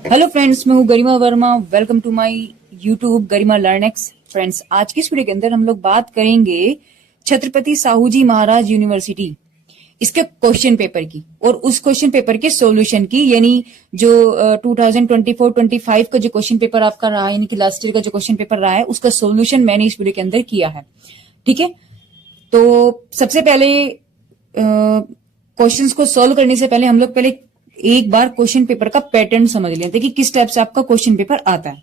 Hello friends, मैं हूँ Garima Verma. Welcome to my YouTube Garima Learnex. Friends, आज की इस वीडियो के अंदर हम लोग बात करेंगे छत्रपति साहू जी महाराज यूनिवर्सिटी इसके क्वेश्चन पेपर की और उस क्वेश्चन पेपर के सॉल्यूशन की, यानी जो 2024-25 का जो क्वेश्चन पेपर आपका रहा है, यानी कि लास्ट ईयर का जो क्वेश्चन पेपर रहा है, उसका सॉल्यूशन मैंने इस वीडियो के अंदर किया है। ठीक है, तो सबसे पहले क्वेश्चंस को सॉल्व करने से पहले हम लोग पहले एक बार क्वेश्चन पेपर का पैटर्न समझ लेते हैं कि किस टाइप से आपका क्वेश्चन पेपर आता है।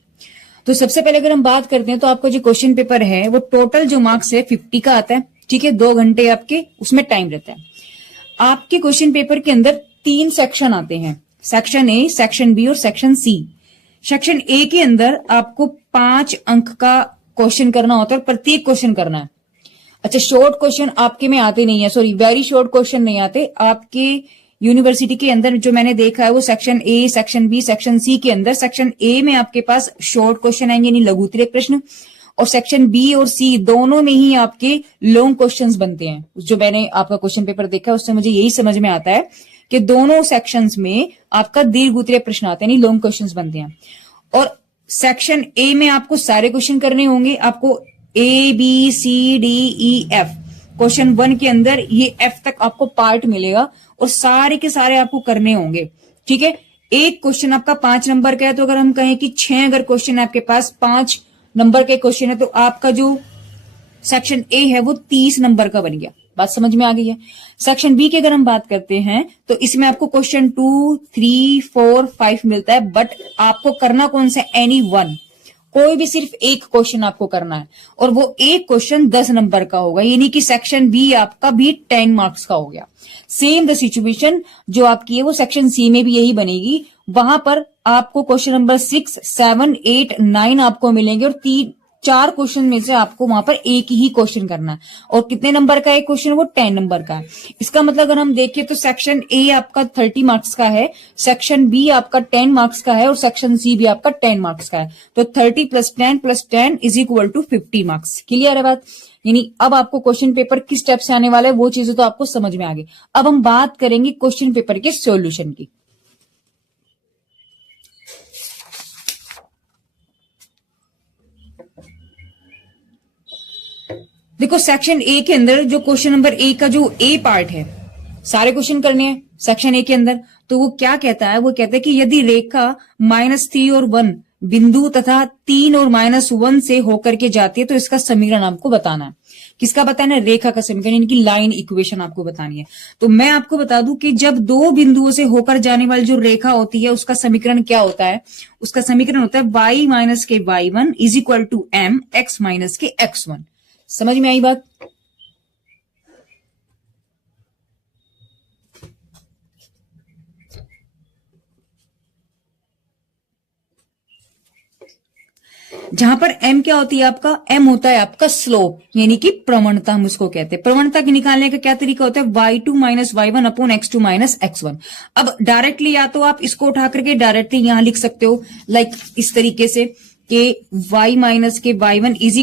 तो सबसे पहले अगर हम बात करते हैं तो आपका जो क्वेश्चन पेपर है वो टोटल जो मार्क्स है 50 का आता है। ठीक है, 2 घंटे आपके उसमें टाइम रहता है। आपके क्वेश्चन पेपर के अंदर 3 सेक्शन आते हैं, सेक्शन ए, सेक्शन बी और सेक्शन सी। सेक्शन ए के अंदर आपको 5 अंक का क्वेश्चन करना होता है, प्रत्येक क्वेश्चन करना है। अच्छा, शॉर्ट क्वेश्चन आपके में आते नहीं है, सॉरी वेरी शॉर्ट क्वेश्चन नहीं आते आपके यूनिवर्सिटी के अंदर। जो मैंने देखा है वो section A, section B, section C के अंदर सेक्शन ए में आपके पास शॉर्ट क्वेश्चन आएंगे, यानी लघु उत्तरीय प्रश्न, और सेक्शन बी और सी दोनों में ही आपके लॉन्ग क्वेश्चंस बनते हैं। जो मैंने आपका क्वेश्चन पेपर देखा है उससे मुझे यही समझ में आता है कि दोनों सेक्शंस में आपका दीर्घ उत्तरीय प्रश्न आते हैं, यानी लॉन्ग क्वेश्चंस बनते हैं। और सेक्शन ए में आपको सारे क्वेश्चन करने होंगे। आपको A B C D E F, question 1 के अंदर ये एफ तक आपको पार्ट मिलेगा और सारे के सारे आपको करने होंगे। ठीक है, एक क्वेश्चन आपका 5 नंबर का है, तो अगर हम कहें कि 6 अगर क्वेश्चन आपके पास 5 नंबर के क्वेश्चन है, तो आपका जो सेक्शन ए है वो 30 नंबर का बन गया। बात समझ में आ गई है। सेक्शन बी की अगर हम बात करते हैं तो इसमें आपको क्वेश्चन 2, 3, 4, 5 मिलता है, बट आपको करना कौन सा, एनी वन, कोई भी सिर्फ एक क्वेश्चन आपको करना है और वो एक क्वेश्चन 10 नंबर का होगा, यानी कि सेक्शन बी आपका भी 10 मार्क्स का हो गया। सेम द सिचुएशन जो आपकी है वो सेक्शन सी में भी यही बनेगी। वहां पर आपको क्वेश्चन नंबर 6, 7, 8, 9 आपको मिलेंगे और 4 क्वेश्चन में से आपको वहां पर एक ही क्वेश्चन करना है। और कितने नंबर का एक क्वेश्चन, वो 10 नंबर का है। इसका मतलब अगर हम देखें तो सेक्शन ए आपका 30 मार्क्स का है, सेक्शन बी आपका 10 मार्क्स का है और सेक्शन सी भी आपका 10 मार्क्स का है। तो 30 + 10 + 10 = 50 मार्क्स। क्लियर है बात? यानी अब आपको क्वेश्चन पेपर किस स्टेप से आने वाला है वो चीजें तो आपको समझ में आ गई। अब हम बात करेंगे क्वेश्चन पेपर के सॉल्यूशन की। देखो, सेक्शन ए के अंदर जो क्वेश्चन नंबर ए का जो ए पार्ट है, सारे क्वेश्चन करने हैं सेक्शन ए के अंदर। तो वो क्या कहता है, वो कहता है कि यदि रेखा -3 और 1 बिंदु तथा 3 और -1 से होकर के जाती है तो इसका समीकरण आपको बताना है। किसका बताना है? रेखा का समीकरण, यानी कि लाइन इक्वेशन आपको बतानी है। तो मैं आपको बता दूं कि जब 2 बिंदुओं से होकर जाने वाली जो रेखा होती है उसका समीकरण क्या होता है? उसका समीकरण होता है y - के y1 = m x - के x1। समझ में आई बात? जहां पर m क्या होती है आपका? m होता है आपका स्लोप, यानी कि प्रवणता हम उसको कहते हैं। प्रवणता के निकालने का क्या तरीका होता है? y2 - y1 / x2 - x1। अब डायरेक्टली या तो आप इसको उठा करके डायरेक्टली यहां लिख सकते हो, लाइक इस तरीके से कि y - के y1 =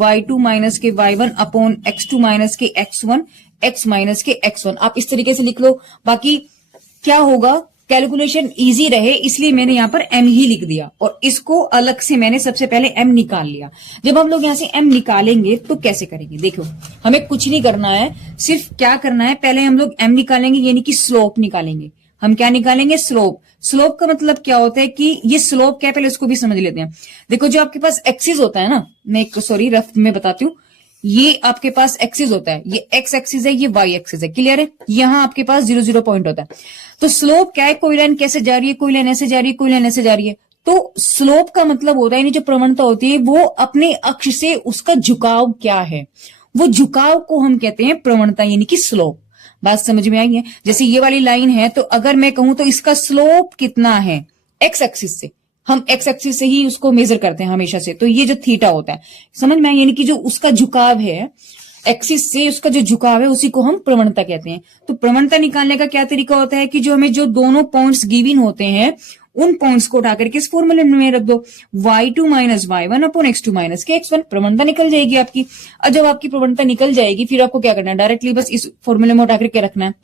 y2 - के y1 / x2 - के x1 x - के x1। आप इस तरीके से लिख लो। बाकी क्या होगा, कैलकुलेशन इजी रहे इसलिए मैंने यहां पर m ही लिख दिया और इसको अलग से मैंने सबसे पहले m निकाल लिया। जब हम लोग यहां से m निकालेंगे तो कैसे करेंगे? देखो, हमें कुछ नहीं करना है, सिर्फ क्या करना है, पहले हम लोग m निकालेंगे, यानी कि स्लोप निकालेंगे। हम क्या निकालेंगे? स्लोप। स्लोप का मतलब क्या होता है कि ये स्लोप क्या है, पहले उसको भी समझ लेते हैं। देखो, जो आपके पास एक्सिस होता है ना, मैं एक सॉरी रफ में बताती हूँ, ये आपके पास एक्सिस होता है, ये एक्स एक्सिस है, ये वाई एक्सिस है। क्लियर है? यहां आपके पास 0 0 पॉइंट होता है। तो स्लोप क्या है? कोई लाइन कैसे जा रही है, कोई लाइन ऐसे जा रही है, कोई लाइन ऐसे जा रही है। तो स्लोप का मतलब होता है, यानी जो प्रवणता होती है वो अपने अक्ष से उसका झुकाव क्या है, वो झुकाव को हम कहते हैं प्रवणता, यानी कि स्लोप। बात समझ में आई है? जैसे ये वाली लाइन है, तो अगर मैं कहूं तो इसका स्लोप कितना है एक्स एक्सिस से, हम एक्स एक्सिस से ही उसको मेजर करते हैं हमेशा से, तो ये जो थीटा होता है, समझ में आया? यानी कि जो उसका झुकाव है एक्सिस से, उसका जो झुकाव है उसी को हम प्रवणता कहते हैं। तो प्रवणता निकालने का क्या तरीका होता है कि जो हमें जो दोनों पॉइंट्स गिवन होते हैं उन पॉइंट्स को उठा करके इस फॉर्मूले में रख दो, y2 - y1 / x2 - के x1। प्रवणता निकल जाएगी आपकी। और जब आपकी प्रवणता निकल जाएगी फिर आपको क्या करना है? डायरेक्टली बस इस फॉर्मूले में उठा करके रखना है।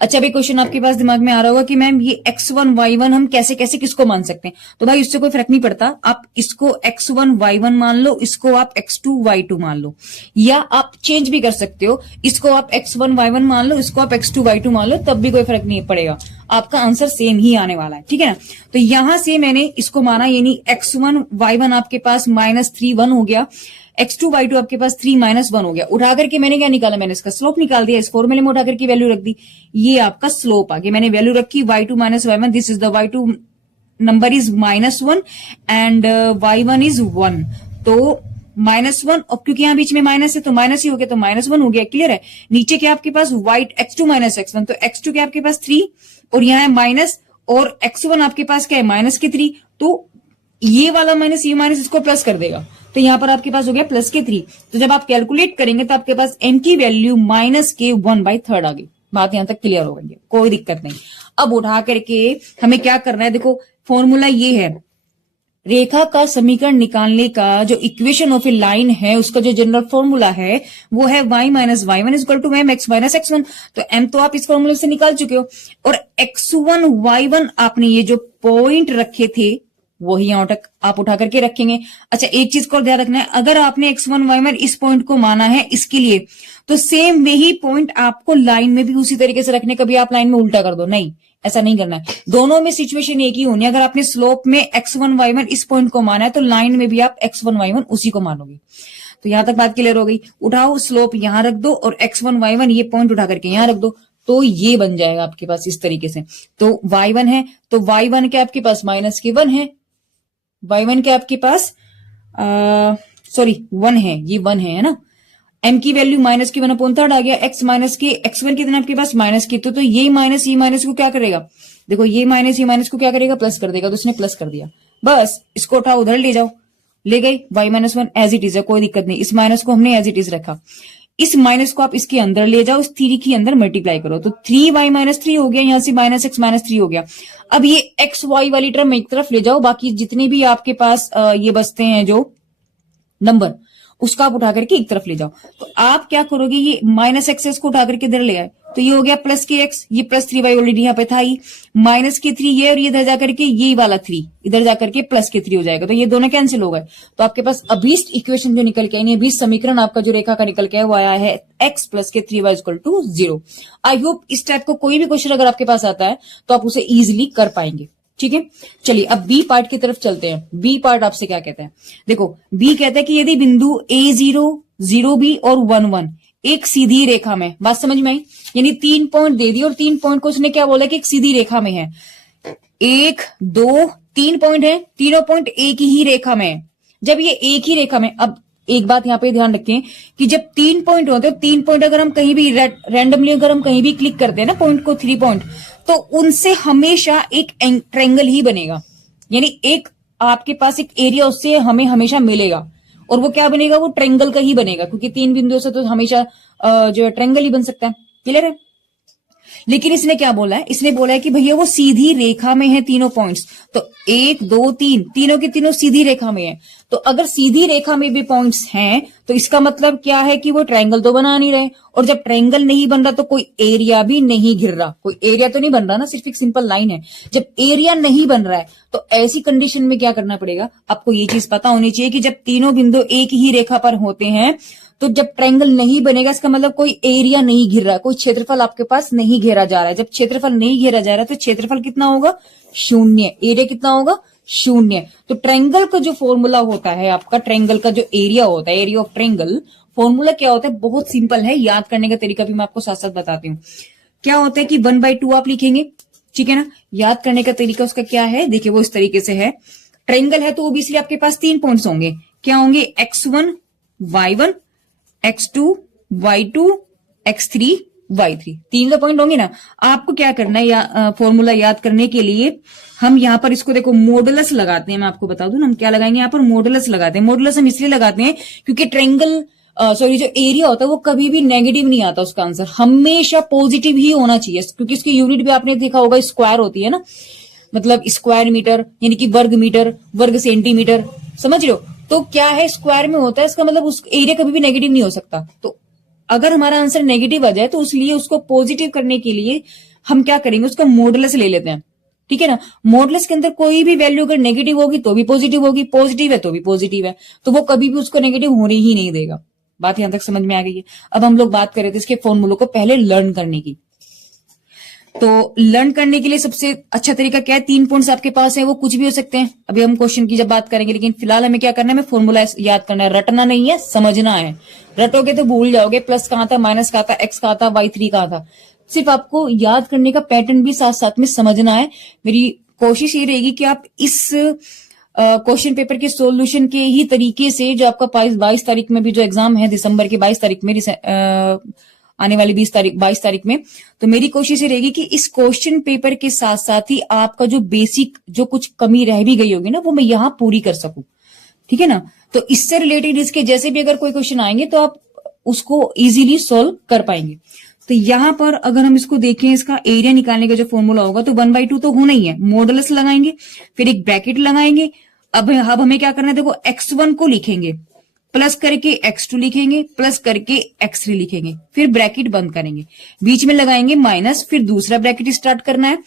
अच्छा भाई क्वेश्चन आपके पास दिमाग में आ रहा होगा कि मैम ये x1 y1 हम कैसे कैसे किसको मान सकते हैं, तो भाई उससे कोई फर्क नहीं पड़ता। आप इसको x1 y1 मान लो, इसको आप x2 y2 मान लो, या आप चेंज भी कर सकते हो, इसको आप x1 y1 मान लो, इसको आप x2 y2 मान लो, तब भी कोई फर्क नहीं पड़ेगा, आपका आंसर सेम ही आने वाला है, ठीक है ना। तो यहां से मैंने इसको माना, यानी x1 y1 आपके पास -3 1 हो गया, x2 y2 आपके पास 3 -1 हो गया। उठा करके मैंने क्या निकाला, मैंने इसका स्लोप निकाल दिया, इस फॉर्मूले में उठा करके वैल्यू रख दी, ये आपका स्लोप आ गया। मैंने वैल्यू रखी y2 -y1, this is the y2 number is -1 and y1 is 1, तो -1, और क्योंकि यहाँ बीच में माइनस है तो माइनस ही हो गया, तो -1 हो गया, क्लियर है। नीचे क्या आपके पास वाइट x2 -x1, तो x2 क्या आपके पास 3, और यहाँ है माइनस, और x1 आपके पास क्या है -3, तो ये वाला माइनस ये माइनस इसको प्लस कर देगा, तो यहां पर आपके पास हो गया +3। तो जब आप कैलकुलेट करेंगे तो आपके पास m की वैल्यू -1/3 आ गई। बात यहां तक क्लियर हो गई है, कोई दिक्कत नहीं। अब उठा करके हमें क्या करना है, देखो फॉर्मूला ये है, रेखा का समीकरण निकालने का जो इक्वेशन ऑफ ए लाइन है उसका जो जनरल फॉर्मूला है वो है y - y1 = m x - x1। तो m तो आप इस फॉर्मूले से निकाल चुके हो, और x1 y1 आपने ये जो पॉइंट रखे थे वही यहां आप उठा करके रखेंगे। अच्छा एक चीज को ध्यान रखना है, अगर आपने x1 y1 इस पॉइंट को माना है इसके लिए, तो सेम वही पॉइंट आपको लाइन में भी उसी तरीके से रखने, कभी आप लाइन में उल्टा कर दो, नहीं, ऐसा नहीं करना है। दोनों में सिचुएशन एक ही होनी है। अगर आपने स्लोप में x1 y1 इस पॉइंट को माना है तो लाइन में भी आप x1 y1 उसी को मानोगे। तो यहां तक बात क्लियर हो गई। उठाओ स्लोप यहां रख दो और x1 y1 ये पॉइंट उठा करके यहां रख दो, तो ये बन जाएगा आपके पास इस तरीके से। तो y1 है, तो y1 के आपके पास -1 है, y1 के आपके पास 1 है, ये 1 है ना। m की वैल्यू -1/3 आ गया, x1 कितना आपके पास -, तो ये माइनस को क्या करेगा, देखो ये माइनस को क्या करेगा, प्लस कर देगा, तो इसने प्लस कर दिया, बस इसको उठाओ उधर ले जाओ, ले गई y - 1 एज इट इज है, कोई दिक्कत नहीं। इस माइनस को हमने एज इट इज रखा, इस माइनस को आप इसके अंदर ले जाओ, इस 3 के अंदर मल्टीप्लाई करो, तो 3y - 3 हो गया, यहां से -x - 3 हो गया। अब ये x y वाली टर्म एक तरफ ले जाओ, बाकी जितने भी आपके पास ये बचते हैं जो नंबर, उसका आप उठा करके एक तरफ ले जाओ। तो आप क्या करोगे, ये -x को उठा करके इधर ले आए, तो ये हो गया +kx, ये +3y ऑलरेडी यहाँ पे था ही, -3 ये, और ये इधर जाकर के ये वाला 3 इधर जाकर के +3 हो जाएगा, तो ये दोनों कैंसिल हो गए। तो आपके पास अभीष्ट इक्वेशन जो निकल के आई, अभीष्ट समीकरण आपका जो रेखा का निकल के आया वो आया है x + k3y = 0। आई होप इस टाइप को कोई भी क्वेश्चन अगर आपके पास आता है तो आप उसे इजिली कर पाएंगे, ठीक है। चलिए अब बी पार्ट की तरफ चलते हैं। बी पार्ट आपसे क्या कहता है, देखो बी कहता है कि यदि बिंदु A0 0B और 1 1 एक सीधी रेखा में, बात समझ में आई, यानी 3 पॉइंट दे दिए और 3 पॉइंट को उसने क्या बोला कि एक सीधी रेखा में है, 1 2 3 पॉइंट है, तीनों पॉइंट एक ही रेखा में है। जब ये एक ही रेखा में, अब एक बात यहां पे ध्यान रखें कि जब 3 पॉइंट होते हैं, 3 पॉइंट अगर हम कहीं भी रैंडमली अगर हम कहीं भी क्लिक करते हैं ना पॉइंट को, 3 पॉइंट, तो उनसे हमेशा एक ट्रायंगल ही बनेगा, यानी एक आपके पास एक एरिया उससे हमें हमेशा मिलेगा, और वो क्या बनेगा, वो ट्रायंगल का ही बनेगा, क्योंकि 3 बिंदुओं से तो हमेशा जो है ट्रायंगल ही बन सकता है, क्लियर है। लेकिन इसने क्या बोला है, इसने बोला है कि भैया वो सीधी रेखा में है तीनों पॉइंट्स, तो 1 2 3 तीनों के तीनों सीधी रेखा में है। तो अगर सीधी रेखा में भी पॉइंट्स हैं तो इसका मतलब क्या है कि वो ट्रायंगल तो बना नहीं रहे, और जब ट्रायंगल नहीं बन रहा तो कोई एरिया भी नहीं घिर रहा, कोई एरिया तो नहीं बन रहा ना, सिर्फ एक सिंपल लाइन है। जब एरिया नहीं बन रहा है तो ऐसी कंडीशन में क्या करना पड़ेगा, आपको ये चीज पता होनी चाहिए कि जब तीनों बिंदु एक ही रेखा पर होते हैं तो जब ट्रायंगल नहीं बनेगा इसका मतलब कोई एरिया नहीं घिर रहा है, कोई क्षेत्रफल आपके पास नहीं घेरा जा रहा है। जब क्षेत्रफल नहीं घेरा जा रहा है तो क्षेत्रफल कितना होगा, 0, एरिया कितना होगा, 0। तो ट्रायंगल का जो फॉर्मूला होता है आपका, ट्रायंगल का जो एरिया होता है, एरिया ऑफ ट्रायंगल, फॉर्मूला क्या होता है, बहुत सिंपल है, याद करने का तरीका भी मैं आपको साथ साथ बताती हूँ। क्या होता है कि 1/2 आप लिखेंगे, ठीक है ना। याद करने का तरीका उसका क्या है, देखिए वो इस तरीके से है, ट्रायंगल है तो ओबियसली आपके पास 3 पॉइंट्स होंगे, क्या होंगे, x1 y1 x2 y2 x3 y3, 3 point होंगे ना। आपको क्या करना है, फॉर्मूला याद करने के लिए हम यहाँ पर इसको देखो मॉडुलस लगाते हैं, मैं आपको बता दूं ना हम क्या लगाएंगे, यहाँ पर मॉडुलस लगाते हैं। मॉडुलस हम इसलिए लगाते हैं क्योंकि ट्रायंगल जो एरिया होता है वो कभी भी नेगेटिव नहीं आता, उसका आंसर हमेशा पॉजिटिव ही होना चाहिए, क्योंकि इसकी यूनिट भी आपने देखा होगा स्क्वायर होती है ना, मतलब स्क्वायर मीटर यानी कि वर्ग मीटर, वर्ग सेंटीमीटर, समझ लो। तो क्या है, स्क्वायर में होता है, इसका मतलब उस एरिया कभी भी नेगेटिव नहीं हो सकता। तो अगर हमारा आंसर नेगेटिव आ जाए तो उसलिए उसको पॉजिटिव करने के लिए हम क्या करेंगे, उसका मॉडुलस ले लेते हैं, ठीक है ना। मॉडुलस के अंदर कोई भी वैल्यू अगर नेगेटिव होगी तो भी पॉजिटिव होगी, पॉजिटिव है तो भी पॉजिटिव है, तो वो कभी भी उसको नेगेटिव होने ही नहीं देगा। बात यहां तक समझ में आ गई है। अब हम लोग बात कर रहे थे इसके फॉर्मूलों को पहले लर्न करने की। तो लर्न करने के लिए सबसे अच्छा तरीका क्या है, 3 पॉइंट्स आपके पास है, वो कुछ भी हो सकते हैं, अभी हम क्वेश्चन की जब बात करेंगे, लेकिन फिलहाल हमें क्या करना है, हमें फॉर्मूला याद करना है, रटना नहीं है, समझना है। रटोगे तो भूल जाओगे, प्लस कहां था, माइनस कहां था, एक्स कहां था, y3 कहां था। सिर्फ आपको याद करने का पैटर्न भी साथ साथ में समझना है। मेरी कोशिश ये रहेगी कि आप इस क्वेश्चन पेपर के सॉल्यूशन के ही तरीके से, जो आपका 22 तारीख में भी जो एग्जाम है, दिसंबर की 22 तारीख में, आने वाली 22 तारीख में, तो मेरी कोशिश ये रहेगी कि इस क्वेश्चन पेपर के साथ साथ ही आपका जो बेसिक जो कुछ कमी रह भी गई होगी ना, वो मैं यहां पूरी कर सकूं, ठीक है ना। तो इससे रिलेटेड इसके जैसे भी अगर कोई क्वेश्चन आएंगे तो आप उसको इजीली सॉल्व कर पाएंगे। तो यहां पर अगर हम इसको देखें, इसका एरिया निकालने का जो फॉर्मूला होगा, तो 1/2 तो होना ही है, मॉडुलस लगाएंगे, फिर एक ब्रैकेट लगाएंगे। अब हमें क्या करना है, देखो x1 को लिखेंगे, प्लस करके x2 लिखेंगे, प्लस करके x3 लिखेंगे, फिर ब्रैकेट बंद करेंगे, बीच में लगाएंगे माइनस, फिर दूसरा ब्रैकेट स्टार्ट करना है।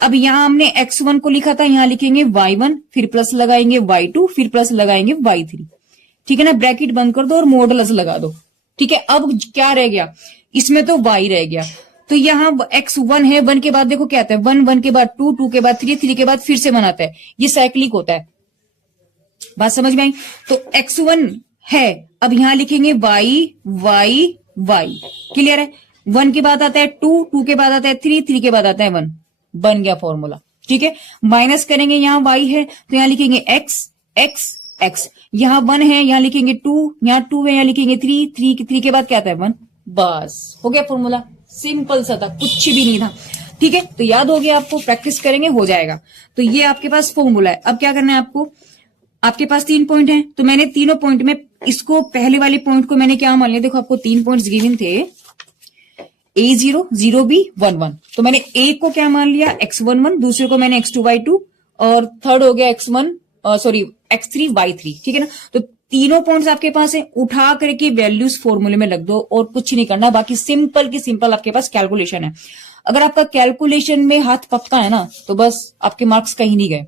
अब यहां हमने x1 को लिखा था, यहां लिखेंगे y1, फिर प्लस लगाएंगे y2, फिर प्लस लगाएंगे y3, ठीक है ना। ब्रैकेट बंद कर दो और मॉडुलस लगा दो, ठीक है। अब क्या रह गया, इसमें तो y रह गया, तो यहां x1 है, 1 के बाद देखो क्या आता है, 1, 1 के बाद 2, 2 के बाद 3, 3 के बाद फिर से 1 आता है, ये साइक्लिक होता है। बात समझ में आई। तो x1 है, अब यहां लिखेंगे y y y, क्लियर है। 1 के बाद आता है 2, 2 के बाद आता है 3, 3 के बाद आता है 1, बन गया फॉर्मूला, ठीक है। माइनस करेंगे, यहां y है तो यहां लिखेंगे x x x, यहां 1 है, यहां लिखेंगे 2, यहां 2 है, यहां लिखेंगे 3, 3 के बाद क्या आता है 1, बस हो गया फॉर्मूला। सिंपल सा था, कुछ भी नहीं था, ठीक है। तो याद हो गया आपको, प्रैक्टिस करेंगे हो जाएगा। तो ये आपके पास फॉर्मूला है। अब क्या करना है आपको, आपके पास 3 पॉइंट हैं, तो मैंने तीनों पॉइंट में इसको, पहले वाले पॉइंट को मैंने क्या मान लिया, देखो आपको 3 पॉइंट्स गिवन थे, a0 0b 1 1, तो मैंने a को क्या मान लिया, x11, दूसरे को मैंने x2 y2, और थर्ड हो गया x3 y3, ठीक है ना। तो तीनों पॉइंट्स आपके पास है, उठा करके वैल्यूज फॉर्मूले में लग दो और कुछ नहीं करना, बाकी सिंपल की सिंपल आपके पास कैलकुलेशन है। अगर आपका कैलकुलेशन में हाथ पक्का है ना, तो बस आपके मार्क्स कहीं नहीं गए,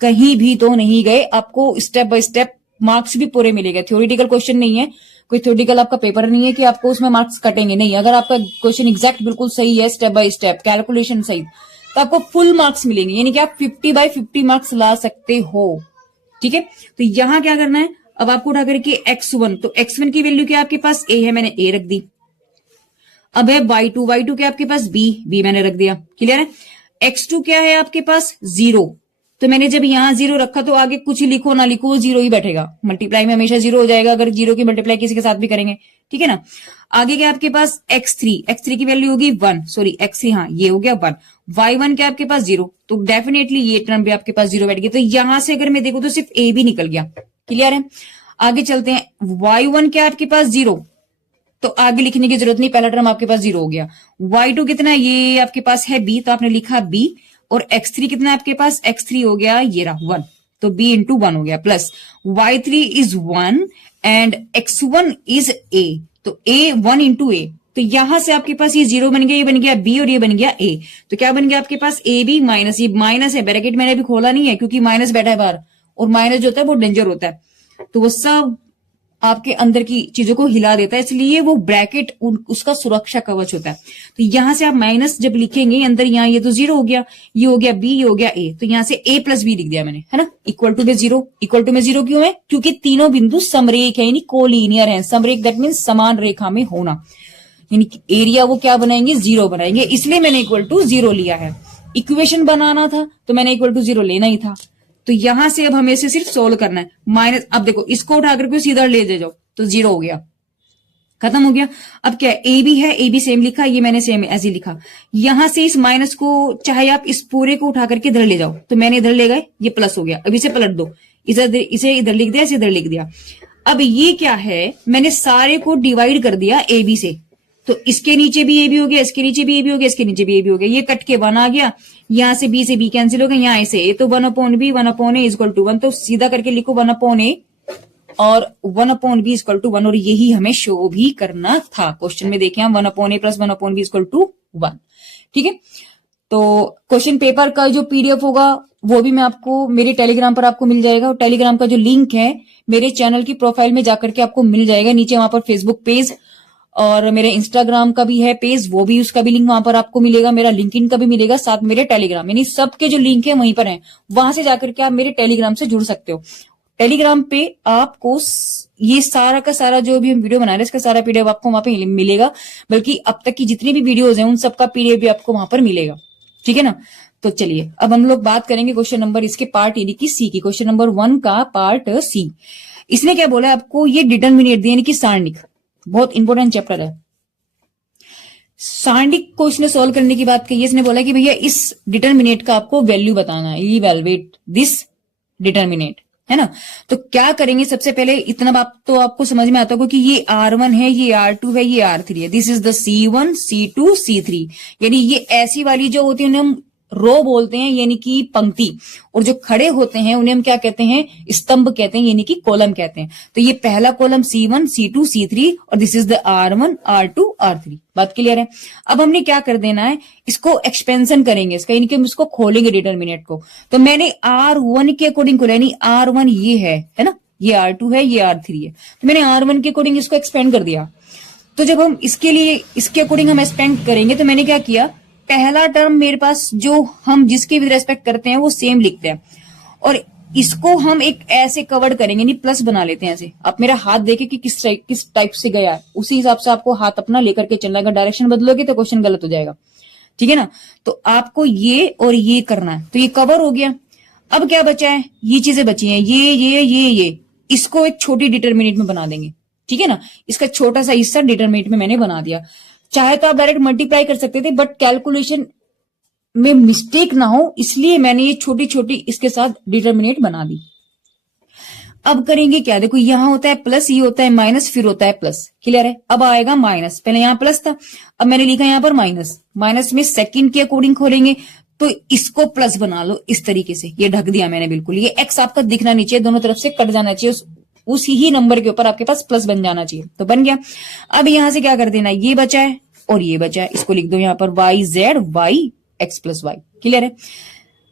कहीं भी तो नहीं गए, आपको स्टेप बाय स्टेप मार्क्स भी पूरे मिलेंगे। थ्योरेटिकल क्वेश्चन नहीं है, कोई थ्योरेटिकल आपका पेपर नहीं है कि आपको उसमें मार्क्स कटेंगे, नहीं। अगर आपका क्वेश्चन एग्जैक्ट बिल्कुल सही है, स्टेप बाय स्टेप कैलकुलेशन सही, तो आपको फुल मार्क्स मिलेंगे, यानी कि आप 50/50 मार्क्स ला सकते हो, ठीक है। तो यहां क्या करना है, अब आपको उठा करके x1, तो x1 की वैल्यू क्या आपके पास a है, मैंने a रख दी। अब है y2, y2 क्या आपके पास b मैंने रख दिया, क्लियर है। x2 क्या है आपके पास 0, तो मैंने जब यहां 0 रखा तो आगे कुछ लिखो ना लिखो 0 ही बैठेगा, मल्टीप्लाई में हमेशा 0 हो जाएगा अगर 0 की मल्टीप्लाई किसी के साथ भी करेंगे, ठीक है ना। आगे क्या आपके पास x3 की वैल्यू होगी 1, सॉरी x3, हाँ ये हो गया 1, y1 क्या आपके पास 0, तो डेफिनेटली ये टर्म भी आपके पास 0 बैठ गया। तो यहां से अगर मैं देखूं तो सिर्फ a भी निकल गया, क्लियर है। आगे चलते हैं, y1 क्या आपके पास 0, तो आगे लिखने की जरूरत नहीं, पहला टर्म आपके पास 0 हो गया। y2 कितना, ये आपके पास है b, तो आपने लिखा b, और x3 कितना है आपके पास, x3 हो गया ये रहा 1, तो b इंटू 1 हो गया, plus y3 is 1 and x1 is a, तो a 1 इंटू a, तो यहां से आपके पास ये 0 बन गया, ये बन गया b और ये बन गया a, तो क्या बन गया आपके पास a b माइनस, ये माइनस है, ब्रैकेट मैंने अभी खोला नहीं है क्योंकि माइनस बैठा है बाहर, और माइनस जो होता है वो डेंजर होता है, तो वो सब आपके अंदर की चीजों को हिला देता है, इसलिए वो ब्रैकेट उसका सुरक्षा कवच होता है। तो यहां से आप माइनस जब लिखेंगे अंदर, यहाँ ये तो 0 हो गया, ये हो गया b, ये हो गया a, तो यहां से a प्लस b लिख दिया मैंने, है ना। इक्वल टू में 0, इक्वल टू में 0 क्यों है, क्योंकि तीनों बिंदु समरेख है, यानी कोलिनियर है। समरेख दैट मीन समान रेखा में होना, यानी एरिया वो क्या बनाएंगे, 0 बनाएंगे, इसलिए मैंने इक्वल टू 0 लिया है। इक्वेशन बनाना था तो मैंने इक्वल टू 0 लेना ही था। तो यहां से अब हमें इसे सिर्फ सोल्व करना है, माइनस, अब देखो इसको उठा करके सीधा ले जाओ तो 0 हो गया, खत्म हो गया। अब क्या है, ए बी है, ए बी सेम लिखा, ये मैंने सेम ऐसे लिखा। यहां से इस माइनस को चाहे आप इस पूरे को उठा करके इधर ले जाओ, तो मैंने इधर ले गए, ये प्लस हो गया, अब इसे पलट दो, इसे इधर लिख दिया, इसे इधर लिख दिया। अब ये क्या है, मैंने सारे को डिवाइड कर दिया ए बी से, तो इसके नीचे भी ए बी हो गया, इसके नीचे भी ए बी हो गया, इसके नीचे भी ए बी हो गया, ये कट के 1 आ गया, यहां से बी कैंसिल हो गया, यहाँ से ए, तो 1/b 1/a इक्वल टू 1, तो सीधा करके लिखो 1/a और 1/b इक्वल टू 1, और यही हमें शो भी करना था। क्वेश्चन में देखें हम 1/a plus 1/b equal to 1, ठीक है। तो क्वेश्चन पेपर का जो पीडीएफ होगा वो भी मैं आपको मेरे टेलीग्राम पर आपको मिल जाएगा, और टेलीग्राम का जो लिंक है मेरे चैनल की प्रोफाइल में जाकर के आपको मिल जाएगा नीचे, वहां पर फेसबुक पेज और मेरे इंस्टाग्राम का भी है पेज, वो भी उसका भी लिंक वहां पर आपको मिलेगा, मेरा लिंक्डइन का भी मिलेगा, साथ मेरे टेलीग्राम, यानी सबके जो लिंक है वहीं पर है, वहां से जाकर के आप मेरे टेलीग्राम से जुड़ सकते हो। टेलीग्राम पे आपको ये सारा का सारा जो भी हम वीडियो बना रहे हैं इसका सारा पीडीएफ आपको वहां पे मिलेगा, बल्कि अब तक की जितनी भी वीडियोज हैं उन सबका पीडीएफ भी आपको वहां पर मिलेगा, ठीक है ना। तो चलिए अब हम लोग बात करेंगे क्वेश्चन नंबर इसके पार्ट यानी कि सी की, क्वेश्चन नंबर 1 का पार्ट सी। इसने क्या बोला आपको, ये डिटर्मिनेट दिया यानी कि सारणिक, बहुत इंपॉर्टेंट चैप्टर है। सारणिक को इसने सोल्व करने की बात कही, इसने बोला कि भैया इस डिटर्मिनेट का आपको वैल्यू बताना है, इवैल्यूएट दिस डिटर्मिनेट, है ना। तो क्या करेंगे, सबसे पहले इतना बात तो आपको समझ में आता होगा कि ये R1 है, ये R2 है, ये R3 है, this is the C1 C2 C3, यानी ये ऐसी वाली जो होती है उन्हें हम रो बोलते हैं यानी कि पंक्ति, और जो खड़े होते हैं उन्हें हम क्या कहते हैं, स्तंभ कहते हैं यानी कि कॉलम कहते हैं। तो ये पहला कॉलम C1 C2 C3 और this is the R1 R2 R3, बात क्लियर है। अब हमने क्या कर देना है, इसको एक्सपेंशन करेंगे इसका, यानी कि हम इसको खोलेंगे डिटर्मिनेट को। तो मैंने R1 के अकॉर्डिंग खोला, यानी R1 ये है ना, ये R2 है, ये R3 है, तो मैंने R1 के अकॉर्डिंग इसको एक्सपेंड कर दिया। तो जब हम इसके लिए इसके अकॉर्डिंग हम एक्सपेंड करेंगे तो मैंने क्या किया, पहला टर्म मेरे पास जो हम जिसके विद रेस्पेक्ट करते हैं वो सेम लिखते हैं, और इसको हम एक ऐसे कवर्ड करेंगे, नहीं प्लस बना लेते हैं ऐसे। आप मेरा हाथ देखे कि किस टाइप से गया है, उसी हिसाब से आपको हाथ अपना लेकर के चलना है, अगर डायरेक्शन बदलोगे तो क्वेश्चन गलत हो जाएगा, ठीक है ना। तो आपको ये और ये करना है, तो ये कवर हो गया। अब क्या बचा है, ये चीजें बची हैं, ये इसको एक छोटी डिटर्मिनेट में बना देंगे, ठीक है ना। इसका छोटा सा हिस्सा डिटर्मिनेट में मैंने बना दिया। चाहे तो आप डायरेक्ट मल्टीप्लाई कर सकते थे, बट कैलकुलेशन में मिस्टेक ना हो इसलिए मैंने ये छोटी छोटी इसके साथ डिटर्मिनेट बना दी। अब करेंगे क्या, देखो यहां होता है प्लस, ये होता है माइनस, फिर होता है प्लस, क्लियर है। अब आएगा माइनस, पहले यहां प्लस था, अब मैंने लिखा यहां पर माइनस, माइनस में सेकंड के अकॉर्डिंग खोलेंगे तो इसको प्लस बना लो इस तरीके से, ये ढक दिया मैंने बिल्कुल। ये एक्स आपका दिखना नहीं चाहिए, दोनों तरफ से कट जाना चाहिए, उसी ही नंबर के ऊपर आपके पास प्लस बन जाना चाहिए, तो बन गया। अब यहां से क्या कर देना, ये बचा है और ये बचा है, इसको लिख दो यहां पर y z y x plus y, clear है।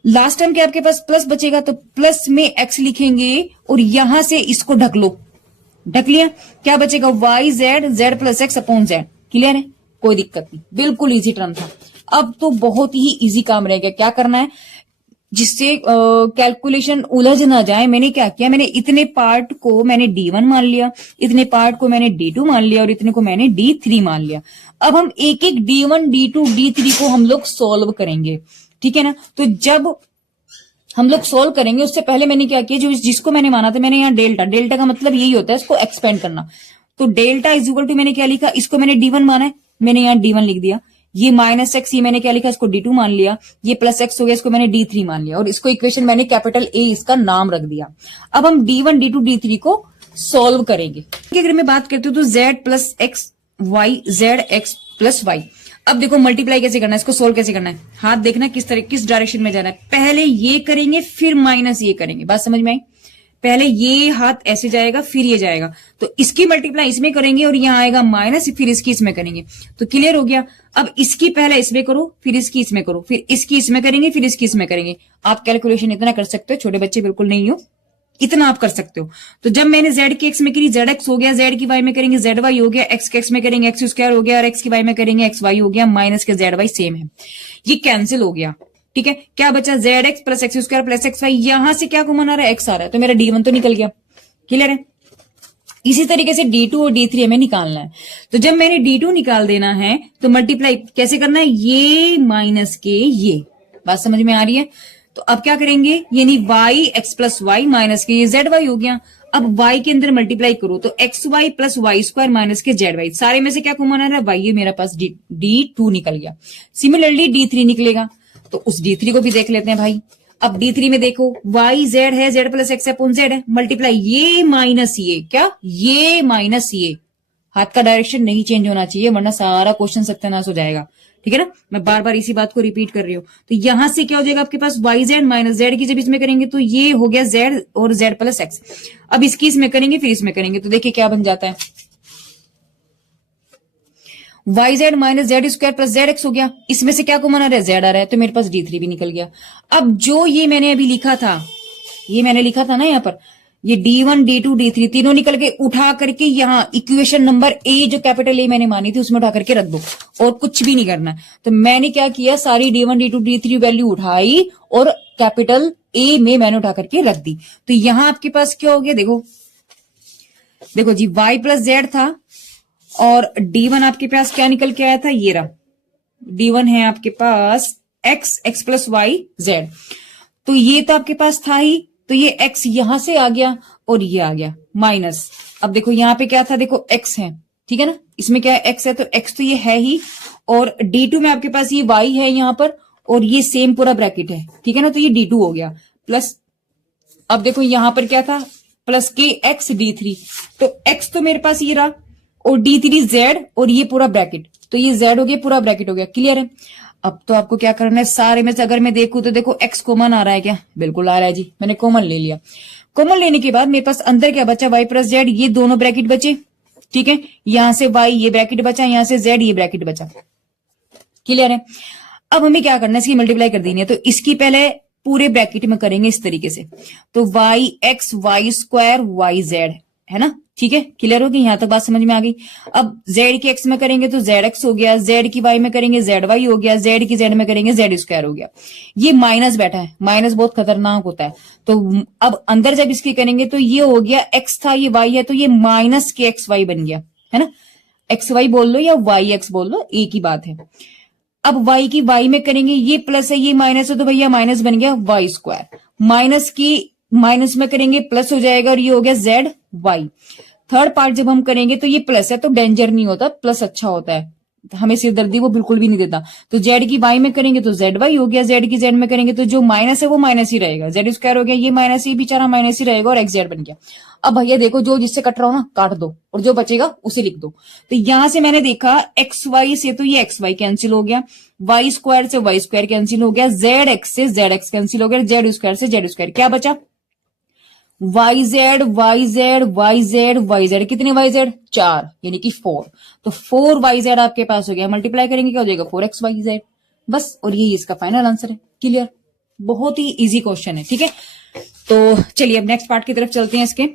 लास्ट टाइम क्या आपके पास प्लस बचेगा, तो प्लस में एक्स लिखेंगे और यहां से इसको ढक लो, ढक लिया, क्या बचेगा y z z plus x upon z, clear है, कोई दिक्कत नहीं, बिल्कुल इजी टर्म था। अब तो बहुत ही इजी काम रह गया, क्या करना है जिससे कैलकुलेशन उलझ ना जाए। मैंने क्या किया, मैंने इतने पार्ट को मैंने D1 मान लिया, इतने पार्ट को मैंने D2 मान लिया और इतने को मैंने D3 मान लिया। अब हम एक एक D1 D2 D3 को हम लोग सोल्व करेंगे, ठीक है ना। तो जब हम लोग सोल्व करेंगे उससे पहले मैंने क्या किया, जो जिसको मैंने माना था, मैंने यहाँ डेल्टा का मतलब यही होता है इसको एक्सपेंड करना। तो डेल्टा इज इक्वल टू मैंने क्या लिखा, इसको मैंने D1 माना है, मैंने यहाँ D1 लिख दिया। ये माइनस एक्स, ये मैंने क्या लिखा, इसको D2 मान लिया। ये प्लस एक्स हो गया, इसको मैंने D3 मान लिया, और इसको इक्वेशन मैंने कैपिटल A इसका नाम रख दिया। अब हम D1 D2 D3 को सोल्व करेंगे। अगर मैं बात करती हूँ तो z plus x y z x plus y. अब देखो मल्टीप्लाई कैसे करना है, इसको सोल्व कैसे करना है, हाथ देखना किस डायरेक्शन में जाना है। पहले ये करेंगे फिर माइनस ये करेंगे, बात समझ में आई। पहले ये हाथ ऐसे जाएगा फिर ये जाएगा, तो इसकी मल्टीप्लाई इसमें करेंगे और यहाँ आएगा माइनस, फिर इसकी इसमें करेंगे, तो क्लियर हो गया। अब इसकी पहले इसमें करो, फिर इसकी इसमें करो, फिर इसकी इसमें करेंगे, फिर इसकी इसमें करेंगे। आप कैलकुलेशन इतना कर सकते हो, छोटे बच्चे बिल्कुल नहीं हो, इतना आप कर सकते हो। तो जब मैंने z की x में करी जेड एक्स हो गया, z की y में करेंगे जेड वाई हो गया, x के x में करेंगे एक्स स्क्वायर हो गया, और x की y में करेंगे एक्स वाई हो गया, माइनस के जेड वाई सेम है, ये कैंसिल हो गया, ठीक है। क्या बचा, z x plus x square plus x y, यहां से क्या कॉमन आ रहा है, एक्स आ रहा है, तो मेरा D1 तो निकल गया, क्लियर है। इसी तरीके से D2 और D3 हमें निकालना है। तो जब मैंने D2 निकाल देना है तो मल्टीप्लाई कैसे करना है, ये माइनस के ये, बात समझ में आ रही है। तो अब क्या करेंगे, यानी y x plus Y minus के ये जेड वाई हो गया। अब वाई के अंदर मल्टीप्लाई करो तो x y plus y square minus के जेड वाई, सारे में से क्या कॉमन आ रहा है, वाई, ये मेरा पास D2 निकल गया। सिमिलरली D3 निकलेगा, तो उस D3 को भी देख लेते हैं भाई। अब D3 में देखो वाई जेड है, Z plus x upon Z है, मल्टीप्लाई ये माइनस ये, क्या ये माइनस ये, हाथ का डायरेक्शन नहीं चेंज होना चाहिए वरना सारा क्वेश्चन सत्यानाश हो जाएगा, ठीक है ना। मैं बार बार इसी बात को रिपीट कर रही हूँ। तो यहां से क्या हो जाएगा आपके पास, वाई जेड माइनस जेड की जब इसमें करेंगे तो ये हो गया जेड और जेड प्लस एक्स। अब इसकी इसमें करेंगे फिर इसमें करेंगे, तो देखिए क्या बन जाता है, y z minus z square plus z x हो गया। इसमें से क्या कॉमन आ रहा है, जेड आ रहा है, तो मेरे पास D3 भी निकल गया। अब जो ये मैंने अभी लिखा था, ये मैंने लिखा था ना यहाँ पर, ये D1 D2 D3 तीनों निकल के उठा करके यहाँ इक्वेशन नंबर ए, जो कैपिटल ए मैंने मानी थी, उसमें उठा करके रख दो और कुछ भी नहीं करना। तो मैंने क्या किया, सारी D1 D2 D3 वैल्यू उठाई और कैपिटल ए में मैंने उठा करके रख दी। तो यहां आपके पास क्या हो गया, देखो देखो जी, y प्लस जेड था और D1 आपके पास क्या निकल के आया था, ये रहा D1 है आपके पास x प्लस वाई जेड। तो ये तो आपके पास था ही, तो ये x यहां से आ गया और ये आ गया माइनस। अब देखो यहां पे क्या था, देखो x है, ठीक है ना, इसमें क्या है, x है, तो x तो ये है ही, और D2 में आपके पास ये y है यहां पर, और ये सेम पूरा ब्रैकेट है, ठीक है ना, तो ये D2 हो गया प्लस। अब देखो यहां पर क्या था, प्लस के x D3, तो x तो मेरे पास ये रहा और D3 z और ये पूरा ब्रैकेट, तो ये z हो गया, पूरा ब्रैकेट हो गया, क्लियर है। अब तो आपको क्या करना है, सारे में से अगर मैं देखूं तो देखो x कॉमन आ रहा है क्या, बिल्कुल आ रहा है जी, मैंने कॉमन ले लिया। कॉमन लेने के बाद मेरे पास अंदर क्या बचा, y प्लस जेड, ये दोनों ब्रैकेट बचे, ठीक है, यहां से y ये ब्रैकेट बचा, यहां से z ये ब्रैकेट बचा, क्लियर है। अब हमें क्या करना है, इसकी मल्टीप्लाई कर देनी है, तो इसकी पहले पूरे ब्रैकेट में करेंगे इस तरीके से, तो y x y square y z, है ना, ठीक है, क्लियर हो गई, यहां तक बात समझ में आ गई। अब जेड की एक्स में करेंगे तो जेड एक्स हो गया, जेड की वाई में करेंगे जेड वाई हो गया, जेड की जेड में करेंगे जेड स्क्वायर हो गया। ये माइनस बैठा है, माइनस बहुत खतरनाक होता है, तो अब अंदर जब इसकी करेंगे तो ये हो गया, एक्स था ये वाई है, तो ये माइनस के एक्स वाई बन गया, है ना, एक्स वाई बोल लो या वाई एक्स बोल लो, एक ही बात है। अब y की y में करेंगे, ये प्लस है ये माइनस है, तो भैया माइनस बन गया वाई स्क्वायर, माइनस की माइनस में करेंगे प्लस हो जाएगा और ये हो गया जेड वाई। थर्ड पार्ट जब हम करेंगे तो ये प्लस है तो डेंजर नहीं होता, प्लस अच्छा होता है, हमें सिरदर्दी वो बिल्कुल भी नहीं देता। तो जेड की वाई में करेंगे तो जेड वाई हो गया, जेड की जेड में करेंगे तो जो माइनस है वो माइनस ही रहेगा, जेड स्क्वायर हो गया, ये माइनस ही बेचारा माइनस ही रहेगा और एक्स जेड बन गया। अब भैया देखो, जो जिससे कट रहा हो ना काट दो और जो बचेगा उसे लिख दो। तो यहां से मैंने देखा एक्स वाई से तो ये एक्स वाई कैंसिल हो गया, वाई स्क्वायर से वाई स्क्वायर कैंसिल हो गया, जेड एक्स से जेड एक्स कैंसिल हो गया, जेड स्क्वायर से जेड स्क्वायर, क्या बचा, y z y z y z y z, कितने वाई जेड, 4 यानी कि 4, तो 4 वाई जेड आपके पास हो गया। मल्टीप्लाई करेंगे क्या हो जाएगा, 4x वाई जेड, बस, और यही इसका फाइनल आंसर है, क्लियर, बहुत ही इजी क्वेश्चन है, ठीक है। तो चलिए अब नेक्स्ट पार्ट की तरफ चलते हैं इसके।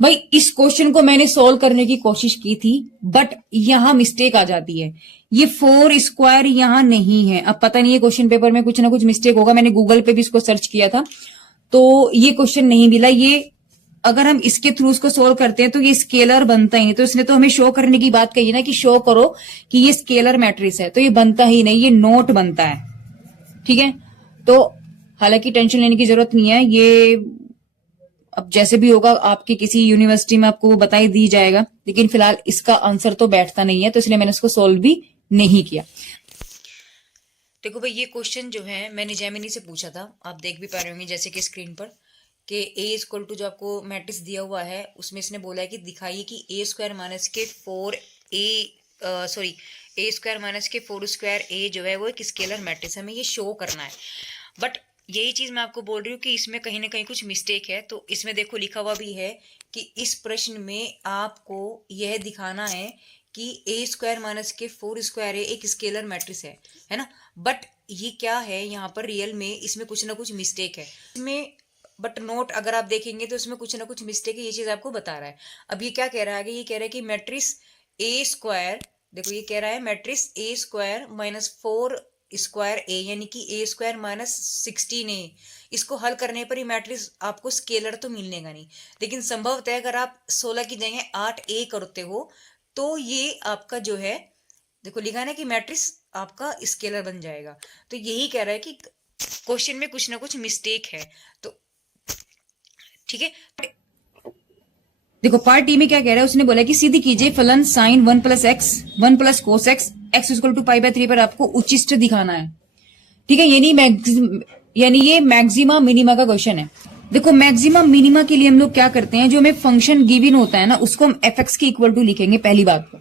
भाई इस क्वेश्चन को मैंने सोल्व करने की कोशिश की थी, बट यहां मिस्टेक आ जाती है, ये 4 स्क्वायर यहां नहीं है। अब पता नहीं है क्वेश्चन पेपर में कुछ ना कुछ मिस्टेक होगा, मैंने गूगल पे भी इसको सर्च किया था तो ये क्वेश्चन नहीं मिला। ये अगर हम इसके थ्रू उसको सोल्व करते हैं तो ये स्केलर बनता ही नहीं, तो इसने तो हमें शो करने की बात कही ना कि शो करो कि ये स्केलर मैट्रिक्स है, तो ये बनता ही नहीं, ये नोट बनता है, ठीक है। तो हालांकि टेंशन लेने की जरूरत नहीं है, ये अब जैसे भी होगा आपकी किसी यूनिवर्सिटी में आपको वो बता ही दी जाएगा, लेकिन फिलहाल इसका आंसर तो बैठता नहीं है, तो इसलिए मैंने इसको सोल्व भी नहीं किया। देखो भाई ये क्वेश्चन जो है मैंने जेमिनी से पूछा था, आप देख भी पा रहे होंगे जैसे कि स्क्रीन पर, कि ए इक्वल टू जो आपको मैट्रिक्स दिया हुआ है उसमें इसने बोला है कि दिखाइए कि ए स्क्वायर माइनस के 4 स्क्वायर ए जो है वो एक स्केलर मैट्रिक्स है, हमें ये शो करना है। बट यही चीज मैं आपको बोल रही हूँ कि इसमें कहीं ना कहीं कुछ मिस्टेक है। तो इसमें देखो लिखा हुआ भी है कि इस प्रश्न में आपको यह दिखाना है कि ए स्क्वायर माइनस के 4 स्क्वायर ए एक स्केलर मैट्रिक्स है ना। बट ये क्या है यहाँ पर रियल में, इसमें कुछ ना कुछ मिस्टेक है इसमें, बट नोट अगर आप देखेंगे तो इसमें कुछ ना कुछ मिस्टेक है, ये चीज आपको बता रहा है। अब ये क्या कह रहा है कि ये कह रहा है कि मैट्रिक्स ए स्क्वायर, देखो ये कह रहा है matrix A square minus 4 square A यानी कि ए स्क्वायर माइनस 16a, इसको हल करने पर ही मैट्रिक्स आपको स्केलर तो मिलेगा नहीं, लेकिन संभवतः अगर आप 16 की जगह 8a करते हो तो ये आपका जो है, देखो लिखा है ना कि मैट्रिक्स आपका स्केलर बन जाएगा। तो यही कह रहा है कि क्वेश्चन में कुछ ना कुछ मिस्टेक है, तो ठीक है। देखो पार्ट डी में क्या कह रहा है, उसने बोला कि सीधी कीजिए फलन sine 1 plus x 1 plus cos x x equal to pi by 3 पर आपको उच्चिष्ट दिखाना है, ठीक है। यानी ये मैक्सिमा मिनिमा का क्वेश्चन है। देखो मैक्सिमा मिनिमा के लिए हम लोग क्या करते हैं, जो हमें फंक्शन गिवन होता है ना उसको हम एफ एक्स के इक्वल टू लिखेंगे पहली बात को।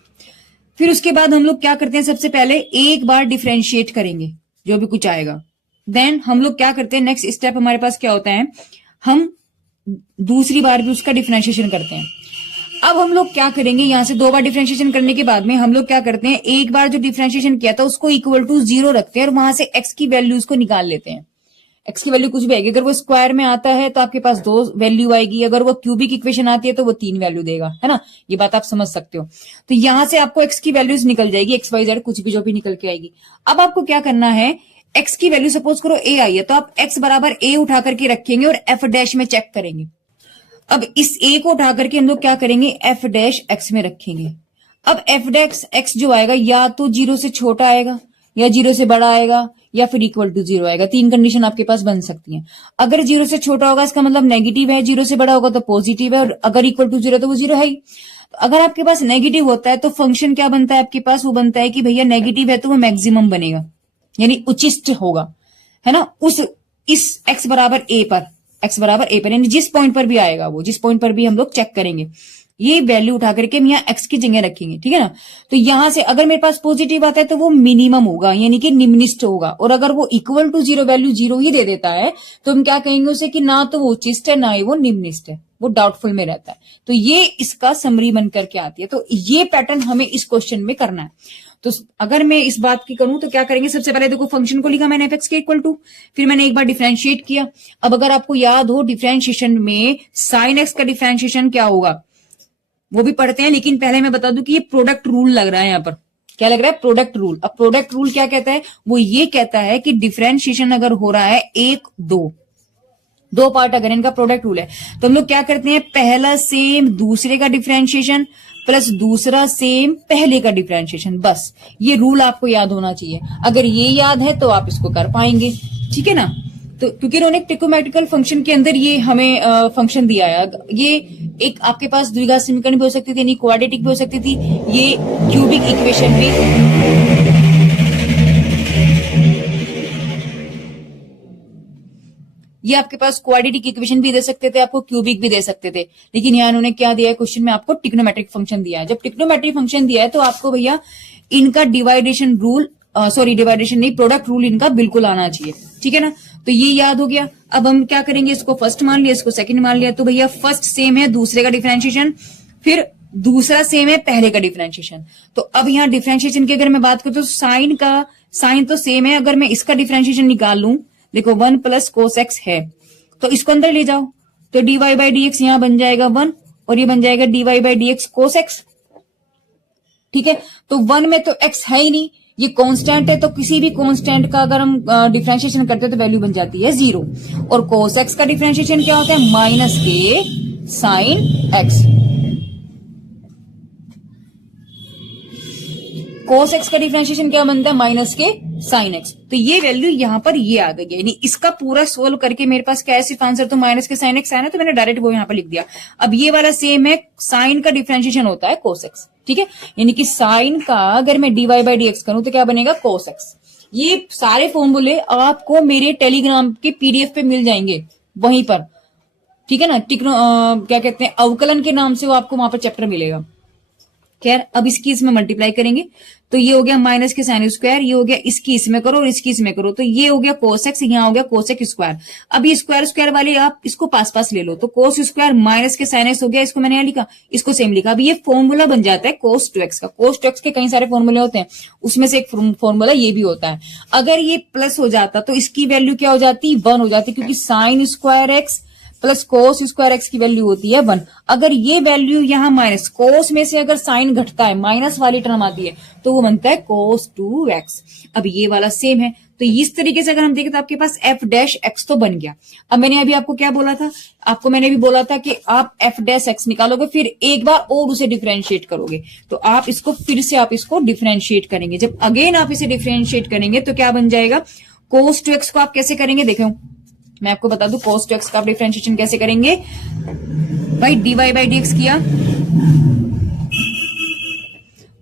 फिर उसके बाद हम लोग क्या करते हैं, सबसे पहले एक बार डिफरेंशिएट करेंगे जो भी कुछ आएगा, देन हम लोग क्या करते हैं, नेक्स्ट स्टेप हमारे पास क्या होता है, हम दूसरी बार भी उसका डिफरेंशिएशन करते हैं। अब हम लोग क्या करेंगे, यहां से 2 बार डिफरेंशिएशन करने के बाद में हम लोग क्या करते हैं, एक बार जो डिफरेंशिएशन किया था उसको इक्वल टू 0 रखते हैं और वहां से एक्स की वैल्यूज को निकाल लेते हैं। एक्स की वैल्यू कुछ भी आएगी, अगर वो स्क्वायर में आता है तो आपके पास 2 वैल्यू आएगी, अगर वो क्यूबिक इक्वेशन आती है तो वो 3 वैल्यू देगा, है ना। ये बात आप समझ सकते हो। तो यहां से आपको एक्स की वैल्यूज निकल जाएगी, एक्स वाई जेड कुछ भी जो भी निकल के आएगी। अब आपको क्या करना है, एक्स की वैल्यू सपोज करो ए आई है तो आप एक्स बराबर ए उठा करके रखेंगे और एफ डैश में चेक करेंगे। अब इस ए को उठा करके हम लोग क्या करेंगे, एफ डैश एक्स में रखेंगे। अब एफ डैश एक्स जो आएगा या तो 0 से छोटा आएगा या 0 से बड़ा आएगा या फिर इक्वल टू 0 आएगा। 3 कंडीशन आपके पास बन सकती हैं। अगर 0 से छोटा होगा इसका मतलब नेगेटिव है, 0 से बड़ा होगा तो पॉजिटिव है, और अगर इक्वल टू 0 तो वो 0 है ही। तो अगर आपके पास नेगेटिव होता है तो फंक्शन क्या बनता है आपके पास, वो बनता है कि भैया नेगेटिव है तो वो मैक्सिमम बनेगा, यानी उचिष्ट होगा, है ना। इस एक्स बराबर ए पर यानी जिस पॉइंट पर भी आएगा, वो जिस पॉइंट पर भी हम लोग चेक करेंगे, ये वैल्यू उठा करके हम यहाँ एक्स की जगह रखेंगे, ठीक है ना। तो यहां से अगर मेरे पास पॉजिटिव आता है तो वो मिनिमम होगा, यानी कि निम्निष्ट होगा, और अगर वो इक्वल टू 0 वैल्यू 0 ही दे देता है तो हम क्या कहेंगे उसे कि ना तो वो उचिष्ट है ना ही वो निम्निष्ट है, वो डाउटफुल में रहता है। तो ये इसका समरी बन करके आती है। तो ये पैटर्न हमें इस क्वेश्चन में करना है। तो अगर मैं इस बात की करूं तो क्या करेंगे, सबसे पहले देखो फंक्शन को लिखा मैंने एफ एक्स के इक्वल टू, फिर मैंने एक बार डिफरेंशिएट किया। अब अगर आपको याद हो डिफरेंशिएशन में साइन एक्स का डिफरेंशिएशन क्या होगा वो भी पढ़ते हैं, लेकिन पहले मैं बता दूं कि ये प्रोडक्ट रूल लग रहा है। यहाँ पर क्या लग रहा है, प्रोडक्ट रूल। अब प्रोडक्ट रूल क्या कहता है, वो ये कहता है कि डिफरेंशिएशन अगर हो रहा है 1 2 पार्ट अगर इनका प्रोडक्ट रूल है तो हम लोग क्या करते हैं, पहला सेम दूसरे का डिफरेंशिएशन प्लस दूसरा सेम पहले का डिफरेंशिएशन। बस ये रूल आपको याद होना चाहिए। अगर ये याद है तो आप इसको कर पाएंगे, ठीक है ना। तो क्योंकि इन्होंने ट्रिकोमेट्रिकल फंक्शन के अंदर ये हमें फंक्शन दिया है, ये एक आपके पास द्विघात समीकरण भी हो सकती थी, यानी क्वाड्रेटिक भी हो सकती थी, ये क्यूबिक इक्वेशन भी, ये आपके पास क्वाड्रेटिक इक्वेशन भी दे सकते थे, आपको क्यूबिक भी दे सकते थे, लेकिन यहाँ इन्होंने क्या दिया है क्वेश्चन में, आपको ट्रिग्नोमेट्रिक फंक्शन दिया है। जब ट्रिग्नोमेट्रिक फंक्शन दिया है तो आपको भैया इनका डिवाइडेशन रूल, डिवाइडेशन नहीं, प्रोडक्ट रूल इनका बिल्कुल आना चाहिए, ठीक है ना। तो ये याद हो गया। अब हम क्या करेंगे, इसको फर्स्ट मान लिया, इसको सेकंड मान लिया, तो भैया फर्स्ट सेम है दूसरे का डिफरेंशिएशन, फिर दूसरा सेम है पहले का डिफरेंशिएशन। तो अब यहाँ डिफरेंशिएशन की अगर मैं बात करूं तो साइन तो सेम है, अगर मैं इसका डिफरेंशिएशन निकाल लूं, देखो 1 प्लस कोस एक्स है तो इसको अंदर ले जाओ तो dy बाई डी एक्स यहां बन जाएगा 1 और ये बन जाएगा dy by d x cos x, ठीक है। तो 1 में तो x है ही नहीं, ये कांस्टेंट है, तो किसी भी कांस्टेंट का अगर हम डिफरेंशिएशन करते हैं तो वैल्यू बन जाती है 0। और कोस एक्स का डिफरेंशिएशन क्या होता है, माइनस के साइन एक्स। कोस एक्स का डिफरेंशिएशन क्या बनता है, माइनस के साइन एक्स। तो ये वैल्यू यहां पर ये आ गई है, यानी इसका पूरा सोल्व करके मेरे पास क्या है सिर्फ आंसर, तो माइनस के साइन एक्स आया ना, तो मैंने डायरेक्ट वो यहां पर लिख दिया। अब ये वाला सेम है, साइन का डिफरेंशिएशन होता है कोस एक्स, ठीक है, यानी कि साइन का अगर मैं d y by d x करूं तो क्या बनेगा, कोस एक्स। ये सारे फॉर्मूले आपको मेरे टेलीग्राम के पीडीएफ पे मिल जाएंगे वहीं पर, ठीक है ना। क्या कहते हैं, अवकलन के नाम से वो आपको वहां पर चैप्टर मिलेगा। खैर अब इसकी इसमें मल्टीप्लाई करेंगे तो ये हो गया माइनस के साइन स्क्वायर, ये हो गया इसकी इसमें करो और इसकी इसमें करो, तो ये हो गया कोस एक्स, यहाँ हो गया कोस एक्स स्क्वायर। अब ये स्क्वायर स्क्वायर वाले आप इसको पास पास ले लो, तो कोस स्क्वायर माइनस के साइन एक्स हो गया, इसको मैंने यहाँ लिखा, इसको सेम लिखा। अब ये फॉर्मूला बन जाता है कोस टू एक्स का। कोस टू एक्स के कई सारे फॉर्मूले होते हैं, उसमें से एक फॉर्मूला ये भी होता है। अगर ये प्लस हो जाता तो इसकी वैल्यू क्या हो जाती, 1 हो जाती, क्योंकि sine square x plus cos square x की वैल्यू होती है 1। अगर ये वैल्यू यहाँ माइनस, कोस में से अगर साइन घटता है, माइनस वाली टर्म आती है, तो वो बनता है कोस टू एक्स। अब ये वाला सेम है, तो इस तरीके से अगर हम देखें तो आपके पास एफ डैश एक्स तो बन गया। अब मैंने अभी आपको क्या बोला था, मैंने भी बोला था कि आप एफ डैश एक्स निकालोगे, फिर एक बार और उसे डिफरेंशिएट करोगे, तो आप इसको फिर से आप इसको डिफरेंशिएट करेंगे। जब अगेन आप इसे डिफरेंशिएट करेंगे तो क्या बन जाएगा, कोस टू एक्स को आप कैसे करेंगे, देखो मैं आपको बता दूं कोस टू एक्स का आप डिफरेंशिएशन कैसे करेंगे। भाई d y by d x किया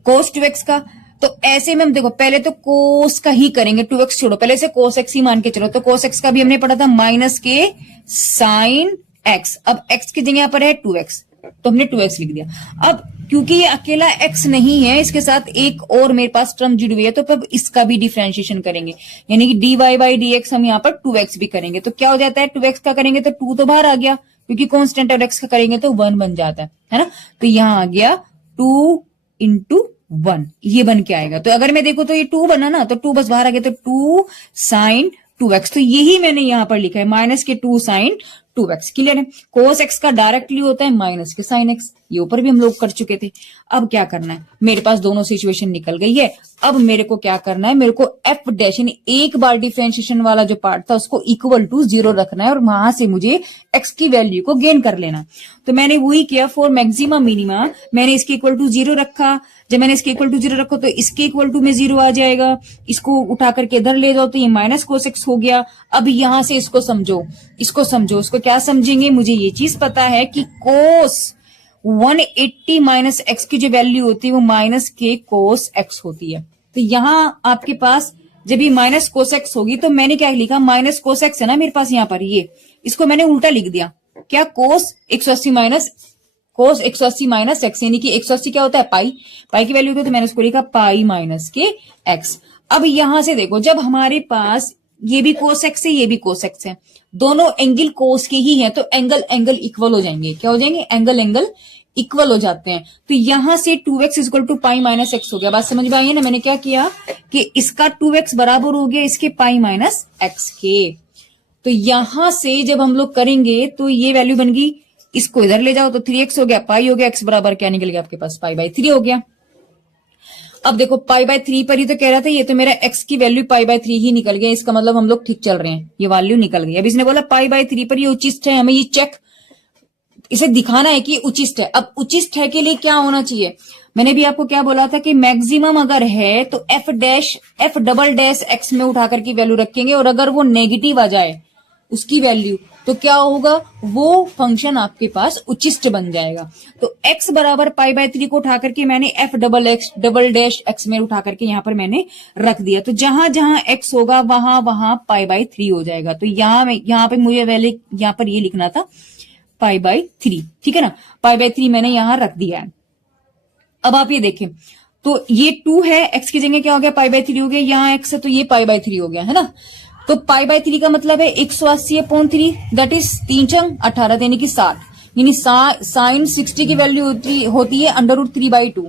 कोस टू एक्स का, तो ऐसे में हम देखो पहले तो कोस का ही करेंगे, 2x छोड़ो, पहले से कोस एक्स ही मान के चलो। तो कोस एक्स का भी हमने पढ़ा था माइनस के साइन एक्स। अब एक्स की जगह पर है 2x, तो हमने 2x लिख दिया। अब क्योंकि ये अकेला x नहीं है, इसके साथ एक और मेरे पास टर्म जुड़ी हुई है, तो अब इसका भी डिफरेंशिएशन करेंगे, यानी कि dy बाई डी एक्स हम यहाँ पर 2x भी करेंगे। तो क्या हो जाता है, 2x का करेंगे तो 2 तो बाहर आ गया, क्योंकि कांस्टेंट और x का करेंगे तो 1 बन जाता है ना। तो यहाँ आ गया 2 इंटू 1, ये बन के आएगा। तो अगर मैं देखो तो ये 2 बना ना, तो 2 बस बाहर आ गया, तो 2 साइन 2x, तो यही मैंने यहां पर लिखा है माइनस के 2 साइन 2x। क्लियर है। कोस x का डायरेक्टली होता है माइनस के साइन x, ये ऊपर भी हम लोग कर चुके थे। अब क्या करना है, मेरे पास दोनों सिचुएशन निकल गई है। अब मेरे को क्या करना है, मेरे को f डैश यानी एक बार डिफरेंशिएशन वाला जो पार्ट था उसको इक्वल टू 0 रखना है और वहां से मुझे x की वैल्यू को गेन कर लेना। तो मैंने वही किया, फॉर मैक्सिमा मिनिमा मैंने इसके इक्वल टू 0 रखा। जब मैंने इसके इक्वल टू 0 रखो तो इसके इक्वल टू में 0 आ जाएगा, इसको उठा करके इधर ले जाओ तो ये माइनस कोस एक्स हो गया। अब यहां से इसको समझो, इसको क्या समझेंगे, मुझे ये चीज पता है कि कोस 180 माइनस एक्स की जो वैल्यू होती है वो माइनस के कोस एक्स होती है। तो यहां आपके पास जब ये माइनस कोस एक्स होगी तो मैंने क्या लिखा, माइनस कोस एक्स है ना मेरे पास यहाँ पर, ये इसको मैंने उल्टा लिख दिया, क्या कोस 180 माइनस एक्स, यानी कि 180 क्या होता है, पाई की वैल्यू होती है, तो मैंने उसको लिखा पाई माइनस के एक्स। अब यहां से देखो, जब हमारे पास ये भी कोस एक्स है ये भी कोस एक्स है, दोनों एंगल कोस के ही हैं, तो एंगल इक्वल हो जाएंगे। क्या हो जाएंगे, एंगल इक्वल हो जाते हैं। तो यहां से 2x equal to pi minus x हो गया। बात समझ में आई है ना। मैंने क्या किया कि इसका 2x बराबर हो गया इसके पाई माइनस एक्स के। तो यहां से जब हम लोग करेंगे तो ये वैल्यू बन गई, इसको इधर ले जाओ तो 3x हो गया, पाई हो गया, x बराबर क्या निकल गया आपके पास, पाई बाई 3 हो गया। अब देखो पाई बाय 3 पर ही तो कह रहा था, ये तो मेरा x की वैल्यू पाई बाय 3 ही निकल गया, इसका मतलब हम लोग ठीक चल रहे हैं, ये वैल्यू निकल गई। अब इसने बोला पाई बाय 3 पर ये उचिष्ट है, हमें ये चेक इसे दिखाना है कि उचिष्ट है। अब उचिष्ट है के लिए क्या होना चाहिए, मैंने भी आपको क्या बोला था कि मैक्सिमम अगर है तो एफ डबल डैश एक्स में उठा करके वैल्यू रखेंगे, और अगर वो नेगेटिव आ जाए उसकी वैल्यू तो क्या होगा, वो फंक्शन आपके पास उचिष्ट बन जाएगा। तो x बराबर पाई बाय 3 को उठा करके मैंने एफ डबल डैश एक्स में उठा करके यहां पर मैंने रख दिया। तो जहां जहां x होगा वहां वहां पाई बाय 3 हो जाएगा। तो यहां पे मुझे पहले यहां पर ये लिखना था पाई बाय 3, ठीक है ना, पाई बाय 3 मैंने यहां रख दिया है। अब आप ये देखें तो ये 2 है, x की जगह क्या हो गया, पाई बाय 3 हो गया, यहाँ x है तो ये पाई बाय 3 हो गया, है ना। तो पाई बाय 3 का मतलब है 180/3, दैट इज 3 चंग 18 यानी कि 60, यानी साइन 60 की वैल्यू होती है √3/2।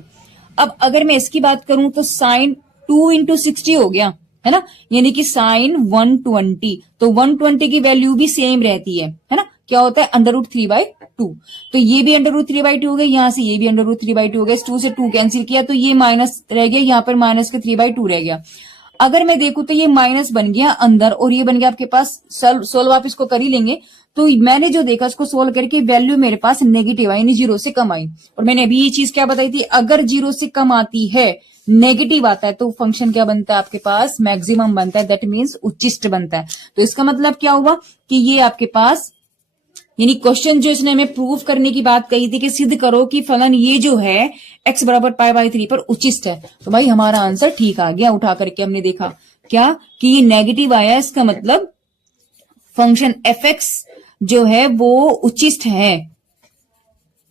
अब अगर मैं इसकी बात करूं तो साइन 2 इंटू 60 हो गया, है ना, यानी कि साइन 120। तो 120 की वैल्यू भी सेम रहती है ना, क्या होता है √3/2। तो ये भी √3/2 हो गया, यहां से ये भी √3/2 हो गया, 2 से 2 कैंसिल किया तो ये माइनस रह गया, यहाँ पर माइनस के 3/2 रह गया। अगर मैं देखूं तो ये माइनस बन गया अंदर और ये बन गया आपके पास, सोल्व आप इसको कर ही लेंगे। तो मैंने जो देखा उसको सोल्व करके वैल्यू मेरे पास नेगेटिव आई, यानी 0 से कम आई। और मैंने अभी ये चीज क्या बताई थी, अगर 0 से कम आती है, नेगेटिव आता है, तो फंक्शन क्या बनता है आपके पास, मैक्सिमम बनता है, दैट मीन्स उच्चिष्ट बनता है। तो इसका मतलब क्या हुआ कि ये आपके पास, यानी क्वेश्चन जो इसने हमें प्रूव करने की बात कही थी कि सिद्ध करो कि फलन ये जो है x बराबर पाई बाय 3 पर उचिष्ट है, तो भाई हमारा आंसर ठीक आ गया। उठा करके हमने देखा क्या कि ये नेगेटिव आया, इसका मतलब फंक्शन fx जो है वो उचिष्ट है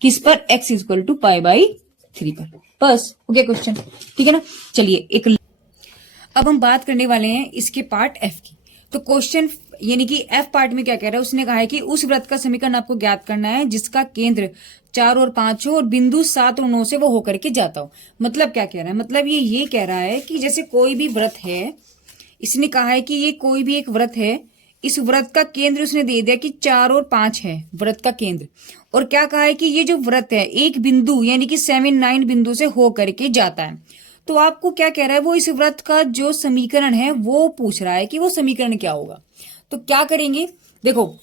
किस पर, x equal to pi by 3 पर। बस हो गया क्वेश्चन, ठीक है ना। चलिए अब हम बात करने वाले हैं इसके पार्ट f की। तो क्वेश्चन यानी कि f पार्ट में क्या कह रहा है, उसने कहा है कि उस वृत्त का समीकरण आपको ज्ञात करना है जिसका केंद्र 4 और 5 हो और बिंदु 7 और 9 से वो होकर के जाता हो। मतलब क्या कह रहा है, मतलब ये कह रहा है कि जैसे कोई भी वृत्त है, इसने कहा है कि ये कोई भी एक वृत्त है, इस वृत्त का केंद्र उसने दे दिया कि 4 और 5 है वृत्त का केंद्र, और क्या कहा है कि ये जो वृत्त है एक बिंदु यानी कि 7-9 बिंदु से हो करके जाता है। तो आपको क्या कह रहा है, वो इस वृत्त का जो समीकरण है वो पूछ रहा है कि वो समीकरण क्या होगा। तो क्या करेंगे, देखो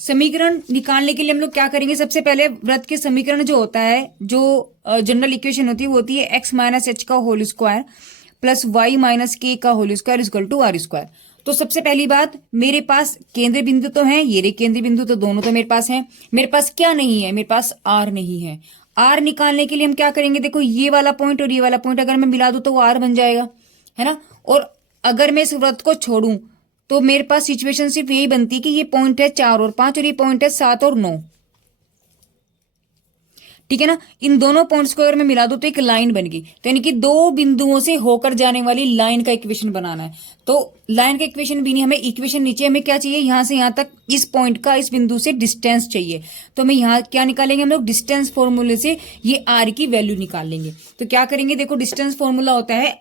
समीकरण निकालने के लिए हम लोग क्या करेंगे, सबसे पहले वृत्त के समीकरण जो होता है, जो जनरल इक्वेशन होती है वो होती है x माइनस एच का whole square plus y minus k का whole square equal to r square. तो सबसे पहली बात, मेरे पास केंद्र बिंदु तो है, ये रे केंद्र बिंदु तो दोनों तो मेरे पास है, मेरे पास क्या नहीं है, मेरे पास r नहीं है। r निकालने के लिए हम क्या करेंगे, देखो ये वाला पॉइंट और ये वाला पॉइंट अगर मैं मिला दूं तो वो r बन जाएगा, है ना। और अगर मैं इस वृत्त को छोड़ूं तो मेरे पास सिचुएशन सिर्फ यही बनती है कि ये पॉइंट है 4 और 5 और ये पॉइंट है 7 और 9, ठीक है ना। इन दोनों पॉइंट्स को अगर मैं मिला दूं तो एक लाइन बन गई, तो यानी कि दो बिंदुओं से होकर जाने वाली लाइन का इक्वेशन बनाना है। तो लाइन का इक्वेशन भी नहीं, हमें इक्वेशन नीचे हमें क्या चाहिए, यहां से यहां तक इस पॉइंट का इस बिंदु से डिस्टेंस चाहिए। तो हमें यहाँ क्या निकालेंगे हम लोग, डिस्टेंस फॉर्मूले से ये आर की वैल्यू निकाल लेंगे। तो क्या करेंगे, देखो डिस्टेंस फॉर्मूला होता है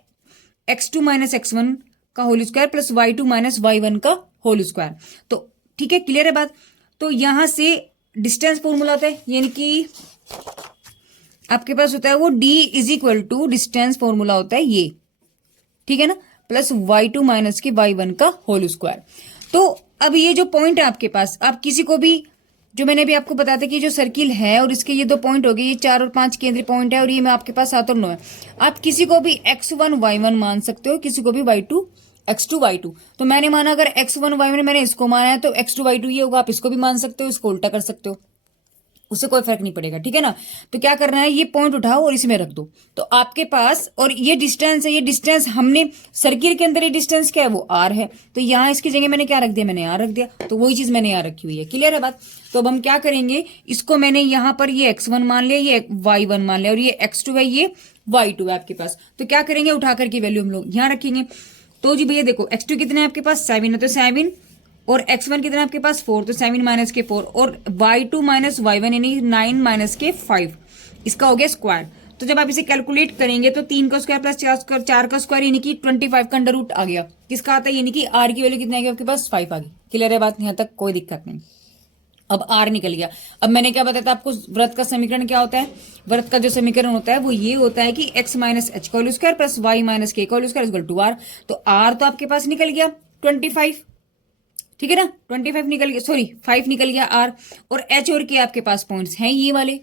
x2 माइनस x1 का whole square plus y2 minus y1 का होल स्क्वायर। तो ठीक है, क्लियर है बात। तो यहां से डिस्टेंस फॉर्मूला होता है, यानी कि आपके पास होता है वो d is equal to distance formula होता है ये, ठीक है ना, प्लस y2 माइनस के y1 का होल स्क्वायर। तो अब ये जो पॉइंट है आपके पास, आप किसी को भी, जो मैंने भी आपको बताया था कि जो सर्किल है और इसके ये दो पॉइंट हो गए, ये 4 और 5 केंद्रीय पॉइंट है, और ये में आपके पास 7 और 9 है। आप किसी को भी x1 y1 मान सकते हो, किसी को भी y2 x2 y2। तो मैंने माना अगर x1 y1 मैंने इसको माना है, तो x2 y2 ये होगा। आप इसको भी मान सकते हो, इसको उल्टा कर सकते हो, उससे कोई फर्क नहीं पड़ेगा, ठीक है ना। तो क्या करना है, ये पॉइंट उठाओ और इसमें रख दो। तो आपके पास, और ये डिस्टेंस है, ये डिस्टेंस हमने सर्किल के अंदर ये डिस्टेंस क्या है, वो आर है। तो यहां इसकी जगह मैंने क्या रख दिया, मैंने आर रख दिया। तो वही चीज मैंने यहां रखी हुई है, क्लियर है बात। तो अब हम क्या करेंगे, इसको मैंने यहां पर ये x1 मान लिया, ये y1 मान लिया, और ये x2 है, ये y2 है आपके पास। तो क्या करेंगे, उठा करके वैल्यू हम लोग यहां रखेंगे। तो जी भैया देखो, x2 कितना है आपके पास, 7 है, तो 7, और x1 कितना है आपके पास 4, तो 7 माइनस के 4, और y2 माइनस y1 यानी 9 माइनस के 5, इसका हो गया स्क्वायर। तो जब आप इसे कैलकुलेट करेंगे तो 3 का स्क्वायर प्लस 4 का स्क्वायर यानी कि 25 का अंडर रूट आ गया। किसका आता है, यानी कि r की वैल्यू कितनी आ गई आपके पास, 5 आ गई। क्लियर है बात, यहां तक कोई दिक्कत नहीं। अब r निकल गया। अब मैंने क्या बताया था आपको, व्रत का समीकरण क्या होता है, व्रत का जो समीकरण होता है वो ये होता है कि x माइनस एच का whole square plus y minus k का whole square equal to r। तो r तो आपके पास निकल गया 25, ठीक है ना, 25 निकल गया, सॉरी 5 निकल गया r। और h और k आपके पास पॉइंट्स हैं ये वाले,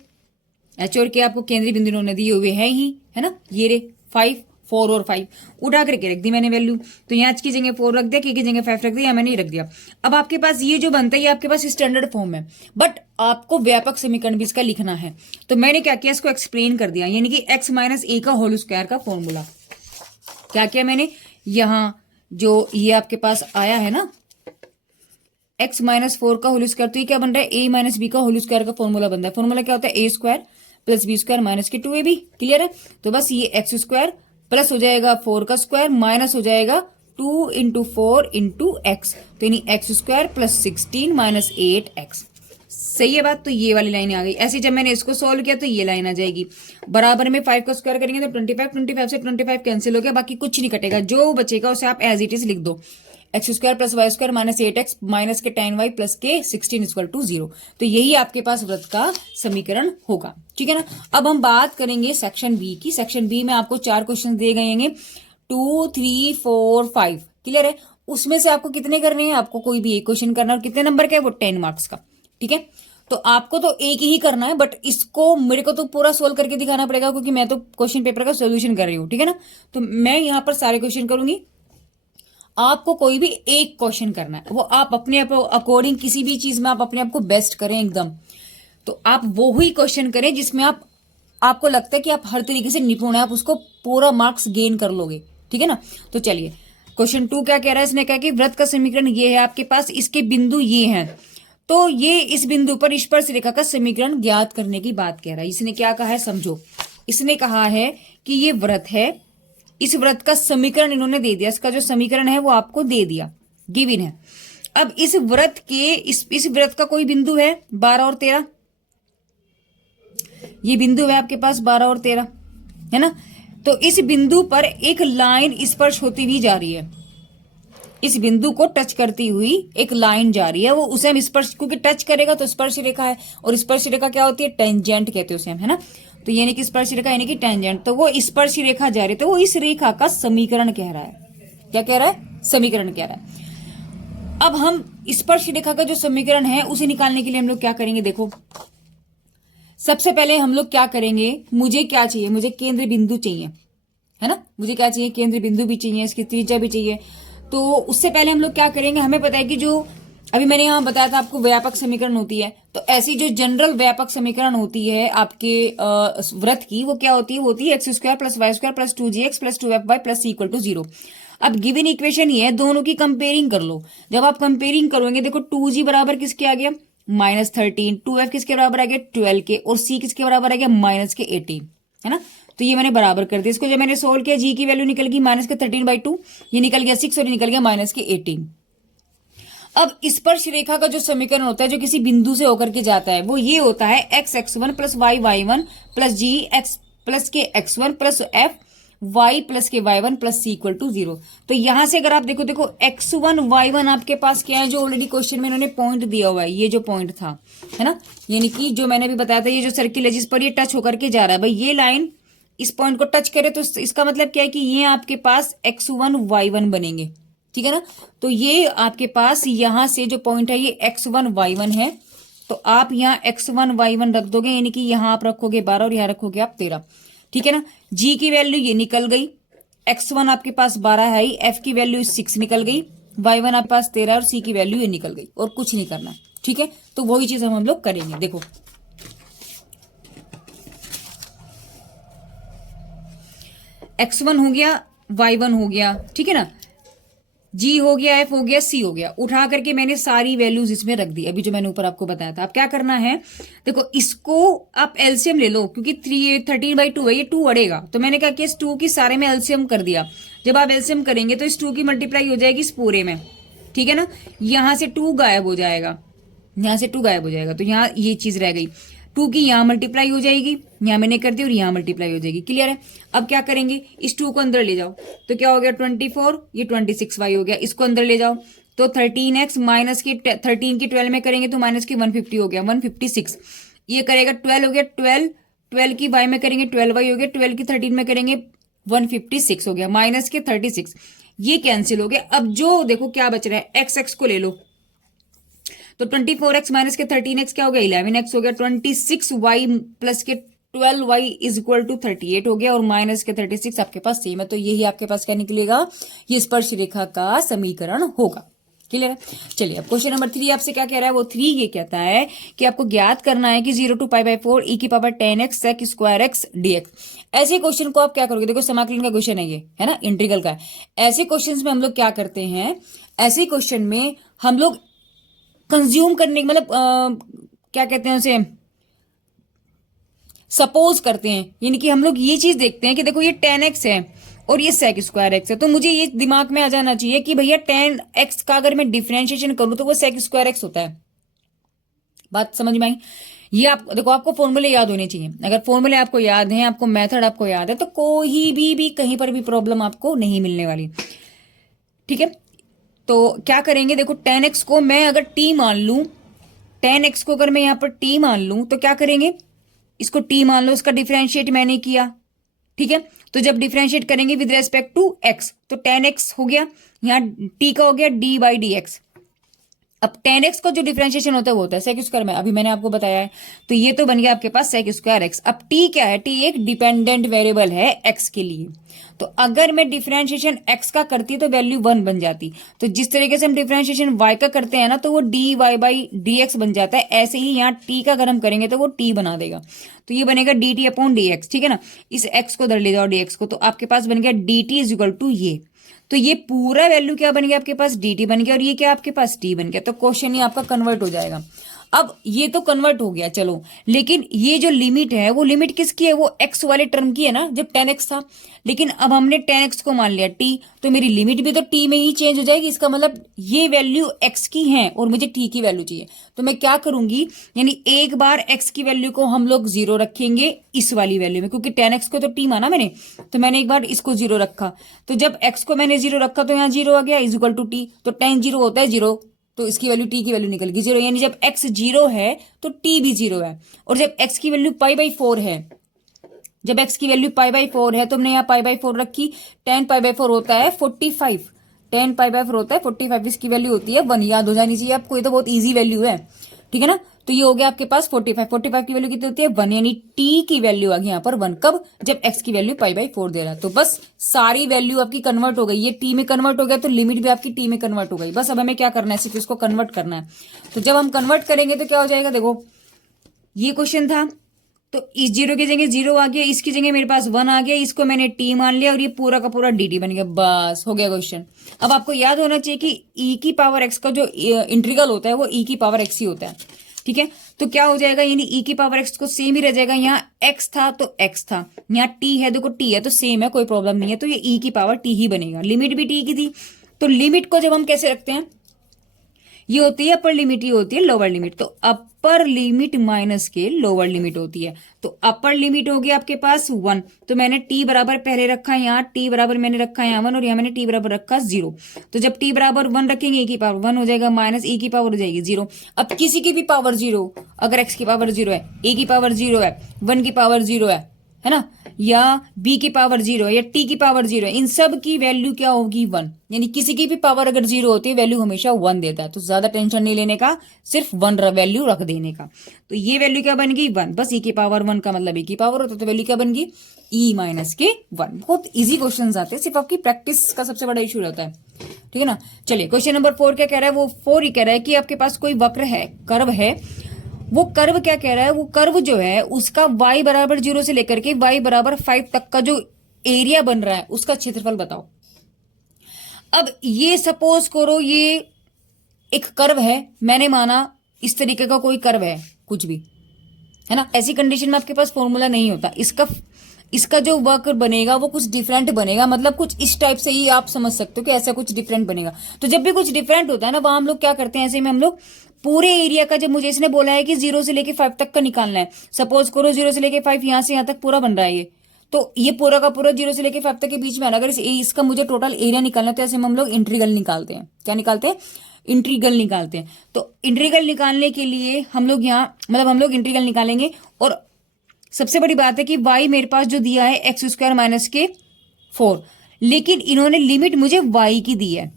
h और k आपको केंद्रीय बिंदु इन्होंने दिए हुए हैं ही, है ना, ये रे 5, 4 और 5 उठा करके रख दी मैंने वैल्यू। तो यहाँ h की जगह 4 रख दिया, k की जगह 5 रख दिया, मैंने रख दिया। अब आपके पास ये जो बनता है ये आपके पास स्टैंडर्ड फॉर्म है, बट आपको व्यापक समीकरण भी इसका लिखना है। तो मैंने क्या किया, इसको एक्सप्लेन कर दिया, यानी कि x माइनस ए का होल स्क्वायर का फॉर्मूला क्या किया मैंने, यहाँ जो ये आपके पास आया है ना x माइनस 4 का होल स्क्वायर, तो ये क्या बन रहा है, a माइनस बी का होल स्क्वायर का फॉर्मूला बन रहा है। फॉर्मूला क्या होता है, a square plus b square minus के 2ab। क्लियर है। तो बस ये x स्क्वायर प्लस हो जाएगा 4 का स्क्वायर माइनस हो जाएगा 2 इंटू 4 इंटू एक्स, तो यानी x square plus 16 minus 8x। सही है बात। तो ये वाली लाइन आ गई। ऐसे जब मैंने इसको सॉल्व किया तो ये लाइन आ जाएगी। बराबर में 5 का स्क्वायर करेंगे तो 25, 25 से 25 कैंसिल हो गया, बाकी कुछ नहीं कटेगा, जो बचेगा उसे आप एज इट इज लिख दो, x square plus y square minus 8x minus के 10y प्लस के 16 इक्वल टू 0। तो यही आपके पास व्रत का समीकरण होगा, ठीक है ना। अब हम बात करेंगे सेक्शन बी की। सेक्शन बी में आपको 4 क्वेश्चन दिए गए हैं, 2, 3, 4, 5। क्लियर है। उसमें से आपको कितने करने हैं, आपको कोई भी एक क्वेश्चन करना है, और कितने नंबर का है वो 10 मार्क्स का, ठीक है। तो आपको तो एक ही करना है, बट इसको मेरे को तो पूरा सोल्व करके दिखाना पड़ेगा, क्योंकि मैं तो क्वेश्चन पेपर का सोल्यूशन कर रही हूँ, ठीक है ना। तो मैं यहाँ पर सारे क्वेश्चन करूंगी, आपको कोई भी एक क्वेश्चन करना है, वो आप अपने अकॉर्डिंग किसी भी चीज में आप अपने आप को बेस्ट करें एकदम। तो आप वो ही क्वेश्चन करें जिसमें आपको लगता है कि आप हर तरीके से निपुण है, आप उसको पूरा मार्क्स गेन कर लोगे, ठीक है ना। तो चलिए क्वेश्चन 2 क्या कह रहा है, इसने कहा कि व्रत का समीकरण ये है आपके पास, इसके बिंदु ये हैं, तो ये इस बिंदु पर स्पर्श रेखा का समीकरण ज्ञात करने की बात कह रहा है। इसने क्या कहा है समझो, इसने कहा है कि ये व्रत है, इस व्रत का समीकरण इन्होंने दे दिया, इसका जो समीकरण है वो आपको दे दिया, गिवन है। अब इस व्रत के इस व्रत का कोई बिंदु है 12 और 13, ये बिंदु है आपके पास 12 और 13, है ना। तो इस बिंदु पर एक लाइन स्पर्श होती हुई जा रही है, इस बिंदु को टच करती हुई एक लाइन जा रही है, वो उसे हम स्पर्श, क्योंकि टच करेगा तो स्पर्श रेखा है, और स्पर्श रेखा क्या होती है, टेंजेंट कहते हैं उसे हम, है ना। तो यानी कि स्पर्श रेखा यानी कि टेंजेंट, तो वो स्पर्श रेखा जा रही है, तो वो इस रेखा का समीकरण कह रहा है। क्या कह रहा है, समीकरण कह रहा है। अब हम स्पर्श रेखा का जो समीकरण है उसे निकालने के लिए हम लोग क्या करेंगे, देखो सबसे पहले हम लोग क्या करेंगे, मुझे क्या चाहिए, मुझे केंद्र बिंदु चाहिए, है ना, मुझे क्या चाहिए, केंद्र बिंदु भी चाहिए, इसकी त्रिज्या भी चाहिए। तो उससे पहले हम लोग क्या करेंगे, हमें पता है कि जो अभी मैंने यहाँ बताया था आपको व्यापक समीकरण होती है, तो ऐसी जो जनरल व्यापक समीकरण होती है आपके व्रत की, वो क्या होती है, होती है x square plus y square plus 2gx plus 2fy plus c equal to 0। अब गिवन इक्वेशन ये है, दोनों की कंपेयरिंग कर लो। जब आप कंपेयरिंग करोगे देखो 2g बराबर किसके आ गया, -13, 2f किसके बराबर आ गया 12 के, और c किसके बराबर आ गया -18, है ना। तो ये मैंने बराबर कर दिया। इसको जब मैंने सोल्व किया, g की वैल्यू निकल गई -13/2, ये निकल गया 6 और ये निकल गया -18। अब स्पर्श रेखा का जो समीकरण होता है जो किसी बिंदु से होकर के जाता है, वो ये होता है x(x1) + y(y1) + g(x) + k(x1) + f y + k y1 + c = 0। तो यहां से अगर आप देखो x1 y1 आपके पास क्या है, जो ऑलरेडी क्वेश्चन में इन्होंने पॉइंट दिया हुआ है, ये जो पॉइंट था, है ना, यानी कि जो मैंने भी बताया था, ये जो सर्किल है जिस पर ये टच होकर के जा रहा है, भाई ये लाइन इस पॉइंट को टच करे तो इसका मतलब क्या है कि ये आपके पास x1 y1 बनेंगे, ठीक है ना। तो ये आपके पास यहां से जो पॉइंट है ये x1 y1 है, तो आप यहाँ x1 y1 रख दोगे, यानी कि यहां आप रखोगे 12 और यहां रखोगे आप 13, ठीक है ना। g की वैल्यू ये निकल गई, x1 आपके पास 12 है ही, f की वैल्यू 6 निकल गई, y1 आपके पास 13 और c की वैल्यू ये निकल गई, और कुछ नहीं करना, ठीक है। तो वही चीज हम लोग करेंगे। देखो x1 हो गया, y1 हो गया, ठीक है ना, जी हो गया, एफ हो गया, सी हो गया, उठा करके मैंने सारी वैल्यूज इसमें रख दी, अभी जो मैंने ऊपर आपको बताया था। अब क्या करना है, देखो इसको आप एलसीएम ले लो, क्योंकि 13/2 है, ये 2 अड़ेगा, तो मैंने क्या किया, इस 2 की सारे में एलसीएम कर दिया। जब आप एलसीएम करेंगे तो इस 2 की मल्टीप्लाई हो जाएगी इस पूरे में, ठीक है ना। यहां से 2 गायब हो जाएगा, यहां से 2 गायब हो जाएगा, तो यहां ये चीज रह गई, 2 की यहां मल्टीप्लाई हो जाएगी, यहां मैंने कर दी, और यहां मल्टीप्लाई हो जाएगी, क्लियर है। अब क्या करेंगे, इस 2 को अंदर ले जाओ, तो क्या हो गया 24, ये 26y हो गया, इसको अंदर ले जाओ तो 13x माइनस की 13 की 12 में करेंगे तो माइनस की 150 हो गया, 156, ये करेगा 12 हो गया, 12 की y में करेंगे 12y हो गया, 12 की 13 में करेंगे 156 हो गया, माइनस के 36, ये कैंसिल हो गया। अब जो देखो क्या बच रहा है, x को ले लो, तो 24x माइनस के 13x क्या हो गया 11x हो गया, 26y प्लस के 12y इज इक्वल टू 38 हो गया, और माइनस के 36 आपके पास सेम है। तो यही आपके पास क्या निकलेगा, ये स्पर्श रेखा का समीकरण होगा, क्लियर है। चलिए अब क्वेश्चन नंबर 3 आपसे क्या कह रहा है, वो 3 ये कहता है कि आपको ज्ञात करना है कि 0 to π/4 e की power 10x sec square x dx। ऐसे क्वेश्चन को आप क्या करोगे, देखो समाकलन का क्वेश्चन है ये, है ना, इंटीग्रल का है। ऐसे क्वेश्चन में हम लोग क्या करते हैं, ऐसे क्वेश्चन में हम लोग कंज्यूम करने मतलब क्या कहते हैं उसे, सपोज करते हैं, यानी कि हम लोग ये चीज देखते हैं कि देखो ये 10x है और ये sec स्क्वायर x है, तो मुझे ये दिमाग में आ जाना चाहिए कि भैया 10x का अगर मैं डिफरेंशिएशन करूं तो वो sec स्क्वायर x होता है। बात समझ में आई। ये आप देखो, आपको फॉर्मूले याद होने चाहिए, अगर फॉर्मूले आपको याद हैं, आपको मेथड आपको याद है, तो कोई भी कहीं पर भी प्रॉब्लम आपको नहीं मिलने वाली, ठीक है। तो क्या करेंगे, देखो 10x को मैं अगर t मान लूं, 10x को अगर मैं यहां पर t मान लूं तो क्या करेंगे, इसको t मान लो, इसका डिफरेंशिएट मैंने किया, ठीक है। तो जब डिफरेंशिएट करेंगे विद रेस्पेक्ट टू x, तो 10x हो गया, यहां t का हो गया d/dx। अब 10x का जो डिफरेंशिएशन होता है वो होता है sec स्क्वायर में, अभी मैंने आपको बताया है, तो ये तो बन गया आपके पास sec स्क्वायर x। अब t क्या है, t एक डिपेंडेंट वेरिएबल है x के लिए, तो अगर मैं डिफरेंशिएशन x का करती तो वैल्यू 1 बन जाती, तो जिस तरीके से हम डिफरेंशिएशन y का करते हैं ना, तो वो dy/dx बन जाता है, ऐसे ही यहाँ t का अगर हम करेंगे तो वो t बना देगा, तो ये बनेगा dt/dx, ठीक है ना। इस x को उधर ले जाओ dx को, तो आपके पास बन गया dt इज इक्वल टू ये, तो ये पूरा वैल्यू क्या बन गया आपके पास, dt बन गया, और ये क्या आपके पास t बन गया, तो क्वेश्चन ही आपका कन्वर्ट हो जाएगा। अब ये तो कन्वर्ट हो गया, चलो, लेकिन ये जो लिमिट है वो लिमिट किसकी है, वो x वाले टर्म की है ना, जब 10x था, लेकिन अब हमने 10x को मान लिया t, तो मेरी लिमिट भी तो t में ही चेंज हो जाएगी, इसका मतलब ये वैल्यू x की है और मुझे t की वैल्यू चाहिए, तो मैं क्या करूंगी, यानी एक बार x की वैल्यू को हम लोग 0 रखेंगे इस वाली वैल्यू में, क्योंकि 10x को तो t माना मैंने, तो मैंने एक बार इसको 0 रखा, तो जब x को मैंने 0 रखा तो यहाँ 0 आ गया इज इक्वल टू t, तो 10 0 होता है 0, तो इसकी वैल्यू t की वैल्यू निकल गई 0, यानी जब x 0 है तो t भी 0 है, और जब x की वैल्यू π/4 है, जब x की वैल्यू π/4 है तो हमने यहाँ π/4 रखी, 10 π/4 होता है 45, 10 π/4 होता है 45, इसकी वैल्यू होती है 1, याद हो जानी चाहिए आपको, ये तो बहुत इजी वैल्यू है, ठीक है ना। तो ये हो गया आपके पास 45 की वैल्यू कितनी होती है 1, यानी t की वैल्यू आ गई यहाँ पर 1, कब, जब x की वैल्यू π/4 दे रहा है, तो बस सारी वैल्यू आपकी कन्वर्ट हो गई, ये t में कन्वर्ट हो गया तो लिमिट भी आपकी t में कन्वर्ट हो गई, बस अब हमें क्या करना है, सिर्फ इसको कन्वर्ट करना है। तो जब हम कन्वर्ट करेंगे तो क्या हो जाएगा, देखो ये क्वेश्चन था, तो इस 0 की जगह 0 आ गया, इसकी जगह मेरे पास 1 आ गया, इसको मैंने t मान लिया, और ये पूरा का पूरा dt बन गया, बस हो गया क्वेश्चन। अब आपको याद होना चाहिए कि e की पावर x का जो इंटीग्रल होता है वो e की पावर x ही होता है, ठीक है, तो क्या हो जाएगा, यानी e की पावर x को सेम ही रह जाएगा। यहाँ x था तो x था, यहाँ t है, देखो t है तो सेम है, कोई प्रॉब्लम नहीं है, तो ये e की पावर t ही बनेगा। लिमिट भी t की थी, तो लिमिट को जब हम कैसे रखते हैं, ये होती है अपर लिमिट, ये होती है लोअर लिमिट। तो अपर लिमिट माइनस के लोअर लिमिट होती है। तो अपर लिमिट होगी आपके पास 1, तो मैंने t बराबर पहले रखा है, यहाँ t बराबर मैंने रखा है यहाँ 1, और यहाँ मैंने t बराबर रखा 0। तो जब t बराबर 1 रखेंगे, e की पावर 1 हो जाएगा, माइनस e की पावर हो जाएगी 0। अब किसी की भी पावर 0, अगर x की पावर 0 है, e की पावर 0 है, 1 की पावर 0 है ना, या b की पावर 0 है, या t की पावर 0 है, इन सब की वैल्यू क्या होगी 1। यानी किसी की भी पावर अगर 0 होती है, वैल्यू हमेशा 1 देता है। तो ज्यादा टेंशन नहीं लेने का, सिर्फ 1 वैल्यू रख देने का। तो ये वैल्यू क्या बन गई 1, बस e की पावर 1 का मतलब e की पावर होता है, तो वैल्यू क्या बन गई e माइनस के 1। बहुत इजी क्वेश्चन आते हैं, सिर्फ आपकी प्रैक्टिस का सबसे बड़ा इशू रहता है, ठीक है ना। चलिए क्वेश्चन नंबर 4 क्या कह रहा है, वो 4 ही कह रहा है कि आपके पास कोई वक्र है, कर्व है। वो कर्व क्या कह रहा है, वो कर्व जो है उसका y बराबर 0 से लेकर के y बराबर 5 तक का जो एरिया बन रहा है, उसका क्षेत्रफल बताओ। अब ये सपोज करो ये एक कर्व है, मैंने माना इस तरीके का कोई कर्व है, कुछ भी है ना। ऐसी कंडीशन में आपके पास फॉर्मूला नहीं होता, इसका जो वक्र बनेगा वो कुछ डिफरेंट बनेगा, मतलब कुछ इस टाइप से ही आप समझ सकते हो कि ऐसा कुछ डिफरेंट बनेगा। तो जब भी कुछ डिफरेंट होता है ना, वहां हम लोग क्या करते हैं, ऐसे में हम लोग पूरे एरिया का, जब मुझे इसने बोला है कि 0 से लेके 5 तक का निकालना है, सपोज करो 0 से लेके 5 यहां से यहां तक पूरा बन रहा है ये, तो ये पूरा का पूरा 0 से लेके 5 तक के बीच में है। अगर इसका मुझे टोटल एरिया निकालना है, तो ऐसे में हम लोग इंटीग्रल निकालते हैं। क्या निकालते हैं, इंटीग्रल निकालते हैं। तो इंटीग्रल निकालने के लिए हम लोग यहाँ, मतलब हम लोग इंटीग्रल निकालेंगे, और सबसे बड़ी बात है कि y मेरे पास जो दिया है x² माइनस के 4, लेकिन इन्होंने लिमिट मुझे y की दी है।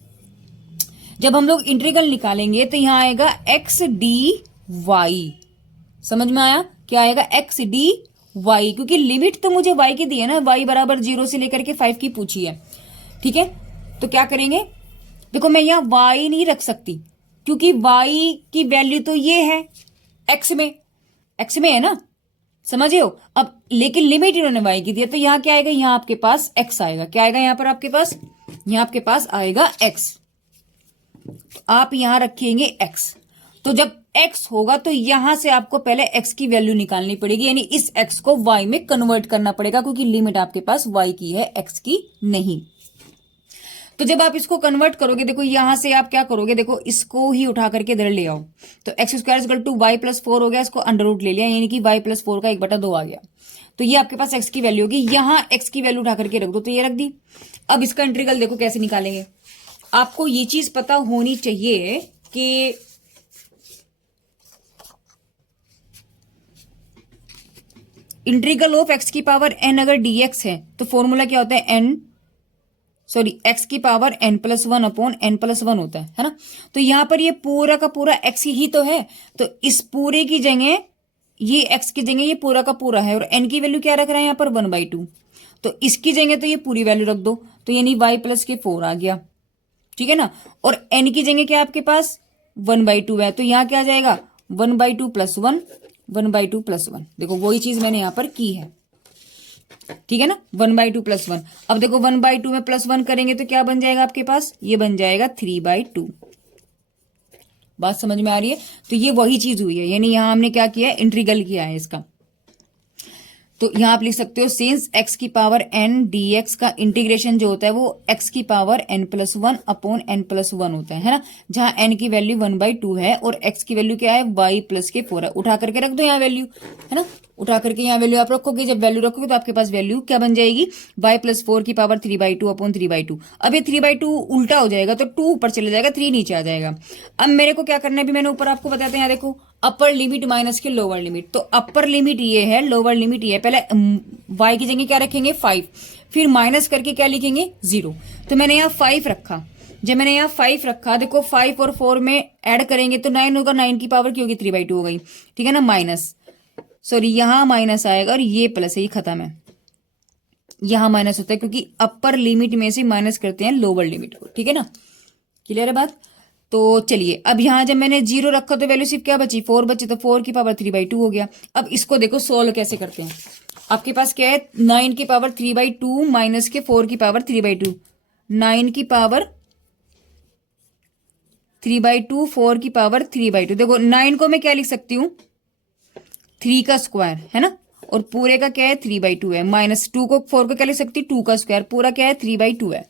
जब हम लोग इंटीग्रल निकालेंगे तो यहां आएगा x dy, समझ में आया, क्या आएगा x dy, क्योंकि लिमिट तो मुझे y की दी है ना, y बराबर 0 से लेकर के 5 की पूछी है, ठीक है। तो क्या करेंगे, देखो मैं यहां y नहीं रख सकती, क्योंकि y की वैल्यू तो ये है x में है ना, समझे हो। अब लेकिन लिमिट इन्होंने y की दी है, तो यहां क्या आएगा, यहां आपके पास x आएगा। क्या आएगा यहां पर आपके पास, यहां आपके पास आएगा x, तो आप यहां रखेंगे x। तो जब x होगा तो यहां से आपको पहले x की वैल्यू निकालनी पड़ेगी, यानी इस x को y में कन्वर्ट करना पड़ेगा, क्योंकि लिमिट आपके पास y की है, x की नहीं। तो जब आप इसको कन्वर्ट करोगे, देखो यहां से आप क्या करोगे, देखो इसको ही उठा करके इधर ले आओ, तो x² = y + 4 हो गया, इसको अंडर रूट ले लिया, यानी कि y + 4 का 1/2 आ गया। तो ये आपके पास x की वैल्यू होगी, यहां x की वैल्यू उठा करके रख दो, तो ये रख दी। अब इसका इंटीग्रल देखो कैसे निकालेंगे। आपको ये चीज पता होनी चाहिए कि इंटीग्रल ऑफ x की पावर n अगर dx है, तो फॉर्मूला क्या होता है, x की पावर n+1 अपॉन n+1 होता है ना। तो यहां पर ये पूरा का पूरा x ही तो है, तो इस पूरे की जगह, ये x की जगह ये पूरा का पूरा है, और n की वैल्यू क्या रख रहा है यहाँ पर 1/2, तो इसकी जगह तो ये पूरी वैल्यू रख दो, तो यानी y + के 4 आ गया, ठीक है ना। और n की जगह क्या आपके पास 1/2 है, तो यहाँ क्या आ जाएगा 1/2 + 1, 1/2 + 1, देखो वही चीज मैंने यहां पर की है, ठीक है ना, 1/2 + 1। अब देखो 1/2 में +1 करेंगे तो क्या बन जाएगा आपके पास, ये बन जाएगा 3/2। बात समझ में आ रही है। तो ये वही चीज हुई है, यानी यहां हमने क्या किया है, इंटीग्रल किया है इसका। तो यहां आप लिख सकते हो सिंस x की पावर n dx का इंटीग्रेशन जो होता है वो x की पावर n+1 अपॉन n+1 होता है ना, जहां n की वैल्यू 1/2 है और x की वैल्यू क्या है y + के 4 है। उठा करके रख दो यहाँ वैल्यू, है ना, उठा करके यहाँ वैल्यू आप रखोगे, जब वैल्यू रखोगे तो आपके पास वैल्यू क्या बन जाएगी, y + 4 की पावर 3/2 अपॉन 3/2। अब ये 3/2 उल्टा हो जाएगा, तो 2 ऊपर चले जाएगा, 3 नीचे आ जाएगा। अब मेरे को क्या करना है, अभी मैंने ऊपर आपको बताते हैं, यहाँ देखो अपर लिमिट माइनस के लोअर लिमिट। तो अपर लिमिट ये है, लोअर लिमिट ये है। पहले y की जगह क्या रखेंगे 5, फिर माइनस करके क्या लिखेंगे 0। तो मैंने यहाँ 5 रखा, जब मैंने यहाँ 5 रखा, देखो 5 और 4 में ऐड करेंगे तो 9 होगा, 9 की पावर क्या होगी 3/2 हो गई, ठीक है ना, माइनस, सॉरी यहाँ माइनस आएगा और ये प्लस है, ये खत्म है। यहाँ माइनस होता है क्योंकि अपर लिमिट में से माइनस करते हैं लोअर लिमिट को, ठीक है ना, क्लियर है बात। तो चलिए अब यहां जब मैंने 0 रखा तो वैल्यू सिर्फ क्या बची, 4 बची, तो 4 की पावर 3/2 हो गया। अब इसको देखो सोल्व कैसे करते हैं। आपके पास क्या है, 9 की पावर 3/2 माइनस के 4 की पावर 3/2, 9 की पावर 3/2, 4 की पावर 3/2। देखो 9 को मैं क्या लिख सकती हूँ, 3 का स्क्वायर, है ना, और पूरे का क्या है 3/2 है, माइनस 2 को 4 को क्या लिख सकती हूँ, 2 का स्क्वायर, पूरा क्या है 3/2 है।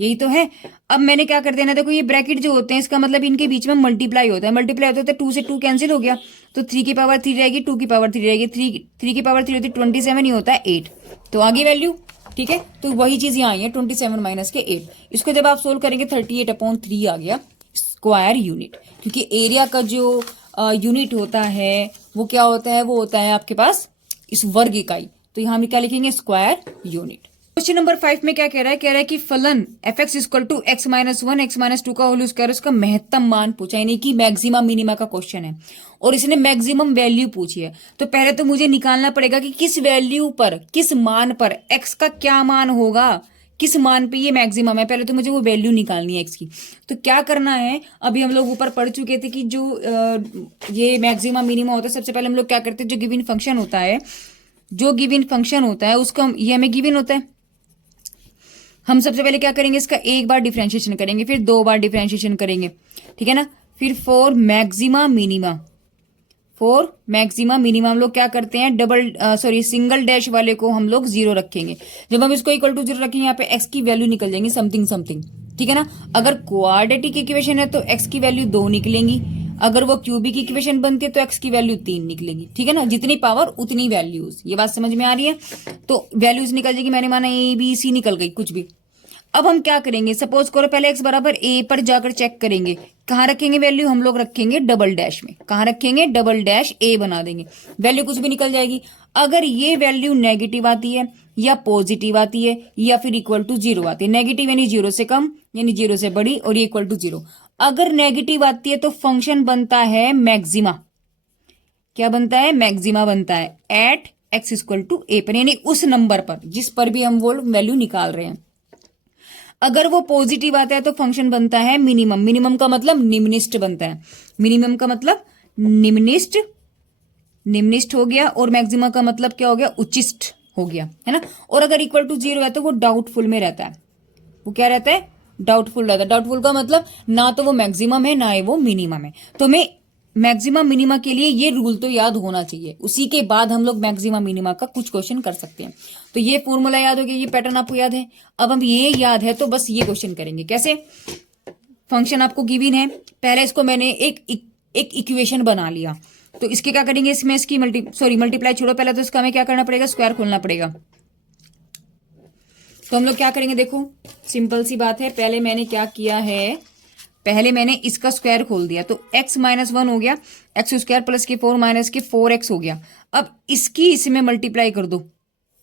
यही तो है। अब मैंने क्या कर देना, देखो ये ब्रैकेट जो होते हैं इसका मतलब इनके बीच में मल्टीप्लाई होता है, मल्टीप्लाई होता है तो 2 से 2 कैंसिल हो गया, तो 3 की पावर 3 रहेगी, 2 की पावर 3 रहेगी, 3 की पावर 3 होती है 27, ही होता है 8। तो आगे वैल्यू, ठीक है, तो वही चीज यहाँ आई है 27 माइनस के 8। इसको जब आप सोल्व करेंगे 38/3 आ गया स्क्वायर यूनिट, क्योंकि एरिया का जो यूनिट होता है वो क्या होता है, वो होता है आपके पास इस वर्ग इकाई। तो यहाँ हम क्या लिखेंगे, स्क्वायर यूनिट। क्वेश्चन नंबर 5 में क्या कह रहा है कि फलन f(x) equal to x-1 x-2 का होल स्क्वायर, उसका महत्तम मान पूछा, यानी कि मैक्सिमा मिनिमा का क्वेश्चन है और इसने मैक्सिमम वैल्यू पूछी है। तो पहले तो मुझे निकालना पड़ेगा कि किस वैल्यू पर, किस मान पर x का क्या मान होगा, किस मान पे ये मैक्सिमम है, पहले तो मुझे वो वैल्यू निकालनी है x की। तो क्या करना है, अभी हम लोग ऊपर पढ़ चुके थे कि जो ये मैक्सिमम मिनिमा होता है, सबसे पहले हम लोग क्या करते हैं, जो गिवन फंक्शन होता है, जो गिवन फंक्शन होता है उसका, ये हमें गिवन होता है, हम सबसे पहले क्या करेंगे, इसका एक बार डिफरेंशिएशन करेंगे, फिर 2 बार डिफरेंशिएशन करेंगे, ठीक है ना। फिर for maxima minima, for maxima minima हम लोग क्या करते हैं, सिंगल डैश वाले को हम लोग 0 रखेंगे। जब हम इसको इक्वल टू 0 रखेंगे, यहाँ पे x की वैल्यू निकल जाएंगी समथिंग समथिंग, ठीक है ना। अगर क्वाड्रेटिक इक्वेशन है तो x की वैल्यू 2 निकलेंगी, अगर वो क्यूबिक इक्वेशन बनती है तो x की वैल्यू 3 निकलेगी, ठीक है ना। जितनी पावर उतनी वैल्यूज, ये बात समझ में आ रही है। तो वैल्यूज निकल जाएगी, मैंने माना ABC निकल गई, कुछ भी। अब हम क्या करेंगे, सपोज करो पहले x बराबर a पर जाकर चेक करेंगे, कहाँ रखेंगे वैल्यू, हम लोग रखेंगे डबल डैश में, कहाँ रखेंगे, डबल डैश a बना देंगे, वैल्यू कुछ भी निकल जाएगी। अगर ये वैल्यू नेगेटिव आती है या पॉजिटिव आती है या फिर इक्वल टू 0 आती है, नेगेटिव यानी 0 से कम यानी 0 से बड़ी, और ये इक्वल टू 0। अगर नेगेटिव आती है तो फंक्शन बनता है मैक्सिमा, क्या बनता है, मैक्सिमा बनता है at x equal to a पर, यानी उस नंबर पर जिस पर भी हम वो वैल्यू निकाल रहे हैं। अगर वो पॉजिटिव आता है तो फंक्शन बनता है मिनिमम, मिनिमम का मतलब निम्निष्ट बनता है, मिनिमम का मतलब निम्निष्ट, निम्निष्ट हो गया, और मैक्सिमम का मतलब क्या हो गया, उच्चिष्ट हो गया, है ना। और अगर इक्वल टू 0 है तो वो डाउटफुल में रहता है, वो क्या रहता है, डाउटफुल रहता है। डाउटफुल का मतलब ना तो वो मैक्सिमम है ना ही वो मिनिमम है। तो मैं मैक्सिमम मिनिमा के लिए ये रूल तो याद होना चाहिए, उसी के बाद हम लोग मैक्सिमम मिनिमा का कुछ क्वेश्चन कर सकते हैं। तो ये फॉर्मूला याद हो गया, ये पैटर्न आपको याद है। अब हम ये याद है तो बस ये क्वेश्चन करेंगे। कैसे, फंक्शन आपको गिवन है, पहले इसको मैंने एक इक्वेशन बना लिया, तो इसके क्या करेंगे, इसमें इसकी मल्टीप्लाई छोड़ो, पहले तो इसका हमें क्या करना पड़ेगा, स्क्वायर खोलना पड़ेगा। तो हम लोग क्या करेंगे, देखो सिंपल सी बात है, पहले मैंने क्या किया है, पहले मैंने इसका स्क्वायर खोल दिया, तो x-1 हो गया, x स्क्वायर प्लस के 4 माइनस के 4x हो गया। अब इसकी इसमें मल्टीप्लाई कर दो,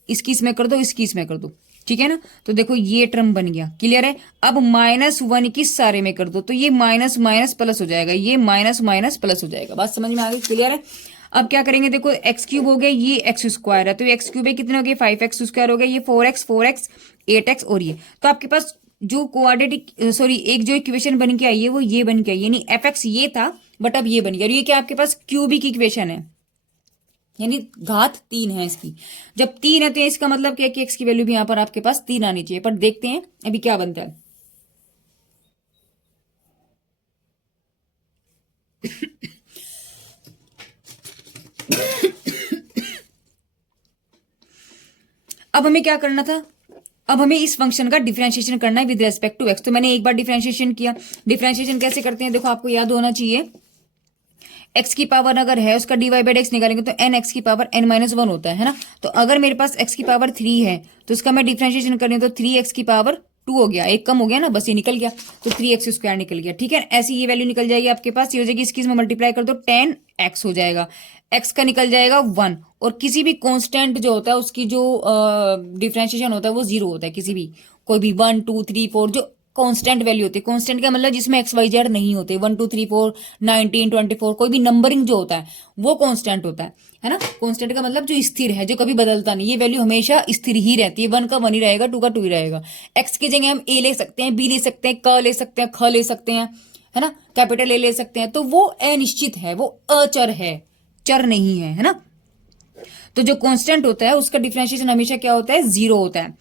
इसकी इसमें कर दो, इसकी इसमें कर दो, ठीक है ना। तो देखो ये टर्म बन गया, क्लियर है। अब -1 की सारे में कर दो, तो ये माइनस माइनस प्लस हो जाएगा, ये माइनस माइनस प्लस हो जाएगा। बात समझ में आ गई, क्लियर है। अब क्या करेंगे, देखो x³ हो गया, ये x स्क्वायर है, तो ये x³ है, कितने हो गए, 5x स्क्वायर हो गया, ये 4x 8x, और ये तो आपके पास जो क्वाड्रेटिक एक जो इक्वेशन बन के आई है वो ये बन के आई, यानी fx ये था बट अब ये बन गया, और ये क्या आपके पास क्यूबिक इक्वेशन है, यानी घात 3 है इसकी। जब 3 है तो इसका मतलब क्या है कि x की वैल्यू भी यहां पर आपके पास 3 आनी चाहिए, पर देखते हैं अभी क्या बनता है। अब हमें क्या करना था, अब हमें इस फंक्शन का डिफरेंशिएशन करना है विद रेस्पेक्ट टू एक्स। तो मैंने एक बार डिफरेंशिएशन किया, डिफरेंशिएशन कैसे करते हैं, देखो आपको याद होना चाहिए, x की पावर अगर है उसका dy बाई एक्स निकालेंगे तो n x की पावर n-1 होता है ना। तो अगर मेरे पास x की पावर 3 है तो इसका मैं डिफरेंशिएशन करें तो 3x की पावर 2 हो गया, एक कम हो गया ना, बस ये निकल गया, तो 3x स्क्वायर निकल गया, ठीक है। ऐसी ये वैल्यू निकल जाएगी आपके पास, ये हो जाएगी, इसकी इसमें मल्टीप्लाई कर दो 10x हो जाएगा, x का निकल जाएगा 1, और किसी भी कांस्टेंट जो होता है उसकी जो डिफरेंशिएशन होता है वो 0 होता है, किसी भी कोई भी 1 2 3 4 जो कांस्टेंट वैल्यू होती है, कांस्टेंट का मतलब जिसमें XYZ नहीं होते, 1 2 3 4 19 24 कोई भी नंबरिंग जो होता है वो कांस्टेंट होता है ना। कांस्टेंट का मतलब जो स्थिर है, जो कभी बदलता नहीं, ये वैल्यू हमेशा स्थिर ही रहती है, 1 का 1 ही रहेगा, 2 का 2 ही रहेगा। x की जगह हम a ले सकते हैं, b ले सकते हैं, क ले सकते हैं, ख ले सकते हैं, है ना, कैपिटल ए ले सकते हैं, तो वो अनिश्चित है, वो अचर है, चर नहीं है, है ना। तो जो कांस्टेंट होता है उसका डिफरेंशिएशन हमेशा क्या होता है, 0 होता है,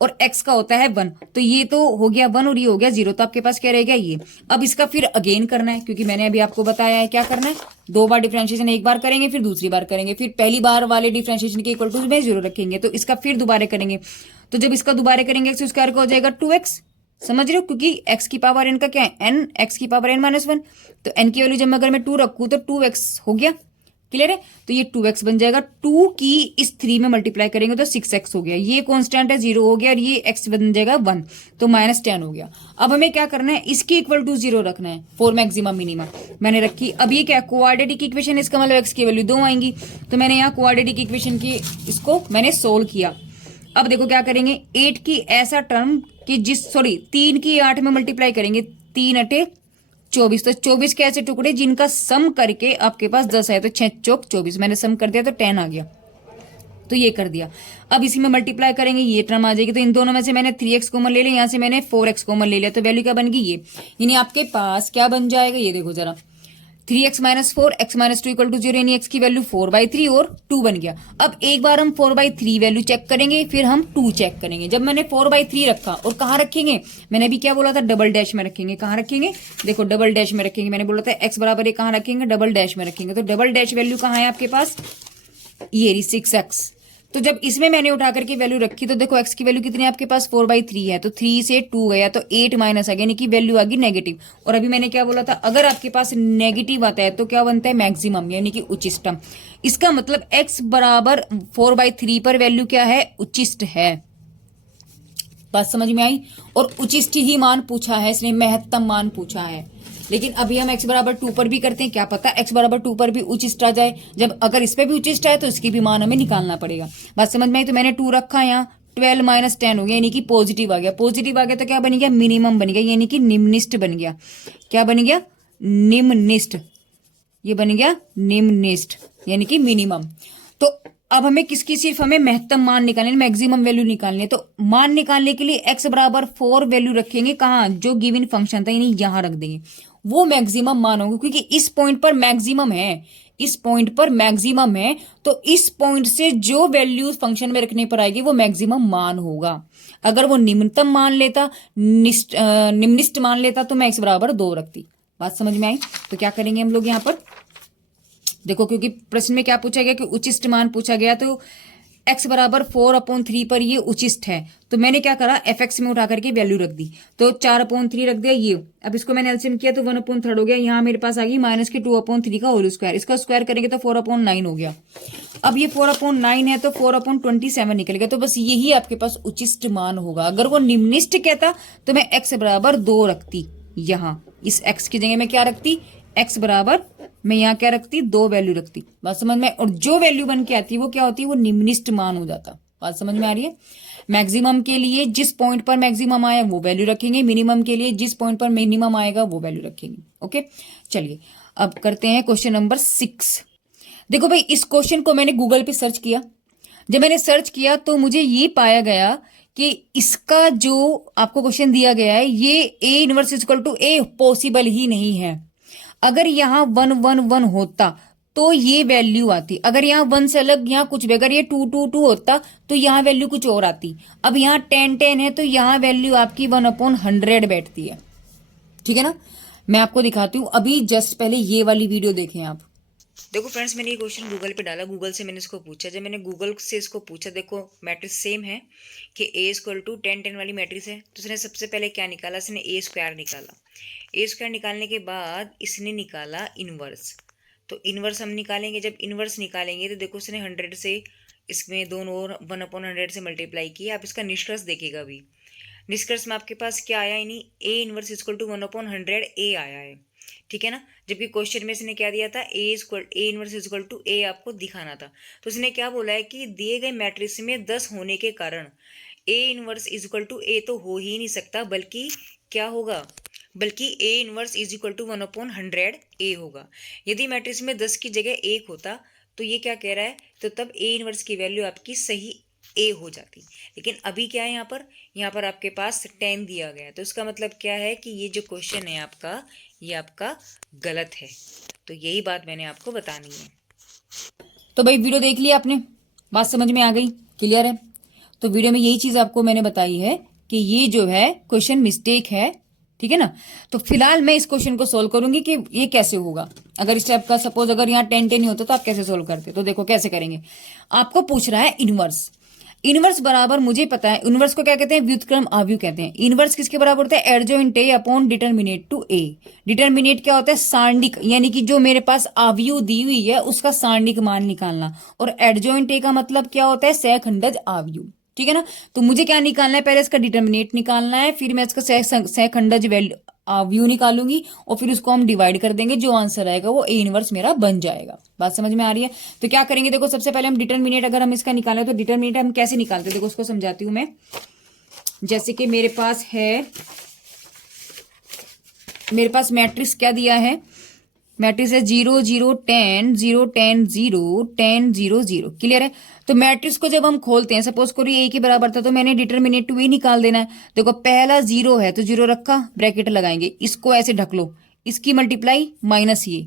और x का होता है 1। तो ये तो हो गया 1 और ये हो गया 0, तो आपके पास क्या रहेगा ये। अब इसका फिर अगेन करना है, क्योंकि मैंने अभी आपको बताया है क्या करना है, 2 बार डिफरेंशिएशन, एक बार करेंगे फिर दूसरी बार करेंगे, फिर पहली बार वाले डिफरेंशिएशन के इक्वल टू में 0 रखेंगे, तो इसका फिर दोबारा करेंगे। तो जब इसका दोबारा करेंगे एक्स स्क्वायर का हो जाएगा 2x, समझ रहे हो, क्योंकि x की पावर n का क्या है, n, x की पावर n -1, तो n की वैल्यू जब अगर मैं 2 रखूं तो 2x हो गया, क्लियर है। तो ये 2x बन जाएगा, 2 की इस 3 में मल्टीप्लाई करेंगे तो 6x हो गया, ये कांस्टेंट है 0 हो गया, और ये x बन जाएगा 1, तो -10 हो गया। अब हमें क्या करना है, इसके इक्वल टू 0 रखना है फॉर मैक्सिमम मिनिमम, मैंने रखी। अब ये क्या क्वाड्रेटिक इक्वेशन, इसका मतलब x की वैल्यू 2 आएंगी, तो मैंने यहाँ क्वाड्रेटिक इक्वेशन की इसको मैंने सोल्व किया। अब देखो क्या करेंगे, 8 की ऐसा टर्म कि 3 की 8 में मल्टीप्लाई करेंगे, 3 अटे 24, तो 24 के ऐसे टुकड़े जिनका सम करके आपके पास 10 है, तो 6 चौक 24, मैंने सम कर दिया तो 10 आ गया, तो ये कर दिया। अब इसी में मल्टीप्लाई करेंगे, ये टर्म आ जाएगी, तो इन दोनों में से मैंने 3x कॉमन ले लिया, यहाँ से मैंने 4x कॉमन ले लिया, तो वैल्यू क्या बन गई ये, यानी आपके पास क्या बन जाएगा, ये देखो जरा, 3x - 4 x - 2 इक्वल टू 0, यानी x की वैल्यू 4/3 और 2 बन गया। अब एक बार हम 4/3 वैल्यू चेक करेंगे, फिर हम 2 चेक करेंगे। जब मैंने 4/3 रखा, और कहाँ रखेंगे, मैंने अभी क्या बोला था, डबल डैश में रखेंगे। कहाँ रखेंगे, देखो डबल डैश में रखेंगे, मैंने बोला था x बराबर है, कहाँ रखेंगे, डबल डैश में रखेंगे। तो डबल डैश वैल्यू कहाँ है आपके पास, ये रही 6x। तो जब इसमें मैंने उठा करके वैल्यू रखी, तो देखो x की वैल्यू कितनी है आपके पास, 4/3 है, तो 3 से 2 गया, तो 8 माइनस आ गया, यानी कि वैल्यू आ गई नेगेटिव। और अभी मैंने क्या बोला था, अगर आपके पास नेगेटिव आता है तो क्या बनता है, मैक्सिमम, यानी कि उच्चिष्टम। इसका मतलब x बराबर 4/3 पर वैल्यू क्या है, उच्चिष्ट है। बात समझ में आई। और उच्चिष्ट ही मान पूछा है इसने, महत्तम मान पूछा है। लेकिन अभी हम x बराबर 2 पर भी करते हैं, क्या पता x बराबर 2 पर भी उच्चिष्ट आ जाए। जब अगर इस पे भी उच्चिष्ट आए तो इसकी भी मान हमें निकालना पड़ेगा। बात समझ में आई। तो मैंने 2 रखा यहाँ, 12 - 10 हो गया, यानी कि पॉजिटिव आ गया। पॉजिटिव आ गया तो क्या बन गया, मिनिमम बन गया, यानी कि निम्निष्ट बन गया। क्या बन गया, निम्निष्ट, ये बन गया निम्निष्ट, यानी कि मिनिमम। तो अब हमें किसकी, सिर्फ हमें महत्तम मान निकालने, मैक्सिमम वैल्यू निकालनी है। तो मान निकालने के लिए x बराबर 4 वैल्यू रखेंगे, कहाँ, जो गिवन फंक्शन था, यानी यहां रख देंगे, वो मैक्सिमम मान होगा, क्योंकि इस पॉइंट पर मैक्सिमम है, इस पॉइंट पर मैक्सिमम है। तो इस पॉइंट से जो वैल्यू फंक्शन में रखने पर आएगी वो मैक्सिमम मान होगा। अगर वो निम्नतम मान लेता, निम्निष्ट मान लेता, तो मैं x बराबर 2 रखती। बात समझ में आई। तो क्या करेंगे हम लोग यहाँ पर, देखो, क्योंकि प्रश्न में क्या पूछा गया कि उचिष्ट मान पूछा गया, तो x बराबर 4/3 पर ये उचिष्ट है। तो मैंने क्या करा, fx में उठा करके वैल्यू रख दी, तो 4/3 रख दिया ये। अब इसको मैंने एलसीएम किया तो 1/3 हो गया, यहाँ मेरे पास आ गई -2/3 का होल स्क्वायर, इसका स्क्वायर करेंगे तो 4/9 हो गया। अब ये 4/9 है तो 4/27 निकल गया। तो बस यही आपके पास उचिष्ट मान होगा। अगर वो निम्निष्ट कहता तो मैं x बराबर 2 रखती, यहाँ इस x की जगह मैं क्या रखती, x बराबर, मैं यहाँ क्या रखती, 2 वैल्यू रखती। बात समझ में। और जो वैल्यू बन के आती है वो क्या होती है, वो निम्निष्ट मान हो जाता। बात समझ में आ रही है। मैक्सिमम के लिए जिस पॉइंट पर मैक्सिमम आया वो वैल्यू रखेंगे, मिनिमम के लिए जिस पॉइंट पर मिनिमम आएगा वो वैल्यू रखेंगे। ओके, चलिए अब करते हैं क्वेश्चन नंबर 6। देखो भाई, इस क्वेश्चन को मैंने गूगल पे सर्च किया। जब मैंने सर्च किया तो मुझे ये पाया गया कि इसका जो आपको क्वेश्चन दिया गया है, ये A inverse equal to A possible ही नहीं है। अगर यहाँ 1 1 1 होता तो ये वैल्यू आती, अगर यहाँ 1 से अलग यहाँ कुछ भी, अगर ये 2 2 2 होता तो यहाँ वैल्यू कुछ और आती। अब यहाँ 10 10 है तो यहाँ वैल्यू आपकी 1/100 बैठती है। ठीक है ना। मैं आपको दिखाती हूँ, अभी जस्ट पहले ये वाली वीडियो देखें आप। देखो फ्रेंड्स, मैंने ये क्वेश्चन गूगल पे डाला, गूगल से मैंने इसको पूछा। जब मैंने गूगल से इसको पूछा, देखो मैट्रिक्स सेम है कि A इक्वल टू 10 10 वाली मैट्रिक्स है, तो उसने सबसे पहले क्या निकाला, इसने A स्क्वायर निकाला। A स्क्वायर निकालने के बाद इसने निकाला इनवर्स। तो इनवर्स हम निकालेंगे, जब इनवर्स निकालेंगे तो देखो उसने 100 से इसमें दोनों और 1/100 से मल्टीप्लाई किया। आप इसका निष्कर्ष देखिएगा। अभी निष्कर्ष में आपके पास क्या आया, यानी A inverse equal to 1/100 A आया है। ठीक है ना। जबकि क्वेश्चन में इसने क्या दिया था, ए इनवर्स इक्वल टू ए आपको दिखाना था। तो इसने क्या बोला है कि दिए गए मैट्रिक्स में 10 होने के कारण A inverse equal to A तो हो ही नहीं सकता, बल्कि क्या होगा, बल्कि A inverse is equal to 1/100 ए होगा। यदि मैट्रिक्स में 10 की जगह 1 होता तो ये क्या कह रहा है, तो तब ए इनवर्स की वैल्यू आपकी सही ए हो जाती। लेकिन अभी क्या है, यहाँ पर आपके पास 10 दिया गया है। तो इसका मतलब क्या है कि ये जो क्वेश्चन है आपका, ये आपका गलत है। तो यही बात मैंने आपको बतानी है। तो भाई वीडियो देख लिया आपने, बात समझ में आ गई, क्लियर है। तो वीडियो में यही चीज आपको मैंने बताई है कि ये जो है क्वेश्चन मिस्टेक है, ठीक है ना। तो फिलहाल मैं इस क्वेश्चन को सोल्व करूंगी कि ये कैसे होगा। अगर इस टाइप का सपोज अगर यहाँ 10 नहीं होता तो आप कैसे सोल्व करते। तो देखो कैसे करेंगे। आपको पूछ रहा है इनवर्स। इनवर्स बराबर मुझे पता है, इनवर्स को क्या कहते हैं, व्युत्क्रम आव्यूह कहते हैं। इनवर्स किसके बराबर होता है, adjoint A upon determinant to A. Determinant क्या होता है, सांडिक, यानी कि जो मेरे पास आव्यूह दी हुई है उसका सांडिक मान निकालना। और एडजॉइंट ए का मतलब क्या होता है, सहखंडज आव्यूह, ठीक है ना। तो मुझे क्या निकालना है, पहले इसका डिटरमिनेट निकालना है, फिर मैं इसका सहखंडज वैल्यू व्यू निकालूंगी और फिर उसको हम डिवाइड कर देंगे, जो आंसर आएगा वो ए इनवर्स मेरा बन जाएगा। बात समझ में आ रही है। तो क्या करेंगे, देखो सबसे पहले हम डिटरमिनेट अगर हम इसका निकालें तो डिटरमिनेट हम कैसे निकालते हैं, देखो उसको समझाती हूं मैं। जैसे कि मेरे पास मैट्रिक्स क्या दिया है, मैट्रिक्स है 0 0 10 0 10 0 10 0 0, क्लियर है। तो मैट्रिक्स को जब हम खोलते हैं, सपोज करो ये ए के बराबर था तो मैंने डिटरमिनेट टू ए निकाल देना है। देखो पहला 0 है तो 0 रखा, ब्रैकेट लगाएंगे, इसको ऐसे ढक लो, इसकी मल्टीप्लाई माइनस ये,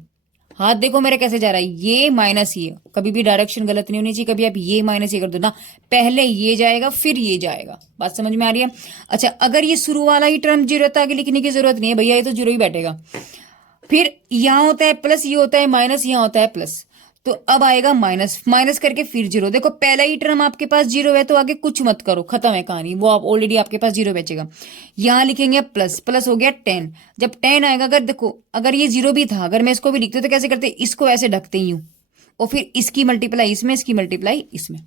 हाथ देखो मेरा कैसे जा रहा है, ये माइनस ये, कभी भी डायरेक्शन गलत नहीं होनी चाहिए, कभी आप ये माइनस ये कर दो ना, पहले ये जाएगा फिर ये जाएगा। बात समझ में आ रही है। अच्छा अगर ये शुरू वाला ही टर्म 0 था, आगे लिखने की जरूरत नहीं है भैया, ये तो 0 ही बैठेगा। फिर यहां होता है प्लस, ये होता है माइनस, यहां होता है प्लस, तो अब आएगा माइनस, माइनस करके फिर 0। देखो पहला ही टर्म आपके पास 0 है तो आगे कुछ मत करो, खत्म है कहानी, वो आप ऑलरेडी आपके पास 0 बचेगा। यहां लिखेंगे प्लस, प्लस हो गया 10, जब 10 आएगा, अगर देखो अगर ये 0 भी था, अगर मैं इसको भी लिखती हूँ तो कैसे करते, इसको ऐसे ढकते ही हूं और फिर इसकी मल्टीप्लाई इसमें, इसकी मल्टीप्लाई इसमें।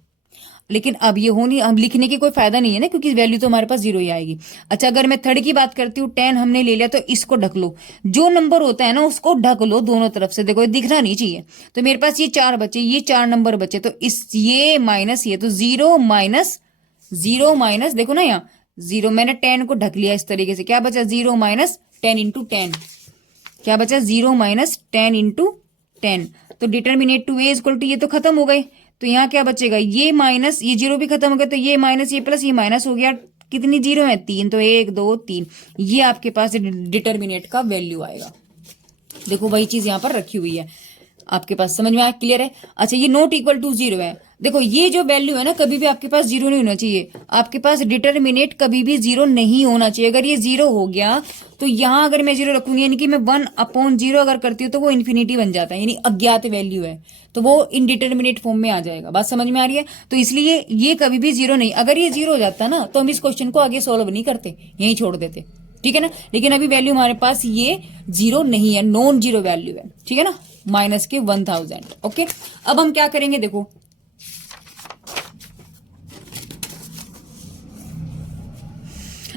लेकिन अब ये हो नहीं, अब लिखने की कोई फायदा नहीं है ना, क्योंकि वैल्यू तो हमारे पास 0 ही आएगी। अच्छा अगर मैं थर्ड की बात करती हूँ, 10 हमने ले लिया तो इसको ढक लो, जो नंबर होता है ना उसको ढक लो दोनों तरफ से, देखो ये दिखना नहीं चाहिए। तो मेरे पास ये 4 बचे, ये 4 नंबर बचे, तो इस ये माइनस ये, तो 0 माइनस देखो ना यहाँ 0, मैंने 10 को ढक लिया इस तरीके से, क्या बचा 0 माइनस 10 इंटू 10, क्या बचा 0 माइनस 10 इंटू 10। तो determinant to A equal to, ये तो खत्म हो गए, तो यहाँ क्या बचेगा, ये माइनस, ये 0 भी खत्म हो गया, तो ये माइनस ये प्लस, ये माइनस हो गया, कितनी 0 है 3, तो 1 2 3, ये आपके पास डिटरमिनेट का वैल्यू आएगा। देखो वही चीज यहाँ पर रखी हुई है आपके पास, समझ में आया, क्लियर है। अच्छा ये नॉट इक्वल टू 0 है, देखो ये जो वैल्यू है ना कभी भी आपके पास 0 नहीं होना चाहिए, आपके पास डिटरमिनेट कभी भी 0 नहीं होना चाहिए। अगर ये 0 हो गया तो यहां अगर मैं 0 रखूंगी, यानी कि मैं 1/0 अगर करती हूँ तो वो इन्फिनिटी बन जाता है, यानी अज्ञात वैल्यू है, तो वो इनडिटरमिनेट फॉर्म में आ जाएगा। बात समझ में आ रही है। तो इसलिए ये कभी भी 0 नहीं, अगर ये 0 हो जाता ना तो हम इस क्वेश्चन को आगे सोल्व नहीं करते, यही छोड़ देते, ठीक है ना। लेकिन अभी वैल्यू हमारे पास ये 0 नहीं है, नॉन 0 वैल्यू है, ठीक है ना, माइनस के 1000। ओके अब हम क्या करेंगे, देखो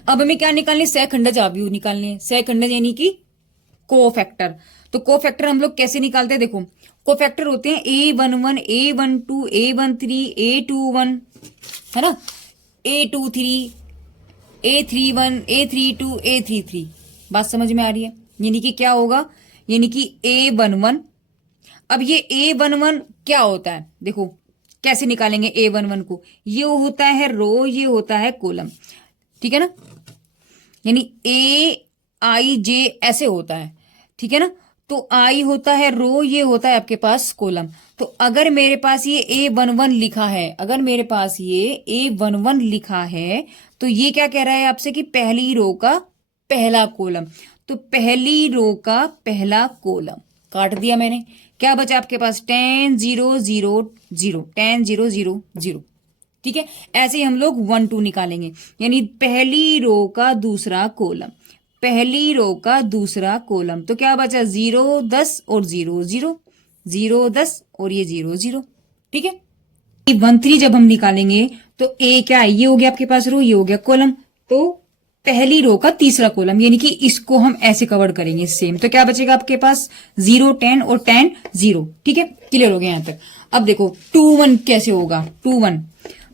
अब हमें क्या निकालने, सहखंडज आव्यूह निकालने, सहखंडज यानी कि कोफैक्टर। तो कोफैक्टर हम लोग कैसे निकालते हैं, देखो कोफैक्टर होते हैं A11 A12 A13 A21, है ना, A23 A31 A32 A33। बात समझ में आ रही है। यानी कि क्या होगा, यानी कि A11, अब ये A11 क्या होता है, देखो कैसे निकालेंगे A11 को, ये होता है रो, ये होता है कॉलम, ठीक है ना, यानी AIJ ऐसे होता है, ठीक है ना। तो आई होता है रो, ये होता है आपके पास कॉलम। तो अगर मेरे पास ये A11 लिखा है, अगर मेरे पास ये A11 लिखा है तो ये क्या कह रहा है आपसे कि पहली रो का पहला कॉलम, तो पहली रो का पहला कॉलम काट दिया मैंने, क्या बचा आपके पास 10 0 0 0 10 0 0 0, ठीक है। ऐसे ही हम लोग 1 2 निकालेंगे, यानी पहली रो का दूसरा कॉलम, पहली रो का दूसरा कॉलम, तो क्या बचा 0 10 और 0 0 0 10 और ये 0 0, ठीक है। 1 3 जब हम निकालेंगे तो ए क्या है, ये हो गया आपके पास रो, ये हो गया कॉलम, तो पहली रो का तीसरा कॉलम, यानी कि इसको हम ऐसे कवर करेंगे सेम, तो क्या बचेगा आपके पास 0 10 और 10 0, ठीक है, क्लियर हो गया यहां तक। अब देखो 2 1 कैसे होगा, 2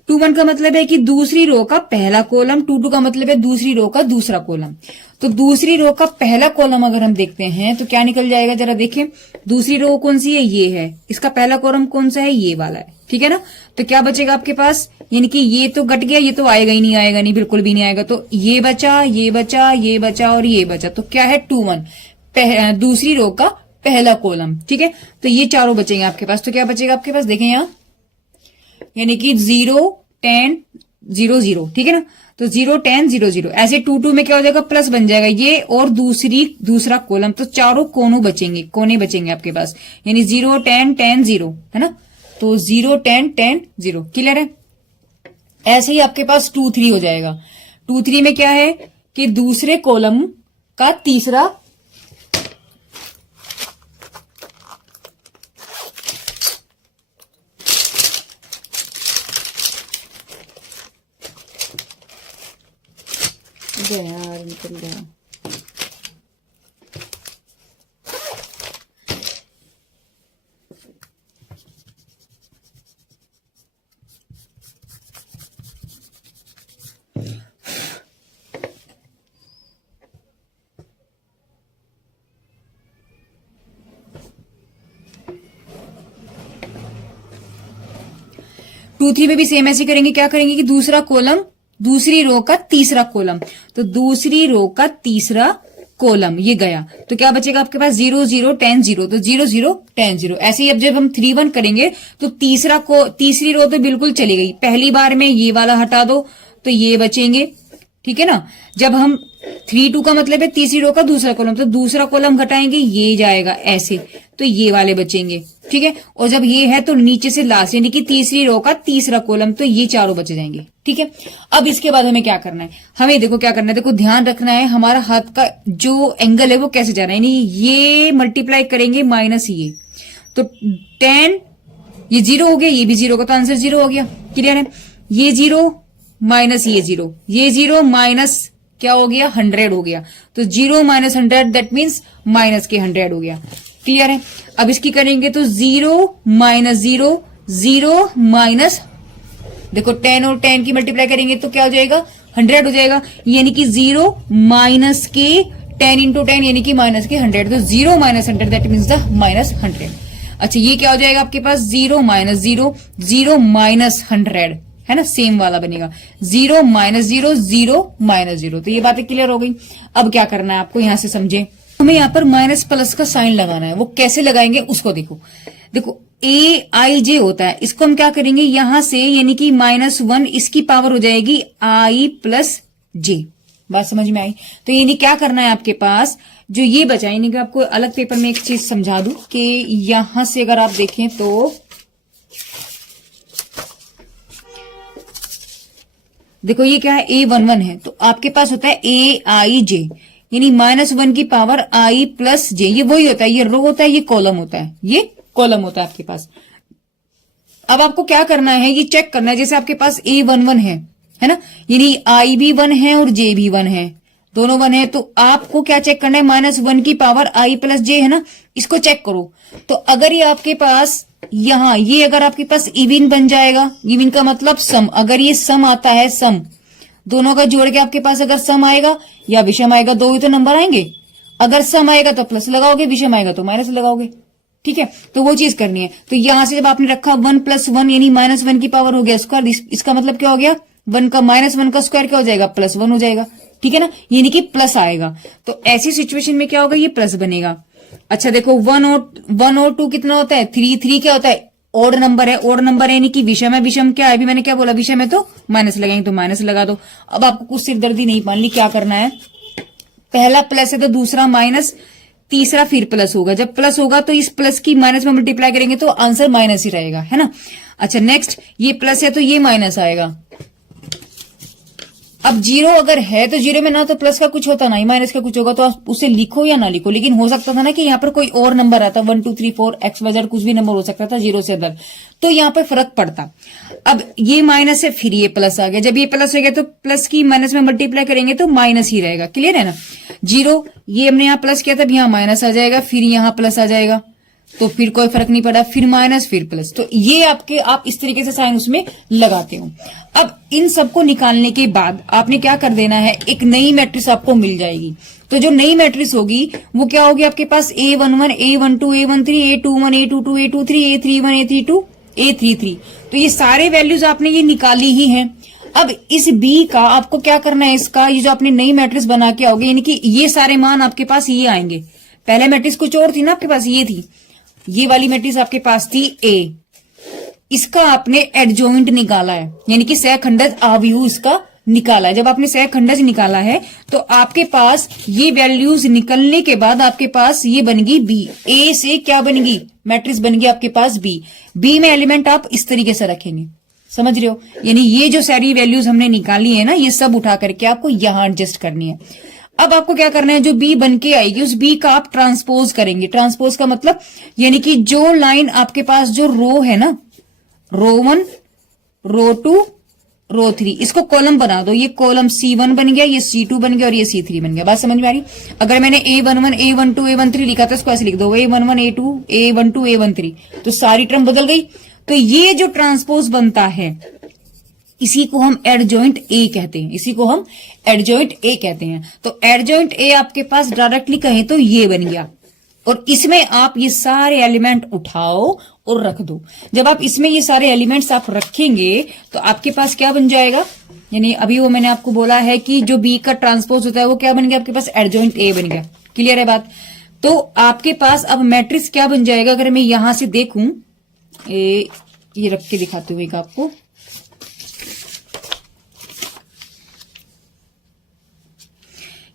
1 का मतलब है कि दूसरी रो का पहला कॉलम, 2 2 का मतलब है दूसरी रो का दूसरा कॉलम। तो दूसरी रो का पहला कॉलम अगर हम देखते हैं तो क्या निकल जाएगा, जरा देखें, दूसरी रो कौन सी है, ये है, इसका पहला कॉलम कौन सा है, ये वाला है, ठीक है ना। तो क्या बचेगा आपके पास, यानी कि ये तो घट गया, ये तो आएगा ही नहीं, आएगा नहीं, बिल्कुल भी नहीं आएगा, तो ये बचा ये बचा ये बचा और ये बचा, तो क्या है 2 1, दूसरी रो का पहला कॉलम, ठीक है। तो ये चारों बचेंगे आपके पास। तो क्या बचेगा आपके पास, देखें यहां, यानी कि 0 10 0 0, ठीक है ना। तो 0 10 0 0 ऐसे 2 2 में क्या हो जाएगा, प्लस बन जाएगा ये, और दूसरा कॉलम। तो चारों कोने बचेंगे आपके पास, यानी 0 10 10 0, है ना। तो 0 10 10 0, क्लियर है। ऐसे ही आपके पास 2 3 हो जाएगा। 2 3 में क्या है कि दूसरे कॉलम का तीसरा यार निकल गया। टू थ्री में भी सेम ऐसे करेंगे, क्या करेंगे कि दूसरा कॉलम, दूसरी रो का तीसरा कॉलम, तो दूसरी रो का तीसरा कॉलम ये गया, तो क्या बचेगा आपके पास 0 0 10 0, तो 0 0 10 0। ऐसे ही अब जब हम 3 1 करेंगे तो तीसरी रो तो बिल्कुल चली गई, पहली बार में ये वाला हटा दो तो ये बचेंगे, ठीक है ना। जब हम 3 2 का मतलब है तीसरी रो का दूसरा कॉलम, तो दूसरा कॉलम घटाएंगे ये जाएगा ऐसे, तो ये वाले बचेंगे, ठीक है। और जब ये है तो नीचे से लास्ट यानी कि तीसरी रो का तीसरा कॉलम, तो ये चारों बच जाएंगे, ठीक है। अब इसके बाद हमें क्या करना है, हमें देखो क्या करना है, देखो ध्यान रखना है हमारा हाथ का जो एंगल है वो कैसे जा रहा है, यानी ये मल्टीप्लाई करेंगे माइनस ये, तो 10 ये 0 हो गया, ये भी 0 का, तो आंसर 0 हो गया, क्लियर है। ये 0 माइनस ये 0, ये 0 माइनस क्या हो गया 100 हो गया, तो 0 माइनस 100 दैट मीन्स माइनस के 100 हो गया, क्लियर है। अब इसकी करेंगे तो 0 माइनस 0 0 माइनस, देखो 10 और 10 की मल्टीप्लाई करेंगे तो क्या हो जाएगा 100 हो जाएगा, यानी कि 0 माइनस के 10 इंटू 10 यानी कि माइनस के 100, तो 0 minus 100 that means the minus 100। अच्छा ये क्या हो जाएगा आपके पास 0 माइनस 0 0 माइनस 100, है ना, सेम वाला बनेगा 0 माइनस 0 0 माइनस 0। तो ये बातें क्लियर हो गई। अब क्या करना है आपको, यहां से समझे, हमें यहाँ पर माइनस प्लस का साइन लगाना है, वो कैसे लगाएंगे उसको देखो। देखो AIJ होता है, इसको हम क्या करेंगे यहां से, यानी कि -1 इसकी पावर हो जाएगी I प्लस J। बात समझ में आई। तो यानी क्या करना है आपके पास, जो ये बचा, यानी कि आपको अलग पेपर में एक चीज समझा दूं कि यहां से अगर आप देखें तो देखो ये क्या है A11 है, तो आपके पास होता है AIJ, यानी -1 की पावर I प्लस J, ये वही होता है, ये रो होता है, ये कॉलम होता है, ये कॉलम होता है आपके पास। अब आपको क्या करना है, ये चेक करना है, जैसे आपके पास A11 है ना, यानी I भी 1 है और J भी 1 है, दोनों 1 है, तो आपको क्या चेक करना है, -1 की पावर I प्लस J है ना, इसको चेक करो। तो अगर ये आपके पास यहां ये अगर आपके पास इवन बन जाएगा, इवन का मतलब सम, अगर ये सम आता है, सम दोनों का जोड़ के आपके पास अगर सम आएगा या विषम आएगा, दो ही तो नंबर आएंगे, अगर सम आएगा तो प्लस लगाओगे, विषम आएगा तो माइनस लगाओगे, ठीक है। तो वो चीज करनी है। तो यहां से जब आपने रखा 1 + 1 यानी -1 की पावर हो गया स्क्वायर, इसका मतलब क्या हो गया 1 का -1 का स्क्वायर क्या हो जाएगा +1 हो जाएगा, ठीक है ना, यानी कि प्लस आएगा। तो ऐसी सिचुएशन में क्या होगा, ये प्लस बनेगा। अच्छा देखो 1 और 2 कितना होता है 3 3 क्या होता है ओड नंबर है, ओड नंबर है यानी कि विषम है, विषम क्या है अभी मैंने क्या बोला, विषम है तो माइनस लगाएंगे, तो माइनस लगा दो। अब आपको कुछ सिरदर्दी नहीं पालनी, क्या करना है, पहला प्लस है तो दूसरा माइनस, तीसरा फिर प्लस होगा, जब प्लस होगा तो इस प्लस की माइनस में मल्टीप्लाई करेंगे तो आंसर माइनस ही रहेगा, है ना। अच्छा नेक्स्ट ये प्लस है तो ये माइनस आएगा। अब 0 अगर है तो 0 में ना तो प्लस का कुछ होता ना ही माइनस का कुछ होगा, तो आप उसे लिखो या ना लिखो, लेकिन हो सकता था ना कि यहाँ पर कोई और नंबर आता 1 2 3 4 XYZ कुछ भी नंबर हो सकता था 0 से अदर, तो यहाँ पर फर्क पड़ता। अब ये माइनस है फिर ये प्लस आ गया, जब ये प्लस हो गया तो प्लस की माइनस में मल्टीप्लाई करेंगे तो माइनस ही रहेगा, क्लियर है ना। 0 ये हमने यहाँ प्लस किया था, यहाँ माइनस आ जाएगा, फिर यहाँ प्लस आ जाएगा, तो फिर कोई फर्क नहीं पड़ा, फिर माइनस फिर प्लस, तो ये आप इस तरीके से साइन उसमें लगाते हो। अब इन सबको निकालने के बाद आपने क्या कर देना है, एक नई मैट्रिक्स आपको मिल जाएगी। तो जो नई मैट्रिक्स होगी वो क्या होगी आपके पास A11 A12 A13 A21 A22 A23 A31 A32 A33, तो ये सारे वैल्यूज आपने ये निकाली ही हैं। अब इस B का आपको क्या करना है, इसका ये जो आपने नई मैट्रिक्स बना के आओगे, यानी कि ये सारे मान आपके पास ये आएंगे, पहले मैट्रिक्स कुछ और थी ना आपके पास, ये थी, ये वाली मैट्रिक्स आपके पास थी ए, इसका आपने एडजॉइंट निकाला है, यानी कि सहखंडज अवयव इसका निकाला है। जब आपने सहखंडज निकाला है तो आपके पास ये वैल्यूज निकलने के बाद आपके पास ये बनेगी बी। ए से क्या बनेगी, मैट्रिक्स बनेगी आपके पास बी। बी में एलिमेंट आप इस तरीके से रखेंगे, समझ रहे हो, यानी ये जो सारी वैल्यूज हमने निकाली है ना, ये सब उठा करके आपको यहां एडजस्ट करनी है। अब आपको क्या करना है, जो बी बन के आएगी उस बी का आप ट्रांसपोज करेंगे। ट्रांसपोज का मतलब यानी कि जो लाइन आपके पास जो रो है ना, रो 1, रो 2, रो 3, इसको कॉलम बना दो। ये कॉलम C1 बन गया, ये C2 बन गया और ये C3 बन गया। बात समझ में आ रही? अगर मैंने A11, A12, A13 लिखा था, इसको ऐसे लिख दो, A11, A2, A12, A13, तो सारी टर्म बदल गई। तो ये जो ट्रांसपोज बनता है इसी को हम एडजॉइंट ए कहते हैं, इसी को हम एडजॉइंट ए कहते हैं। तो एडजॉइंट ए आपके पास डायरेक्टली कहें तो ये बन गया, और इसमें आप ये सारे एलिमेंट उठाओ और रख दो। जब आप इसमें ये सारे एलिमेंट्स आप रखेंगे तो आपके पास क्या बन जाएगा, यानी अभी वो मैंने आपको बोला है कि जो बी का ट्रांसपोज होता है वो क्या बन गया, आपके पास एडजॉइंट ए बन गया। क्लियर है बात? तो आपके पास अब मैट्रिक्स क्या बन जाएगा, अगर मैं यहां से देखूं, ये रख के दिखाती हूं एक आपको।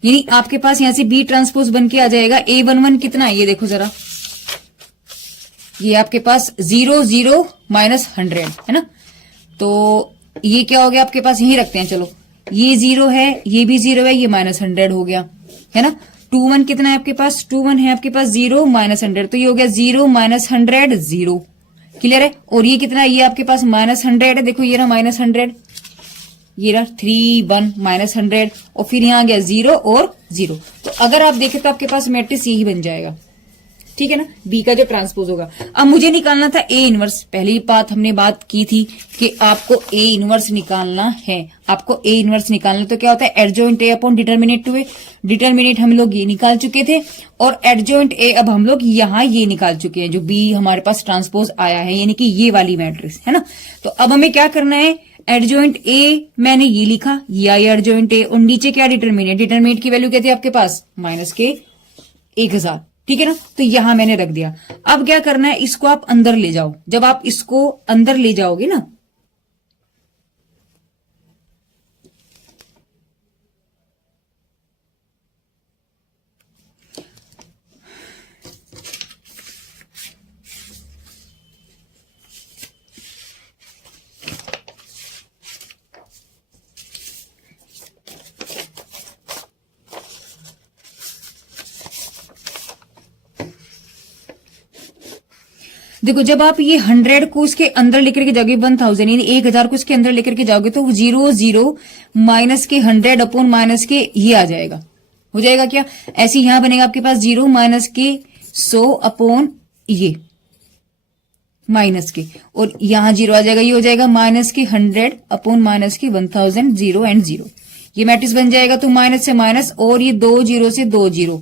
यानी आपके पास यहां से बी ट्रांसपोज बन के आ जाएगा। A11 कितना है ये देखो जरा, ये आपके पास 0, 0, -100 है ना। तो ये क्या हो गया आपके पास, यही रखते हैं चलो, ये 0 है, ये भी 0 है, ये -100 हो गया है ना। 21 कितना है आपके पास, 21 है आपके पास 0, -100, तो ये हो गया 0, -100, 0। क्लियर है? और ये कितना है, ये आपके पास -100 है, देखो ये रहा -100, ये रहा 3, 1, -100, और फिर यहां आ गया 0 और 0। तो अगर आप देखें तो आपके पास मैट्रिक्स यही बन जाएगा, ठीक है ना, बी का जो ट्रांसपोज होगा। अब मुझे निकालना था ए इनवर्स। पहली बात हमने बात की थी कि आपको ए इनवर्स निकालना है, आपको ए इनवर्स निकालना। तो क्या होता है, adjoint A upon determinant to A. Determinant हम लोग ये निकाल चुके थे, और एडजॉइंट ए अब हम लोग यहां ये निकाल चुके हैं, जो बी हमारे पास ट्रांसपोज आया है, यानी कि ये वाली मैट्रिक्स है ना। तो अब हमें क्या करना है, एडजॉइंट ए मैंने ये लिखा, ये आई एडजॉइंट ए, और नीचे क्या डिटर्मिनेट, डिटर्मिनेट की वैल्यू क्या थी आपके पास, -1000, ठीक है ना। तो यहां मैंने रख दिया। अब क्या करना है, इसको आप अंदर ले जाओ। जब आप इसको अंदर ले जाओगे ना, देखो जब आप ये 100 को इसके अंदर लेकर के जाओगे, 1000 यानी 1000 को इसके अंदर लेकर के जाओगे, तो 0, 0 माइनस के 100 अपॉन माइनस के ये आ जाएगा, हो जाएगा क्या, ऐसे यहां बनेगा आपके पास 0 माइनस के 100 अपॉन ये माइनस के, और यहां 0 आ जाएगा, ये हो जाएगा माइनस के 100 अपॉन माइनस के 1000, 0 एंड 0। ये मैट्रिक्स बन जाएगा। तो माइनस से माइनस, और ये 2 0 से 2 0,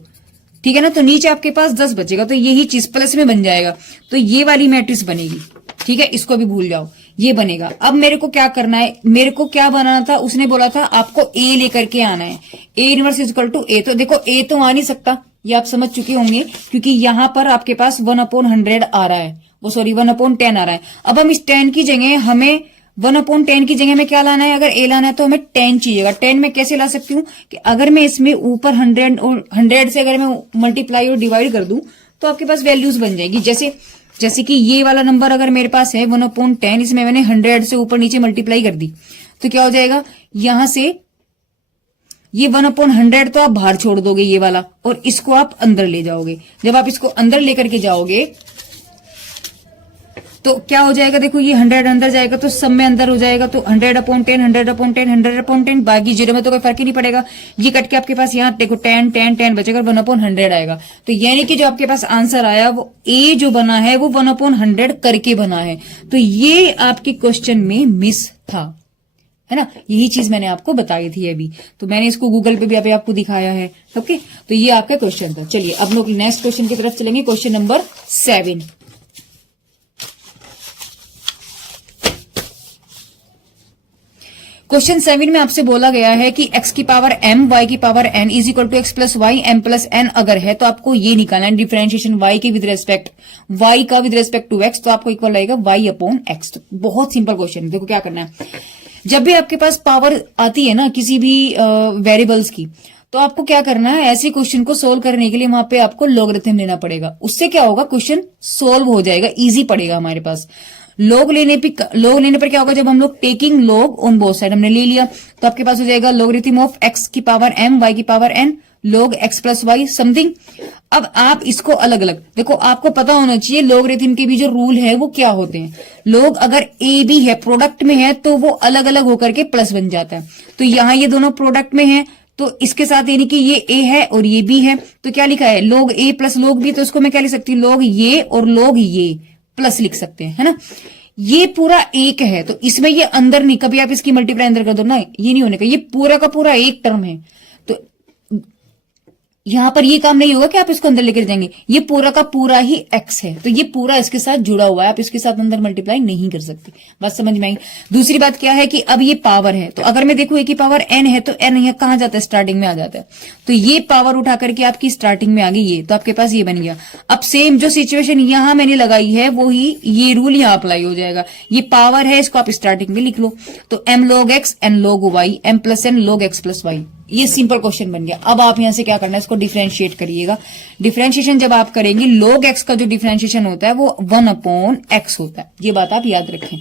ठीक है ना। तो नीचे आपके पास 10 बचेगा, तो यही चीज प्लस में बन जाएगा, तो ये वाली मैट्रिक्स बनेगी, ठीक है। इसको भी भूल जाओ, ये बनेगा। अब मेरे को क्या करना है, मेरे को क्या बनाना था, उसने बोला था आपको ए लेकर के आना है, ए इनवर्स इक्वल टू ए। तो देखो ए तो आ नहीं सकता, ये आप समझ चुके होंगे, क्योंकि यहां पर आपके पास 1/100 आ रहा है, वो सॉरी 1/10 आ रहा है। अब हम इस 10 की जगह, हमें 1/10 की जगह में क्या लाना है, अगर ए लाना है तो हमें 10 चाहिएगा। 10 में कैसे ला सकती हूँ कि अगर मैं इसमें ऊपर 100 से अगर मैं मल्टीप्लाई और डिवाइड कर दूं तो आपके पास वैल्यूज बन जाएगी। जैसे कि ये वाला नंबर अगर मेरे पास है 1/10, इसमें मैंने 100 से ऊपर नीचे मल्टीप्लाई कर दी, तो क्या हो जाएगा, यहां से ये 1/100 तो आप बाहर छोड़ दोगे ये वाला, और इसको आप अंदर ले जाओगे। जब आप इसको अंदर लेकर के जाओगे तो क्या हो जाएगा, देखो ये 100 अंदर जाएगा तो सब में अंदर हो जाएगा, तो 100/10, 100/10, 100/10, बाकी 0 में तो कोई फर्क ही नहीं पड़ेगा। ये कट के आपके पास यहाँ देखो 10, 10, 10 बचेगा, 1/100 आएगा। तो यानी कि जो आपके पास आंसर आया वो ए जो बना है वो 1/100 करके बना है। तो ये आपके क्वेश्चन में मिस था, है ना। यही चीज मैंने आपको बताई थी अभी, तो मैंने इसको गूगल पे भी अभी आपको दिखाया है। ओके, तो ये आपका क्वेश्चन था। चलिए अब लोग नेक्स्ट क्वेश्चन की तरफ चलेंगे, क्वेश्चन नंबर 7। क्वेश्चन 7 में आपसे बोला गया है कि x की पावर m y की power n is equal to x plus y m plus n अगर है तो आपको ये निकालना है डिफरेंशिएशन y के विद रेस्पेक्ट y का विद रेस्पेक्ट टू x, तो आपको इक्वल रहेगा y अपॉन x। तो बहुत सिंपल क्वेश्चन है। देखो क्या करना है, जब भी आपके पास पावर आती है ना किसी भी वेरिएबल्स की, तो आपको क्या करना है, ऐसे क्वेश्चन को सोल्व करने के लिए वहां पे आपको लॉगरिथम लेना पड़ेगा। उससे क्या होगा, क्वेश्चन सोल्व हो जाएगा, इजी पड़ेगा हमारे पास। लॉग लेने पर क्या होगा, जब हम लोग taking log on both side हमने ले लिया, तो आपके पास हो जाएगा लॉगरिथम ऑफ x की पावर m y की power n log x plus Y something. अब आप इसको अलग अलग देखो, आपको पता होना चाहिए लॉगरिथम के भी जो रूल है वो क्या होते हैं। लॉग अगर a b है, प्रोडक्ट में है, तो वो अलग अलग होकर के प्लस बन जाता है। तो यहां ये दोनों प्रोडक्ट में है, तो इसके साथ यानी कि ये a है और ये b है, तो क्या लिखा है log a plus log b, तो इसको मैं क्या लिख सकती हूँ, log ये और log ये प्लस लिख सकते हैं, है ना। ये पूरा एक है, तो इसमें ये अंदर नहीं, कभी आप इसकी मल्टीप्लाई अंदर कर दो ना, ये नहीं होने का, ये पूरा का पूरा एक टर्म है। तो यहां पर ये काम नहीं होगा कि आप इसको अंदर लेकर जाएंगे, ये पूरा का पूरा ही x है, तो ये पूरा इसके साथ जुड़ा हुआ है, आप इसके साथ अंदर मल्टीप्लाई नहीं कर सकते। बात समझ में आई। दूसरी बात क्या है कि अब ये पावर है, तो अगर मैं देखूं a की पावर n है, तो n यहाँ कहां जाता है, स्टार्टिंग में आ जाता है, तो ये पावर उठा करके आपकी स्टार्टिंग में आ गई ये, तो आपके पास ये बन गया। अब सेम जो सिचुएशन यहां मैंने लगाई है वो ही ये रूल यहां अप्लाई हो जाएगा। ये पावर है, इसको आप स्टार्टिंग में लिख लो, तो m log x n log y m plus n log x plus y. ये सिंपल क्वेश्चन बन गया। अब आप यहां से क्या करना है, इसको डिफरेंशिएट करिएगा। डिफरेंशिएशन जब आप करेंगे, log x का जो डिफरेंशिएशन होता है वो 1 अपॉन x होता है, ये बात आप याद रखें।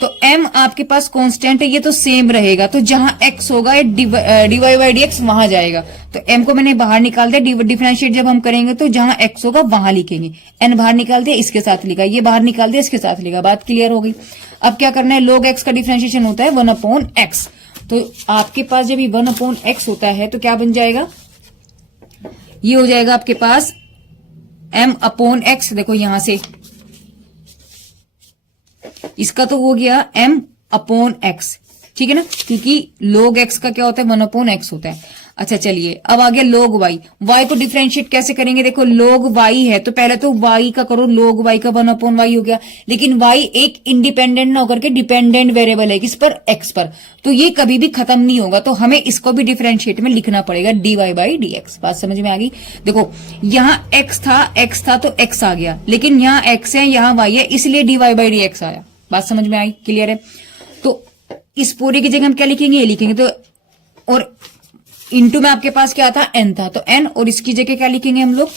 तो m आपके पास कांस्टेंट है, ये तो सेम रहेगा, तो जहां x होगा ये dy बाई dx वहां जाएगा, तो m को मैंने बाहर निकाल दिया। डिफरेंशिएट जब हम करेंगे तो जहां x होगा वहां लिखेंगे, n बाहर निकाल दिया, इसके साथ लिखा, ये बाहर निकाल दिया, इसके साथ लिखा। बात क्लियर हो गई। अब क्या करना है, log x का डिफरेंशिएशन होता है 1 अपॉन x, तो आपके पास जब ये 1 अपॉन x होता है तो क्या बन जाएगा, ये हो जाएगा आपके पास m अपॉन x। देखो यहां से इसका तो हो गया m अपॉन x, ठीक है ना, क्योंकि log x का क्या होता है 1 अपॉन x होता है। अच्छा चलिए, अब आ गया log y। y को डिफरेंशिएट कैसे करेंगे, देखो log y है तो पहले तो y का करो, log y का 1 अपॉन y हो गया, लेकिन y एक इंडिपेंडेंट ना होकर के डिपेंडेंट वेरिएबल है, किस पर, x पर, तो ये कभी भी खत्म नहीं होगा, तो हमें इसको भी डिफरेंशिएट में लिखना पड़ेगा dy बाई dx। बात समझ में आ गई। देखो यहां x था तो x आ गया, लेकिन यहां x है यहां y है, इसलिए dy बाई dx आया। बात समझ में आई, क्लियर है। तो इस पूरे की जगह हम क्या लिखेंगे, ये लिखेंगे, तो और इनटू में आपके पास क्या था, n था, तो n, और इसकी जगह क्या लिखेंगे हम लोग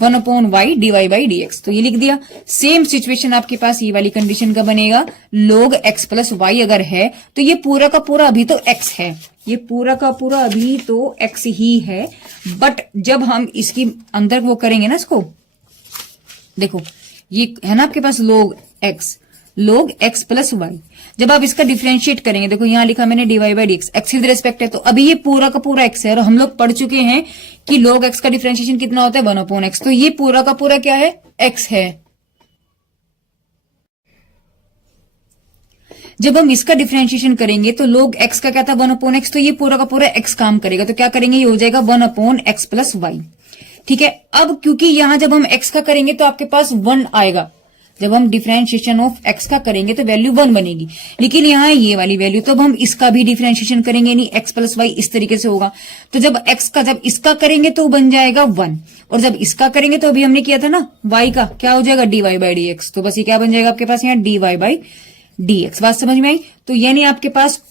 1 upon y dy by dx, तो ये लिख दिया। सेम सिचुएशन आपके पास ये वाली कंडीशन का बनेगा, log x प्लस y अगर है तो ये पूरा का पूरा अभी तो x है, ये पूरा का पूरा अभी तो x ही है, बट जब हम इसकी अंदर वो करेंगे ना, इसको देखो ये है ना आपके पास log x प्लस वाई, जब आप इसका डिफरेंशिएट करेंगे, देखो यहां लिखा मैंने dy by dx, x with respect है, तो अभी ये पूरा का पूरा x है, और हम लोग पढ़ चुके हैं कि log x का डिफरेंशिएशन कितना होता है 1 अपॉन x, तो ये पूरा का पूरा क्या है, x है। जब हम इसका डिफरेंशिएशन करेंगे तो log x का क्या था 1 अपॉन x, तो ये पूरा का पूरा x काम करेगा, तो क्या करेंगे, ये हो जाएगा 1 अपॉन x प्लस वाई, ठीक है। अब क्योंकि यहां जब हम x का करेंगे तो आपके पास 1 आएगा, जब हम डिफरेंशिएशन ऑफ x का करेंगे तो वैल्यू 1 बनेगी, लेकिन यहाँ ये वाली वैल्यू, तो अब हम इसका भी डिफरेंशिएशन करेंगे नहीं, x प्लस वाई इस तरीके से होगा, तो जब x का जब इसका करेंगे तो बन जाएगा 1, और जब इसका करेंगे तो अभी हमने किया था ना y का, क्या हो जाएगा dy बाई dx, तो बस ये क्या बन जाएगा आपके पास यहाँ dy बाई dx। बात समझ में आई। तो यानी आपके पास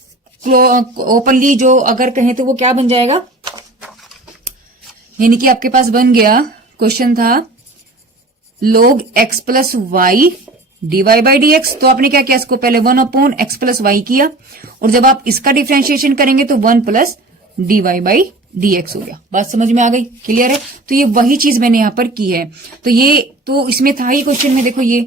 ओपनली जो अगर कहें तो वो क्या बन जाएगा, यानी कि आपके पास बन गया, क्वेश्चन था log x plus y dy by dx, तो आपने क्या किया, इसको पहले 1 अपॉन x प्लस वाई किया, और जब आप इसका डिफरेंशिएशन करेंगे तो 1 प्लस dy बाई dx हो गया। बात समझ में आ गई, क्लियर है। तो ये वही चीज मैंने यहां पर की है, तो ये तो इसमें था ही क्वेश्चन में, देखो ये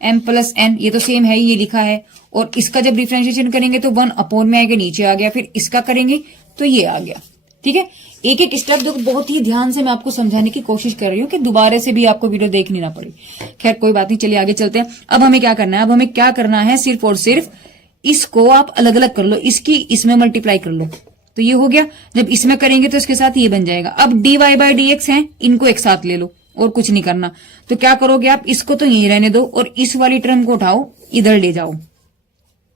m प्लस n, ये तो सेम है, ये लिखा है, और इसका जब डिफरेंशिएशन करेंगे तो 1 अपॉन में आएगा, नीचे आ गया, फिर इसका करेंगे तो ये आ गया, ठीक है। एक एक स्टेप देखो, बहुत ही ध्यान से मैं आपको समझाने की कोशिश कर रही हूँ कि दोबारा से भी आपको वीडियो देखनी ना पड़े। खैर कोई बात नहीं, चलिए आगे चलते हैं। अब हमें क्या करना है, अब हमें क्या करना है, सिर्फ और सिर्फ इसको आप अलग अलग कर लो, इसकी इसमें मल्टीप्लाई कर लो, तो ये हो गया। जब इसमें करेंगे तो इसके साथ ये बन जाएगा। अब dy बाई dx है, इनको एक साथ ले लो और कुछ नहीं करना, तो क्या करोगे आप, इसको तो यहीं रहने दो और इस वाली टर्म को उठाओ, इधर ले जाओ,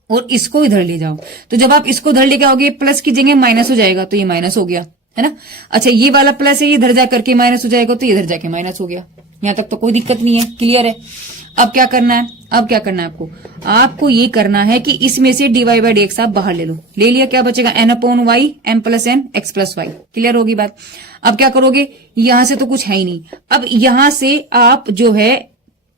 और इसको इधर ले जाओ। तो जब आप इसको इधर लेके आओगे प्लस की जगह माइनस हो जाएगा, तो ये माइनस हो गया, है ना। अच्छा, ये वाला प्लस है, ये इधर जा करके माइनस हो जाएगा, तो इधर जाके माइनस हो गया। यहां तक तो कोई दिक्कत नहीं है, क्लियर है। अब क्या करना है, अब क्या करना है आपको ये करना है कि इसमें से dy बाई dx आप बाहर ले लो। ले लिया, क्या बचेगा, n upon y m plus n x plus y. Clear होगी बात। अब क्या करोगे, यहां से तो कुछ है ही नहीं। अब यहां से आप जो है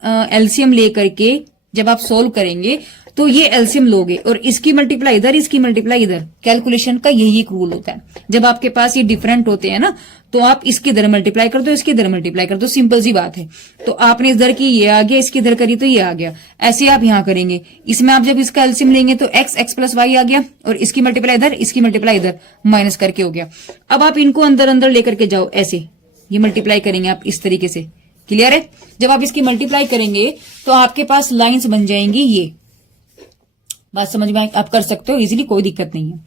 एलसीएम लेकर के जब आप सोल्व करेंगे तो ये एलसीएम लोगे और इसकी मल्टीप्लाई इधर, इसकी मल्टीप्लाई इधर। कैलकुलेशन का यही एक रूल होता है। जब आपके पास ये डिफरेंट होते हैं ना, तो आप इसके इधर मल्टीप्लाई कर दो, इसके इधर मल्टीप्लाई कर दो, सिंपल सी बात है। तो आपने इधर की ये आ गया, इसकी इधर करी तो ये आ गया। ऐसे आप यहां करेंगे। इसमें आप जब इसका एलसीएम लेंगे तो x प्लस वाई आ गया और इसकी मल्टीप्लाई इधर, इसकी मल्टीप्लाई इधर, माइनस करके हो गया। अब आप इनको अंदर अंदर लेकर के जाओ, ऐसे ये मल्टीप्लाई करेंगे आप इस तरीके से। क्लियर है। जब आप इसकी मल्टीप्लाई करेंगे तो आपके पास लाइंस बन जाएंगी। ये बात समझ में आप कर सकते हो इजीली, कोई दिक्कत नहीं है।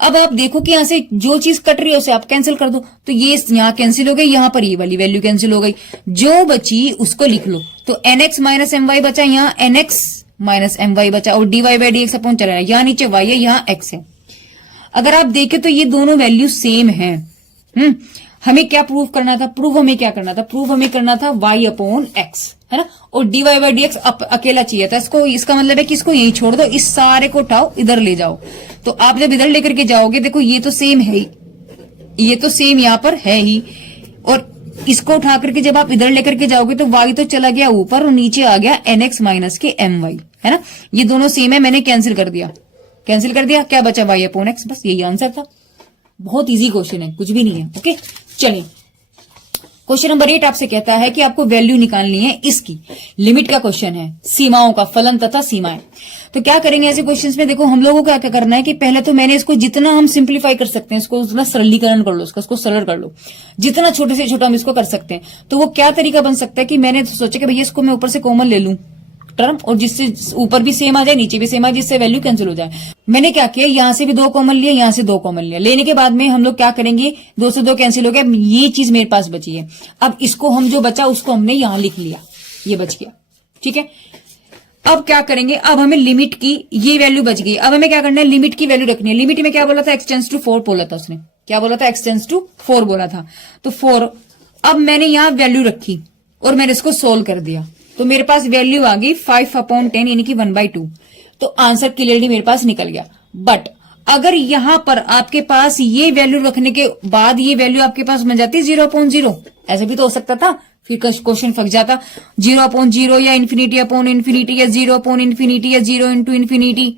अब आप देखो कि यहां से जो चीज कट रही है उसे आप कैंसिल कर दो। तो ये यहां कैंसिल हो गई, यहां पर ये वाली वैल्यू कैंसिल हो गई। जो बची उसको लिख लो। तो nx माइनस एम वाई बचा, यहाँ nx माइनस एम वाई बचा और dy by d x upon चला रहा है। यहाँ नीचे y है, यहाँ x है। अगर आप देखें तो ये दोनों वैल्यू सेम है। हमें क्या प्रूव करना था, हमें करना था y अपॉन x, है ना। और dy बाई डी एक्स अकेला चाहिए था। इसका मतलब है कि इसको यही छोड़ दो, इस सारे को उठाओ इधर ले जाओ। तो आप जब इधर लेकर के जाओगे, देखो ये तो सेम है ही, ये तो सेम यहां पर है ही। और इसको उठा करके जब आप इधर लेकर के जाओगे तो y तो चला गया ऊपर और नीचे आ गया nx माइनस के my, है ना। ये दोनों सेम है, मैंने कैंसिल कर दिया, क्या बचा y अपॉन x। बस यही आंसर था। बहुत इजी क्वेश्चन है, कुछ भी नहीं है। ओके, चलिए क्वेश्चन नंबर 8 आपसे कहता है कि आपको वैल्यू निकालनी है इसकी। लिमिट का क्वेश्चन है, सीमाओं का, फलन तथा सीमाएं। तो क्या करेंगे ऐसे क्वेश्चंस में, देखो हम लोगों को क्या करना है कि पहले तो मैंने इसको जितना हम सिंप्लीफाई कर सकते हैं, इसको उतना सरलीकरण कर लो, इसको सरल कर लो, जितना छोटे से छोटा हम इसको कर सकते हैं। तो वो क्या तरीका बन सकता है कि मैंने सोचा कि भैया इसको मैं ऊपर से कॉमन ले लूं टर्म, और जिससे ऊपर भी सेम आ जाए नीचे भी सेम आ जाए, जिससे वैल्यू कैंसिल हो जाए। मैंने क्या किया, यहां से भी 2 कॉमन लिया, यहां से 2 कॉमन लिया। लेने के बाद में हम लोग क्या करेंगे, 2 से 2 कैंसिल हो गया, ये चीज मेरे पास बची है। अब इसको हम जो बचा उसको हमने यहां लिख लिया, ये बच गया। ठीक है, अब क्या करेंगे, अब हमें लिमिट की ये वैल्यू बच गई। अब हमें क्या करना है, लिमिट की वैल्यू रखनी है। लिमिट में क्या बोला था, x टेंड्स टू 4 बोला था उसने, क्या बोला था, x टेंड्स टू 4 बोला था। तो 4, अब मैंने यहां वैल्यू रखी और मैंने इसको सोल्व कर दिया, तो मेरे पास वैल्यू आ गई 5 अपॉन 10 यानी कि 1/2। तो आंसर क्लियरली मेरे पास निकल गया। बट अगर यहां पर आपके पास ये वैल्यू रखने के बाद ये वैल्यू आपके पास बन जाती 0/0, ऐसे भी तो हो सकता था, फिर क्वेश्चन फंस जाता 0/0 या इन्फिनिटी अपॉन इन्फिनिटी या 0/इन्फिनिटी या 0 इंटू इन्फिनिटी।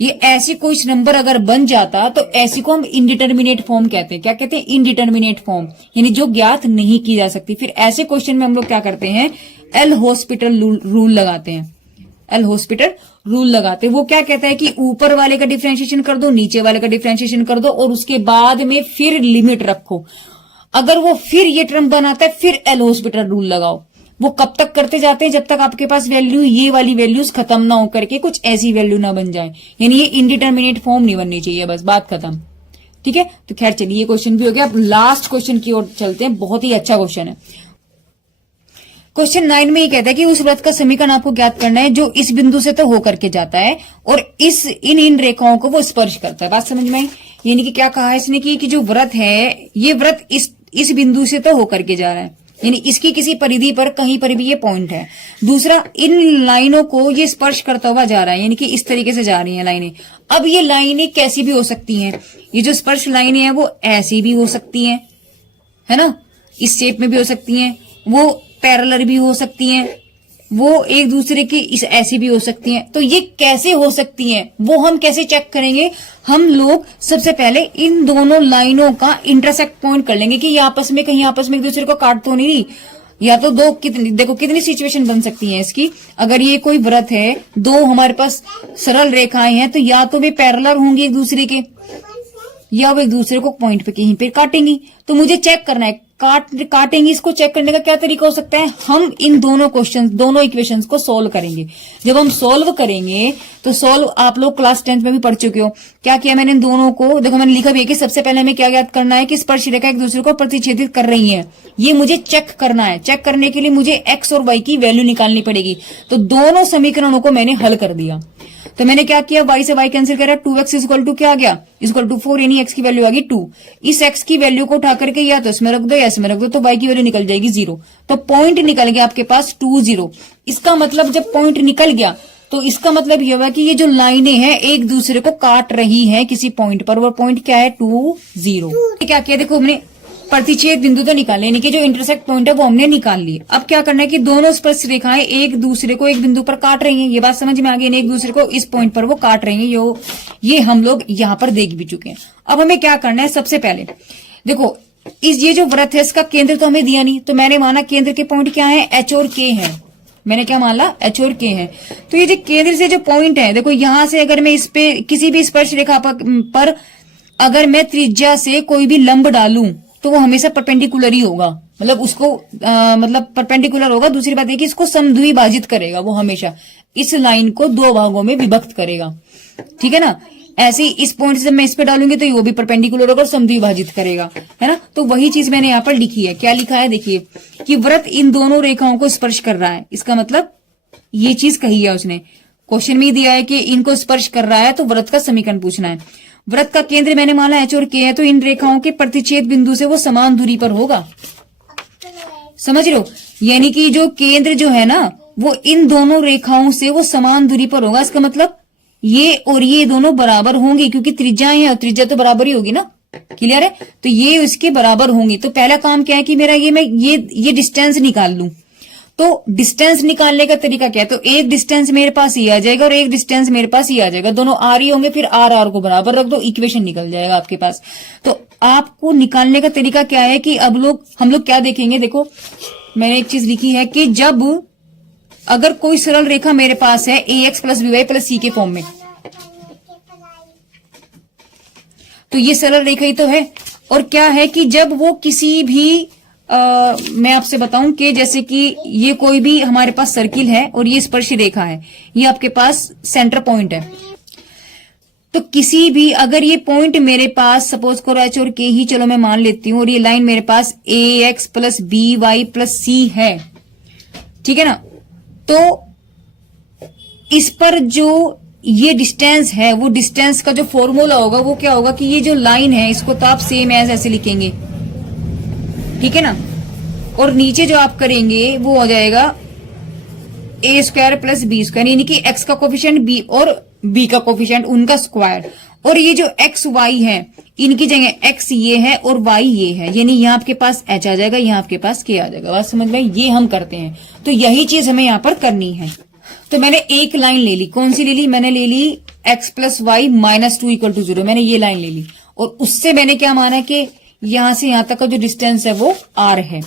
ये ऐसी कोई नंबर अगर बन जाता तो ऐसी को हम इनडिटर्मिनेट फॉर्म कहते हैं। क्या कहते हैं, इनडिटर्मिनेट फॉर्म, यानी जो ज्ञात नहीं की जा सकती। फिर ऐसे क्वेश्चन में हम लोग क्या करते हैं, एल हॉस्पिटल रूल लगाते हैं। एल हॉस्पिटल रूल लगाते हैं। वो क्या कहता है कि ऊपर वाले का डिफरेंशिएशन कर दो, नीचे वाले का डिफरेंशिएशन कर दो और उसके बाद में फिर लिमिट रखो। अगर वो फिर ये टर्म बनाता है फिर एल हॉस्पिटल रूल लगाओ। वो कब तक करते जाते हैं, जब तक आपके पास वैल्यू ये वाली वैल्यूज खत्म ना हो करके कुछ ऐसी वैल्यू ना बन जाए, यानी ये इनडिटर्मिनेट फॉर्म नहीं बननी चाहिए, बस बात खत्म। ठीक है, तो खैर चलिए ये क्वेश्चन भी हो गया। अब लास्ट क्वेश्चन की ओर चलते हैं, बहुत ही अच्छा क्वेश्चन है। क्वेश्चन 9 में ये कहता है कि उस वृत्त का समीकरण आपको ज्ञात करना है जो इस बिंदु से तो होकर के जाता है और इन रेखाओं को वो स्पर्श करता है। बात समझ में आई, यानी कि क्या कहा है इसने कि जो व्रत है, ये व्रत इस बिंदु से तो होकर के जा रहा है, यानी इसकी किसी परिधि पर कहीं पर भी ये पॉइंट है। दूसरा, इन लाइनों को ये स्पर्श करता हुआ जा रहा है, यानी कि इस तरीके से जा रही हैं लाइनें। अब ये लाइनें कैसी भी हो सकती हैं, ये जो स्पर्श लाइनें हैं वो ऐसी भी हो सकती हैं, है ना, इस शेप में भी हो सकती हैं, वो पैरेलल भी हो सकती हैं, वो एक दूसरे की इस ऐसी भी हो सकती हैं। तो ये कैसे हो सकती हैं, वो हम कैसे चेक करेंगे, हम लोग सबसे पहले इन दोनों लाइनों का इंटरसेक्ट पॉइंट कर लेंगे कि ये आपस में कहीं आपस में एक दूसरे को काट तो नहीं रही। या तो दो देखो कितनी सिचुएशन बन सकती है इसकी। अगर ये कोई व्रत है, दो हमारे पास सरल रेखाएं हैं, तो या तो वे पैरेलल होंगी एक दूसरे के, या वो एक दूसरे को पॉइंट पे कहीं पे काटेंगी। तो मुझे चेक करना है काटेंगे, इसको चेक करने का क्या तरीका हो सकता है, हम इन दोनों इक्वेशंस को सोल्व करेंगे। जब हम सोल्व करेंगे तो सोल्व आप लोग क्लास 10th में भी पढ़ चुके हो। क्या किया मैंने इन दोनों को, देखो मैंने लिखा भी है कि सबसे पहले हमें क्या ज्ञात करना है कि स्पर्श रेखा एक दूसरे को प्रतिच्छेदित कर रही है, ये मुझे चेक करना है। चेक करने के लिए मुझे एक्स और वाई की वैल्यू निकालनी पड़ेगी। तो दोनों समीकरणों को मैंने हल कर दिया। तो मैंने क्या किया, y से y कैंसिल करा, 2x इक्वल टू क्या आ गया, इक्वल टू 4, यानी x की वैल्यू आ गई 2। इस x की वैल्यू को उठा करके या तो इसमें रख दो या इसमें रख दो, तो y की वैल्यू निकल जाएगी 0। तो पॉइंट निकल गया आपके पास 2 0। इसका मतलब जब पॉइंट निकल गया तो इसका मतलब यह हुआ कि ये जो लाइनें हैं एक दूसरे को काट रही हैं किसी पॉइंट पर, वो पॉइंट क्या है 2 0। क्या किया, देखो हमने प्रतिच्छेद बिंदु तो निकाले, यानी कि जो इंटरसेक्ट पॉइंट है वो हमने निकाल लिए। अब क्या करना है कि दोनों स्पर्श रेखाएं एक दूसरे को एक बिंदु पर काट रही हैं, ये बात समझ में आ गई, एक दूसरे को इस पॉइंट पर वो काट रही हैं, ये हम लोग यहाँ पर देख भी चुके हैं। अब हमें क्या करना है, सबसे पहले देखो ये जो वृत्त है इसका केंद्र तो हमें दिया नहीं, तो मैंने माना केंद्र के पॉइंट क्या है, एच और के है। मैंने क्या माना, एच और के है। तो ये जो केंद्र से जो पॉइंट है, देखो यहां से अगर मैं इस पे किसी भी स्पर्श रेखा पर अगर मैं त्रिज्या से कोई भी लंब डालूं तो वो हमेशा परपेंडिकुलर ही होगा, मतलब उसको मतलब परपेंडिकुलर होगा। दूसरी बात है कि इसको समद्विभाजित करेगा, वो हमेशा इस लाइन को दो भागों में विभक्त करेगा, ठीक है ना। ऐसे ही इस पॉइंट से मैं इस पे डालूंगी तो वो भी परपेंडिकुलर होगा और समद्विभाजित करेगा, है ना। तो वही चीज मैंने यहाँ पर लिखी है। क्या लिखा है, देखिए कि वृत्त इन दोनों रेखाओं को स्पर्श कर रहा है। इसका मतलब ये चीज कही है उसने, क्वेश्चन में दिया है कि इनको स्पर्श कर रहा है, तो वृत्त का समीकरण पूछना है। वृत्त का केंद्र मैंने माना एच और के है, तो इन रेखाओं के प्रतिच्छेद बिंदु से वो समान दूरी पर होगा। समझ रहे हो, यानी कि जो केंद्र जो है ना वो इन दोनों रेखाओं से वो समान दूरी पर होगा। इसका मतलब ये और ये दोनों बराबर होंगे, क्योंकि त्रिज्याएं हैं और त्रिज्या तो बराबर ही होगी ना, क्लियर है। तो ये उसके बराबर होंगे। तो पहला काम क्या है कि मेरा मैं ये डिस्टेंस निकाल लूं। तो डिस्टेंस निकालने का तरीका क्या है, तो एक डिस्टेंस मेरे पास ये आ जाएगा और एक डिस्टेंस मेरे पास ये आ जाएगा, दोनों आर ही होंगे, फिर आर आर को बराबर रख दो, इक्वेशन निकल जाएगा आपके पास। तो आपको निकालने का तरीका क्या है कि अब हम लोग क्या देखेंगे, देखो मैंने एक चीज लिखी है कि जब अगर कोई सरल रेखा मेरे पास है ax plus B Y plus C के फॉर्म में, तो ये सरल रेखा ही तो है। और क्या है कि जब वो किसी भी मैं आपसे बताऊं कि जैसे कि ये कोई भी हमारे पास सर्किल है और ये स्पर्श रेखा है, ये आपके पास सेंटर पॉइंट है। तो किसी भी अगर ये पॉइंट मेरे पास सपोज करो एच और के ही चलो मैं मान लेती हूं, और ये लाइन मेरे पास A X plus B Y plus C है, ठीक है ना। तो इस पर जो ये डिस्टेंस है, वो डिस्टेंस का जो फॉर्मूला होगा वो क्या होगा कि ये जो लाइन है इसको तो आप सेम एज ऐसे लिखेंगे, ठीक है ना। और नीचे जो आप करेंगे वो हो जाएगा ए स्क्वायर प्लस बी स्क्वायर, यानी कि एक्स का कोफिशिएंट बी और बी का कोफिशिएंट उनका स्क्वायर। और ये जो एक्स वाई है इनकी जगह एक्स ये है और वाई ये है, यानी यहाँ आपके पास एच आ जाएगा, यहाँ आपके पास के आ जाएगा। बात समझ में, ये हम करते हैं। तो यही चीज हमें यहाँ पर करनी है। तो मैंने एक लाइन ले ली, कौन सी ले ली, मैंने ले ली X plus Y minus 2 equal to 0, मैंने ये लाइन ले ली। और उससे मैंने क्या माना कि यहां से यहां तक का जो डिस्टेंस है वो r है।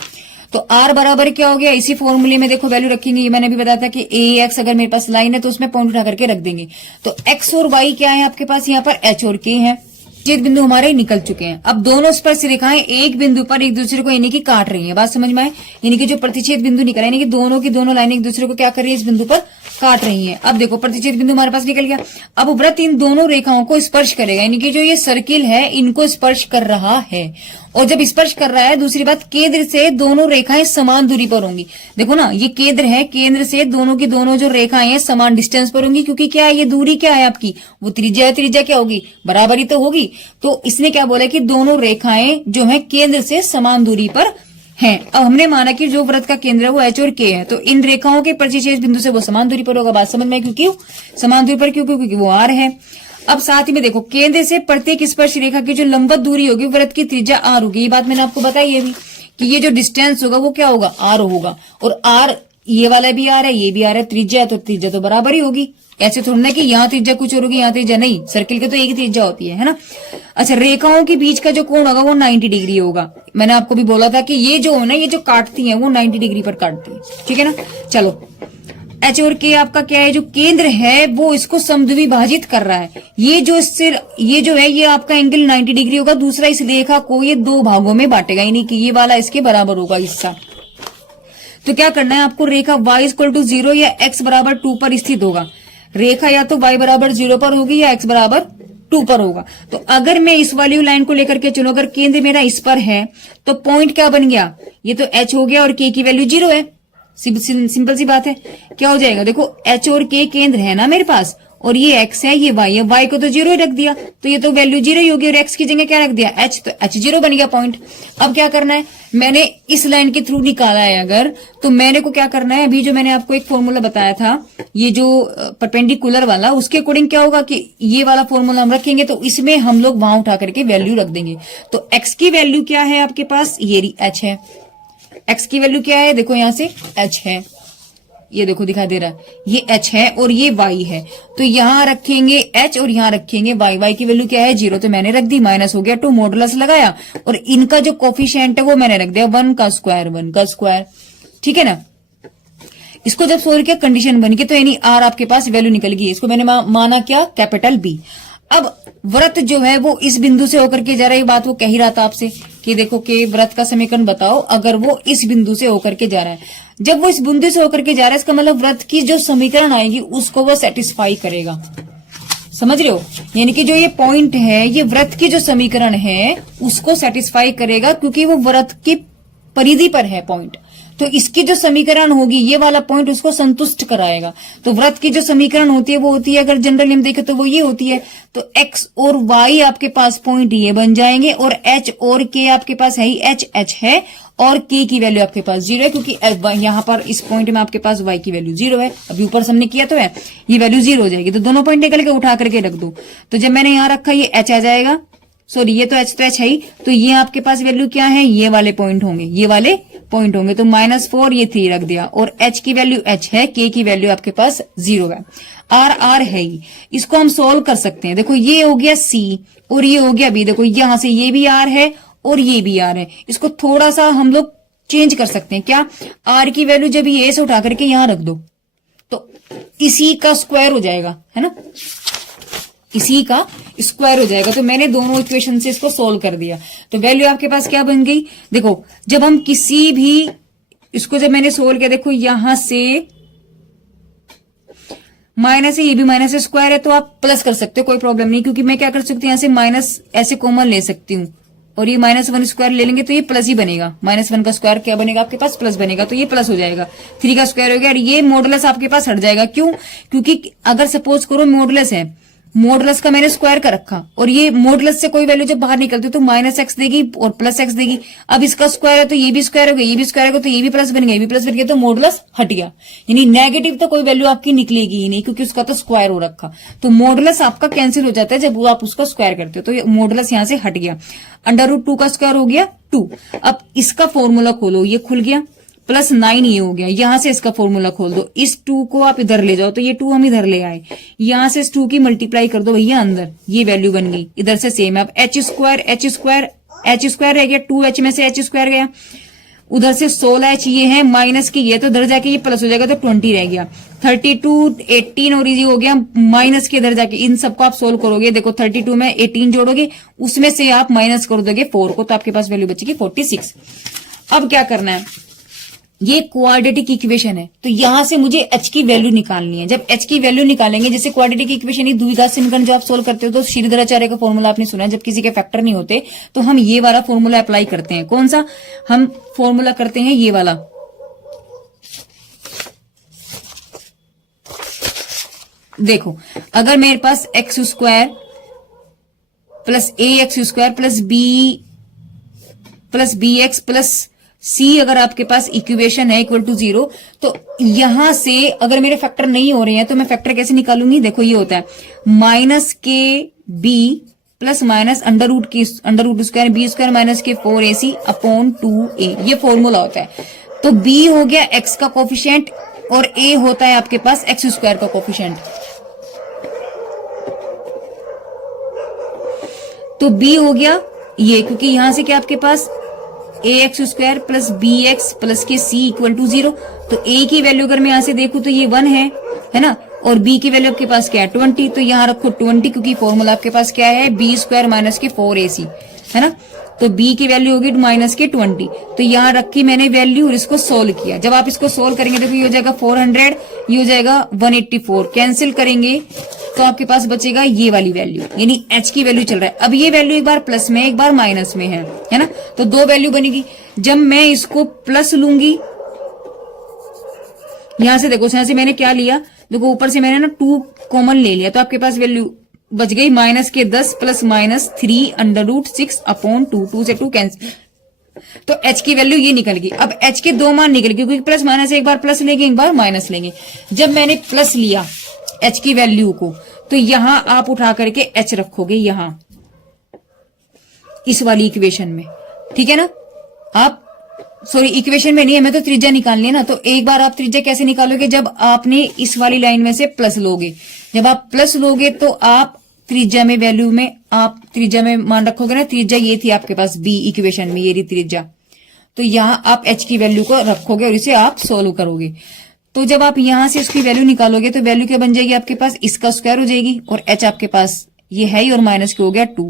तो r बराबर क्या हो गया, इसी फॉर्मूले में देखो वैल्यू रखेंगे। ये मैंने भी बताया था कि ए एक्स अगर मेरे पास लाइन है तो उसमें पॉइंट उठा करके रख देंगे। तो x और y क्या है आपके पास, यहाँ पर h और k है। छेद बिंदु हमारे निकल चुके हैं। अब दोनों स्पर्श रेखाएं एक बिंदु पर एक दूसरे को यानी कि काट रही हैं। बात समझ में आए, यानी कि जो प्रतिच्छेद बिंदु निकला यानी कि दोनों की दोनों लाइनें एक दूसरे को क्या कर रही है, इस बिंदु पर काट रही हैं। अब देखो प्रतिच्छेद बिंदु हमारे पास निकल गया। अब वृत्त इन दोनों रेखाओं को स्पर्श करेगा, यानी कि जो ये सर्किल है इनको स्पर्श कर रहा है। और जब स्पर्श कर रहा है, दूसरी बात केंद्र से दोनों रेखाएं समान दूरी पर होंगी। देखो ना, ये केंद्र है, केंद्र से दोनों की दोनों जो रेखाएं हैं समान डिस्टेंस पर होंगी, क्योंकि क्या है, ये दूरी क्या है आपकी, वो त्रिज्या है। त्रिज्या क्या होगी, बराबरी तो होगी। तो इसने क्या बोला कि दोनों रेखाएं जो है केंद्र से समान दूरी पर हैं। अब हमने माना कि जो वृत्त का केंद्र है वो एच और के है, तो इन रेखाओं के प्रतिच्छेद बिंदु से वो समान दूरी पर होगा। बात समझ में, क्योंकि समान दूरी पर क्योंकि वो आर है। अब साथ ही में देखो, केंद्र से प्रत्येक स्पर्श रेखा की जो लंबवत दूरी होगी वृत्त की त्रिज्या आर होगी। ये बात मैंने आपको बताई है भी कि ये जो डिस्टेंस होगा वो क्या होगा, आर होगा। और आर ये वाला भी आर है, ये भी आर है, त्रिज्या तो त्रिज्या तो बराबर ही होगी। ऐसे थोड़ा ना कि यहाँ त्रिज्या कुछ और होगी यहाँ त्रिज्या नहीं, सर्किल के तो एक ही त्रिज्या होती है ना। अच्छा, रेखाओं के बीच का जो कोण होगा वो 90 डिग्री होगा। मैंने आपको भी बोला था कि ये जो है ना, ये जो काटती है वो 90 डिग्री पर काटती है, ठीक है ना। चलो एच और के आपका क्या है, जो केंद्र है वो इसको समद्विभाजित कर रहा है। ये जो है ये आपका एंगल 90 डिग्री होगा। दूसरा, इस रेखा को ये दो भागों में बांटेगा, यानी कि ये वाला इसके बराबर होगा हिस्सा। तो क्या करना है आपको, रेखा y इक्वल टू 0 या x बराबर 2 पर स्थित होगा। रेखा या तो y बराबर 0 पर होगी या x बराबर 2 पर होगा। तो अगर मैं इस वाली लाइन को लेकर के चलूं, अगर केंद्र मेरा इस पर है तो पॉइंट क्या बन गया, ये तो h हो गया और k की वैल्यू 0 है। सिंपल सी बात है। क्या हो जाएगा, देखो h और k केंद्र है ना मेरे पास, और ये x है, ये y है। y को तो 0 रख दिया तो ये तो वैल्यू 0 ही होगी, और x की जगह क्या रख दिया, h, तो h 0 बन गया पॉइंट। अब क्या करना है, मैंने इस लाइन के थ्रू निकाला है अगर, तो मैंने को क्या करना है, अभी जो मैंने आपको एक फॉर्मूला बताया था ये जो परपेंडिकुलर वाला, उसके अकॉर्डिंग क्या होगा कि ये वाला फॉर्मूला हम रखेंगे तो इसमें हम लोग वहां उठा करके वैल्यू रख देंगे। तो x की वैल्यू क्या है आपके पास, ये h है। x की वैल्यू क्या है, देखो यहां से h है, ये देखो दिखा दे रहा है, ये h है और ये y है। तो यहां रखेंगे h और यहां रखेंगे y। y की वैल्यू क्या है, 0, तो मैंने रख दी, माइनस हो गया 2, मॉडुलस लगाया और इनका जो कोफिशिएंट है वो मैंने रख दिया 1 का स्क्वायर। ठीक है ना। इसको जब सोल्व किया कंडीशन बन गई, तो यानी r आपके पास वैल्यू निकल गई। इसको मैंने माना क्या, कैपिटल B। अब व्रत जो है वो इस बिंदु से होकर के जा रहा है, बात वो कह ही रहा था आपसे कि देखो कि व्रत का समीकरण बताओ अगर वो इस बिंदु से होकर के जा रहा है। जब वो इस बिंदु से होकर के जा रहा है, इसका मतलब व्रत की जो समीकरण आएगी उसको वो सेटिस्फाई करेगा। समझ रहे हो, यानी कि जो ये पॉइंट है ये व्रत की जो समीकरण है उसको सेटिस्फाई करेगा, क्योंकि वो व्रत की परिधि पर है पॉइंट। तो इसकी जो समीकरण होगी ये वाला पॉइंट उसको संतुष्ट कराएगा। तो व्रत की जो समीकरण होती है वो होती है, अगर जनरली हम देखें तो वो ये होती है। तो x और y आपके पास पॉइंट ये बन जाएंगे, और h और k आपके पास है ही, h है और k की वैल्यू आपके पास 0 है, क्योंकि यहाँ पर इस पॉइंट में आपके पास y की वैल्यू 0 है। अभी ऊपर हमने किया तो है, ये वैल्यू 0 हो जाएगी। तो दोनों पॉइंट निकल के उठा करके रख दो। तो जब मैंने यहाँ रखा ये h आ जाएगा, सॉरी ये तो h है ही, तो ये आपके पास वैल्यू क्या है, ये वाले पॉइंट होंगे, ये वाले पॉइंट होंगे। तो -4 ये 3 रख दिया, और h की वैल्यू h है, k की वैल्यू आपके पास 0 है, r है ही। इसको हम सोल्व कर सकते हैं। देखो ये हो गया c और ये हो गया b। देखो यहां से ये भी r है और ये भी r है। इसको थोड़ा सा हम लोग चेंज कर सकते हैं। क्या, r की वैल्यू जब ये से उठा करके यहां रख दो तो इसी का स्क्वायर हो जाएगा, है ना, इसी का स्क्वायर हो जाएगा। तो मैंने दोनों इक्वेशन से इसको सोल्व कर दिया। तो वैल्यू आपके पास क्या बन गई, देखो जब हम किसी भी इसको जब मैंने सोल्व किया, देखो यहां से माइनस है, ये भी माइनस स्क्वायर है, तो आप प्लस कर सकते हो, कोई प्रॉब्लम नहीं, क्योंकि मैं क्या कर सकती हूँ यहां से माइनस ऐसे कॉमन ले सकती हूँ, और ये -1 स्क्वायर ले लेंगे तो ये प्लस ही बनेगा। -1 का स्क्वायर क्या बनेगा आपके पास, प्लस बनेगा, तो ये प्लस हो जाएगा। 3 का स्क्वायर हो गया, और ये मॉडुलस आपके पास हट जाएगा। क्यों, क्योंकि अगर सपोज करो मॉडुलस है, मॉडुलस का मैंने स्क्वायर कर रखा, और ये मॉडुलस से कोई वैल्यू जब बाहर निकलती है तो -x देगी और +x देगी। अब इसका स्क्वायर है तो ये भी स्क्वायर हो गया, ये भी स्क्वायर होगा तो ये भी प्लस बन गया, ये भी प्लस बन गया, तो मॉडुलस हट गया। यानी नेगेटिव तो कोई वैल्यू आपकी निकलेगी ही नहीं, क्योंकि उसका तो स्क्वायर हो रखा। तो मॉडुलस आपका कैंसिल हो जाता है जब आप उसका स्क्वायर करते हो, तो मॉडुलस यहां से हट गया। √2 का स्क्वायर हो गया 2। अब इसका फॉर्मूला खोलो, ये खुल गया, +9 ये हो गया। यहां से इसका फॉर्मूला खोल दो, इस 2 को आप इधर ले जाओ, तो ये 2 हम इधर ले आए, यहां से इस 2 की मल्टीप्लाई कर दो भैया अंदर, ये वैल्यू बन गई, इधर से सेम है। अब h स्क्वायर रह गया, 2h में से h स्क्वायर गया, उधर से 16h ये है, माइनस की ये, तो इधर जाके ये प्लस हो जाएगा, तो 20 रह गया। 32, 18 और ये हो गया माइनस के, इधर जाके इन सबको आप सोल्व करोगे। देखो 32 में 18 जोड़ोगे, उसमें से आप माइनस कर दोगे 4 को, तो आपके पास वैल्यू बचेगी 46। अब क्या करना है, ये क्वाड्रेटिक इक्वेशन है, तो यहां से मुझे h की वैल्यू निकालनी है। जब h की वैल्यू निकालेंगे, जैसे क्वाड्रेटिक इक्वेशन ही द्विघात समीकरण जो आप सोल्व करते हो, तो श्रीधराचार्य का फॉर्मूला आपने सुना है, जब किसी के फैक्टर नहीं होते तो हम ये वाला फॉर्मूला अप्लाई करते हैं। कौन सा हम फॉर्मूला करते हैं, ये वाला। देखो अगर मेरे पास x square plus ax square plus bx plus c अगर आपके पास इक्वेशन है इक्वल टू 0, तो यहां से अगर मेरे फैक्टर नहीं हो रहे हैं तो मैं फैक्टर कैसे निकालूंगी, देखो ये होता है -kb plus minus under root square b square minus के 4ac अपॉन 2a, ये फॉर्मूला होता है। तो b हो गया x का कोफिशिएंट और a होता है आपके पास x स्क्वायर का कोफिशिएंट। तो b हो गया ये, क्योंकि यहां से क्या आपके पास A X square plus B X plus के सी इक्वल टू 0। तो ए की वैल्यू अगर मैं यहां से देखूं तो ये 1 है ना, और बी की वैल्यू आपके पास क्या है 20, तो यहां रखो 20 क्योंकि फॉर्मूला आपके पास क्या है बी स्क्वायर माइनस के 4ac है ना। तो b की वैल्यू होगी माइनस के 20, तो यहां रखी मैंने वैल्यू और इसको सोल्व किया। जब आप इसको सोल्व करेंगे देखो ये हो जाएगा 400, ये हो जाएगा 184, कैंसिल करेंगे तो आपके पास बचेगा ये वाली वैल्यू, यानी h की वैल्यू चल रहा है। अब ये वैल्यू एक बार प्लस में एक बार माइनस में है ना, तो दो वैल्यू बनेगी। जब मैं इसको प्लस लूंगी यहां से, देखो यहां से मैंने क्या लिया, देखो ऊपर से मैंने ना 2 कॉमन ले लिया, तो आपके पास वैल्यू बच गई माइनस के 10 plus minus 3 under root 6 upon 2, 2 से 2 कैंसिल, तो h की वैल्यू ये निकल गई। अब h के दो मान निकल गए क्योंकि प्लस माइनस एक बार प्लस लेंगे एक बार माइनस लेंगे। जब मैंने प्लस लिया h की वैल्यू को, तो यहां आप उठा करके h रखोगे यहां इस वाली इक्वेशन में, ठीक है ना। आप सॉरी इक्वेशन में नहीं, हमें तो त्रिज्या निकालनी है ना, तो एक बार आप त्रिज्या कैसे निकालोगे, जब आपने इस वाली लाइन में से प्लस लोगे, जब आप प्लस लोगे तो आप त्रिज्या में वैल्यू में आप त्रिज्या में मान रखोगे ना, त्रिज्या ये थी आपके पास बी इक्वेशन में, ये रही त्रिज्या, तो यहां आप h की वैल्यू को रखोगे और इसे आप सोल्व करोगे। तो जब आप यहां से उसकी वैल्यू निकालोगे तो वैल्यू क्या बन जाएगी आपके पास, इसका स्क्वायर हो जाएगी, और h आपके पास ये है ही, और माइनस के हो गया 2,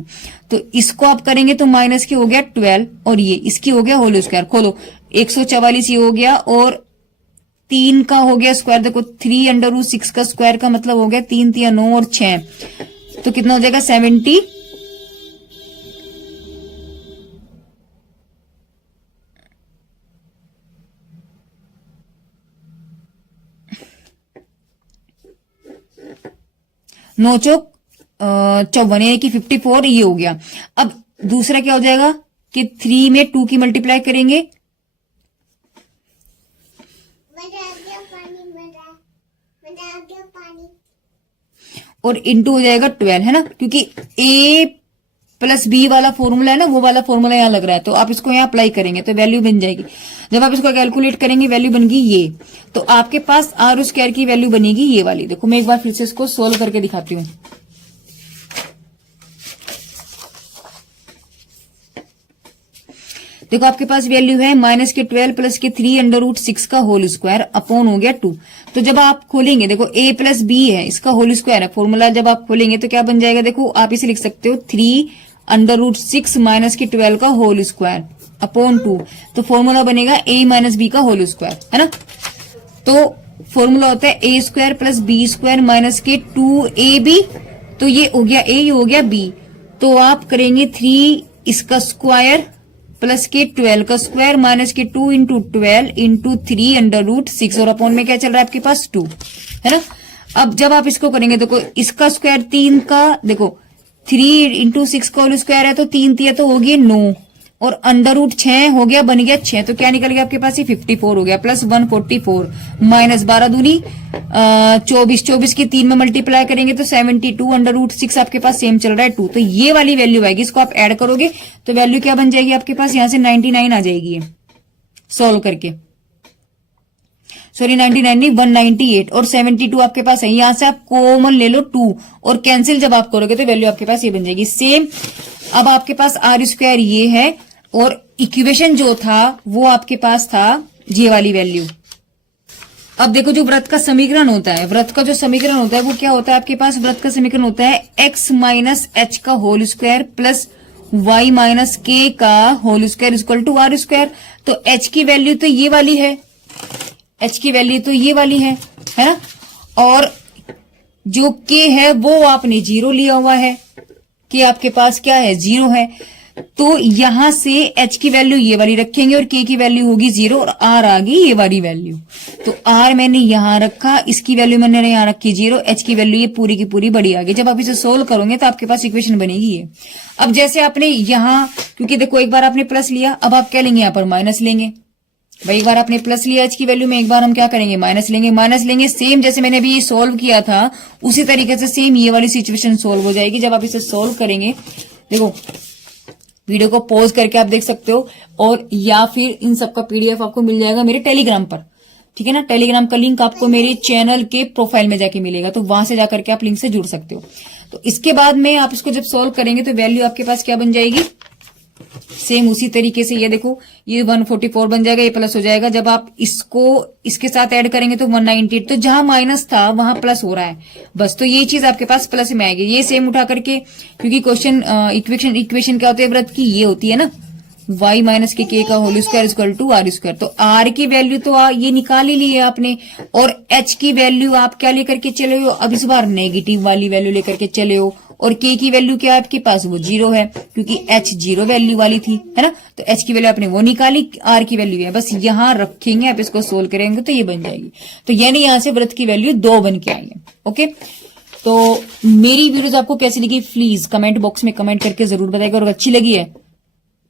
तो इसको आप करेंगे तो माइनस के हो गया 12, और ये इसकी हो गया होल स्क्वायर, खोलो 144 ये हो गया, और 3 का हो गया स्क्वायर, देखो 3 अंडर रूट 6 का स्क्वायर का मतलब हो गया 3 3 9 और 6, तो कितना हो जाएगा 70। नौ चौक 54 यानी कि 54 ये हो गया। अब दूसरा क्या हो जाएगा कि 3 में 2 की मल्टीप्लाई करेंगे, और इंटू हो जाएगा 12 है ना, क्योंकि a प्लस बी वाला फॉर्मूला है ना, वो वाला फॉर्मूला यहाँ लग रहा है, तो आप इसको यहाँ अप्लाई करेंगे तो वैल्यू बन जाएगी। जब आप इसको कैलकुलेट करेंगे वैल्यू बन गई ये, तो आपके पास आर स्क्वायर की वैल्यू बनेगी ये वाली। देखो मैं एक बार फिर से इसको सोल्व करके दिखाती हूँ। देखो आपके पास वैल्यू है माइनस के 12 प्लस के 3 अंडर रूट 6 का होल स्क्वायर अपॉन हो गया 2। तो जब आप खोलेंगे देखो a प्लस बी है, इसका होल स्क्वायर है फॉर्मूला, जब आप खोलेंगे तो क्या बन जाएगा, देखो आप इसे लिख सकते हो 3 अंडर रूट 6 माइनस के 12 का होल स्क्वायर अपॉन 2, तो फॉर्मूला बनेगा a माइनस बी का होल स्क्वायर है ना। तो फॉर्मूला होता है a square plus b square minus के 2ab, तो ये हो गया a, ये हो गया b, तो आप करेंगे 3 इसका स्क्वायर प्लस के 12 का स्क्वायर माइनस के 2 इंटू 12 इंटू 3 अंडर रूट 6, और अपॉन में क्या चल रहा है आपके पास 2 है ना। अब जब आप इसको करेंगे देखो इसका स्क्वायर 3 का, देखो 3 इंटू 6 का होल स्क्वायर है तो 3 3 तो हो गया 9, और अंडर रूट 6 हो गया बन गया 6, तो क्या निकल गया आपके पास, ये 54 हो गया, प्लस 144 माइनस 12 दूनी 24, 24 की 3 में मल्टीप्लाई करेंगे तो 72 अंडर रूट 6 आपके पास सेम चल रहा है 2, तो ये वाली वैल्यू आएगी। इसको आप ऐड करोगे तो वैल्यू क्या बन जाएगी आपके पास, यहां से 99 आ जाएगी सोल्व करके, सॉरी 99 नहीं 198, और 72 आपके पास है, यहां से आप कॉमन ले लो 2, और कैंसिल जब आप करोगे तो वैल्यू आपके पास ये बन जाएगी सेम। अब आपके पास आर स्क्वायर ये है, और इक्वेशन जो था वो आपके पास था ये वाली वैल्यू। अब देखो जो व्रत का समीकरण होता है, व्रत का जो समीकरण होता है वो क्या होता है आपके पास, व्रत का समीकरण होता है x माइनस एच का whole square plus y minus k का whole square equal to r square. तो h की वैल्यू तो ये वाली है, h की वैल्यू तो ये वाली है ना, और जो k है वो आपने 0 लिया हुआ है, कि आपके पास क्या है 0 है, तो यहां से h की वैल्यू ये वाली रखेंगे और k की वैल्यू होगी 0, और r आ गई ये वाली वैल्यू, तो r मैंने यहां रखा, इसकी वैल्यू मैंने यहां रखी 0, h की वैल्यू ये पूरी की पूरी बड़ी आ गई। जब आप इसे सोल्व करोगे तो आपके पास इक्वेशन बनेगी ये। अब जैसे आपने यहां, क्योंकि देखो एक बार आपने प्लस लिया, अब आप क्या लेंगे यहाँ पर माइनस लेंगे, भाई एक बार आपने प्लस लिया h की वैल्यू में, एक बार हम क्या करेंगे माइनस लेंगे, माइनस लेंगे, सेम जैसे मैंने अभी ये सोल्व किया था उसी तरीके से सेम ये वाली सिचुएशन सोल्व हो जाएगी। जब आप इसे सोल्व करेंगे, देखो वीडियो को पॉज करके आप देख सकते हो, और या फिर इन सबका पीडीएफ आपको मिल जाएगा मेरे टेलीग्राम पर, ठीक है ना। टेलीग्राम का लिंक आपको मेरे चैनल के प्रोफाइल में जाके मिलेगा, तो वहां से जाकर के आप लिंक से जुड़ सकते हो। तो इसके बाद में आप इसको जब सोल्व करेंगे तो वैल्यू आपके पास क्या बन जाएगी, सेम उसी तरीके से ये देखो, ये 144 बन जाएगा, ये प्लस हो जाएगा। जब आप इसको इसके साथ ऐड करेंगे तो 198, तो जहां माइनस था वहां प्लस हो रहा है बस, तो ये चीज आपके पास प्लस में आएगी। ये सेम उठा करके, क्योंकि क्वेश्चन इक्वेशन क्या होती है व्रत की, ये होती है ना, y माइनस के का whole square equal to r square. तो r की वैल्यू तो ये निकाल ही ली है आपने, और h की वैल्यू आप क्या लेकर के चले हो, अब इस बार नेगेटिव वाली वैल्यू लेकर के चले हो, और k की वैल्यू क्या आपके पास, वो 0 है, क्योंकि h 0 वैल्यू वाली थी, है ना। तो h की वैल्यू आपने वो निकाली, r की वैल्यू है, बस यहां रखेंगे, आप इसको सोल्व करेंगे तो ये बन जाएगी। तो यानी यहां से व्रत की वैल्यू 2 बन के आई है। ओके, तो मेरी वीडियोज आपको कैसी लगी प्लीज कमेंट बॉक्स में कमेंट करके जरूर बताइएगा, और अच्छी लगी है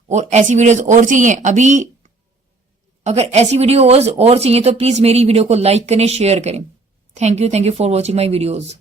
और ऐसी वीडियोस और चाहिए, अभी अगर ऐसी वीडियोस और चाहिए तो प्लीज मेरी वीडियो को लाइक करें, शेयर करें। Thank you for watching my videos.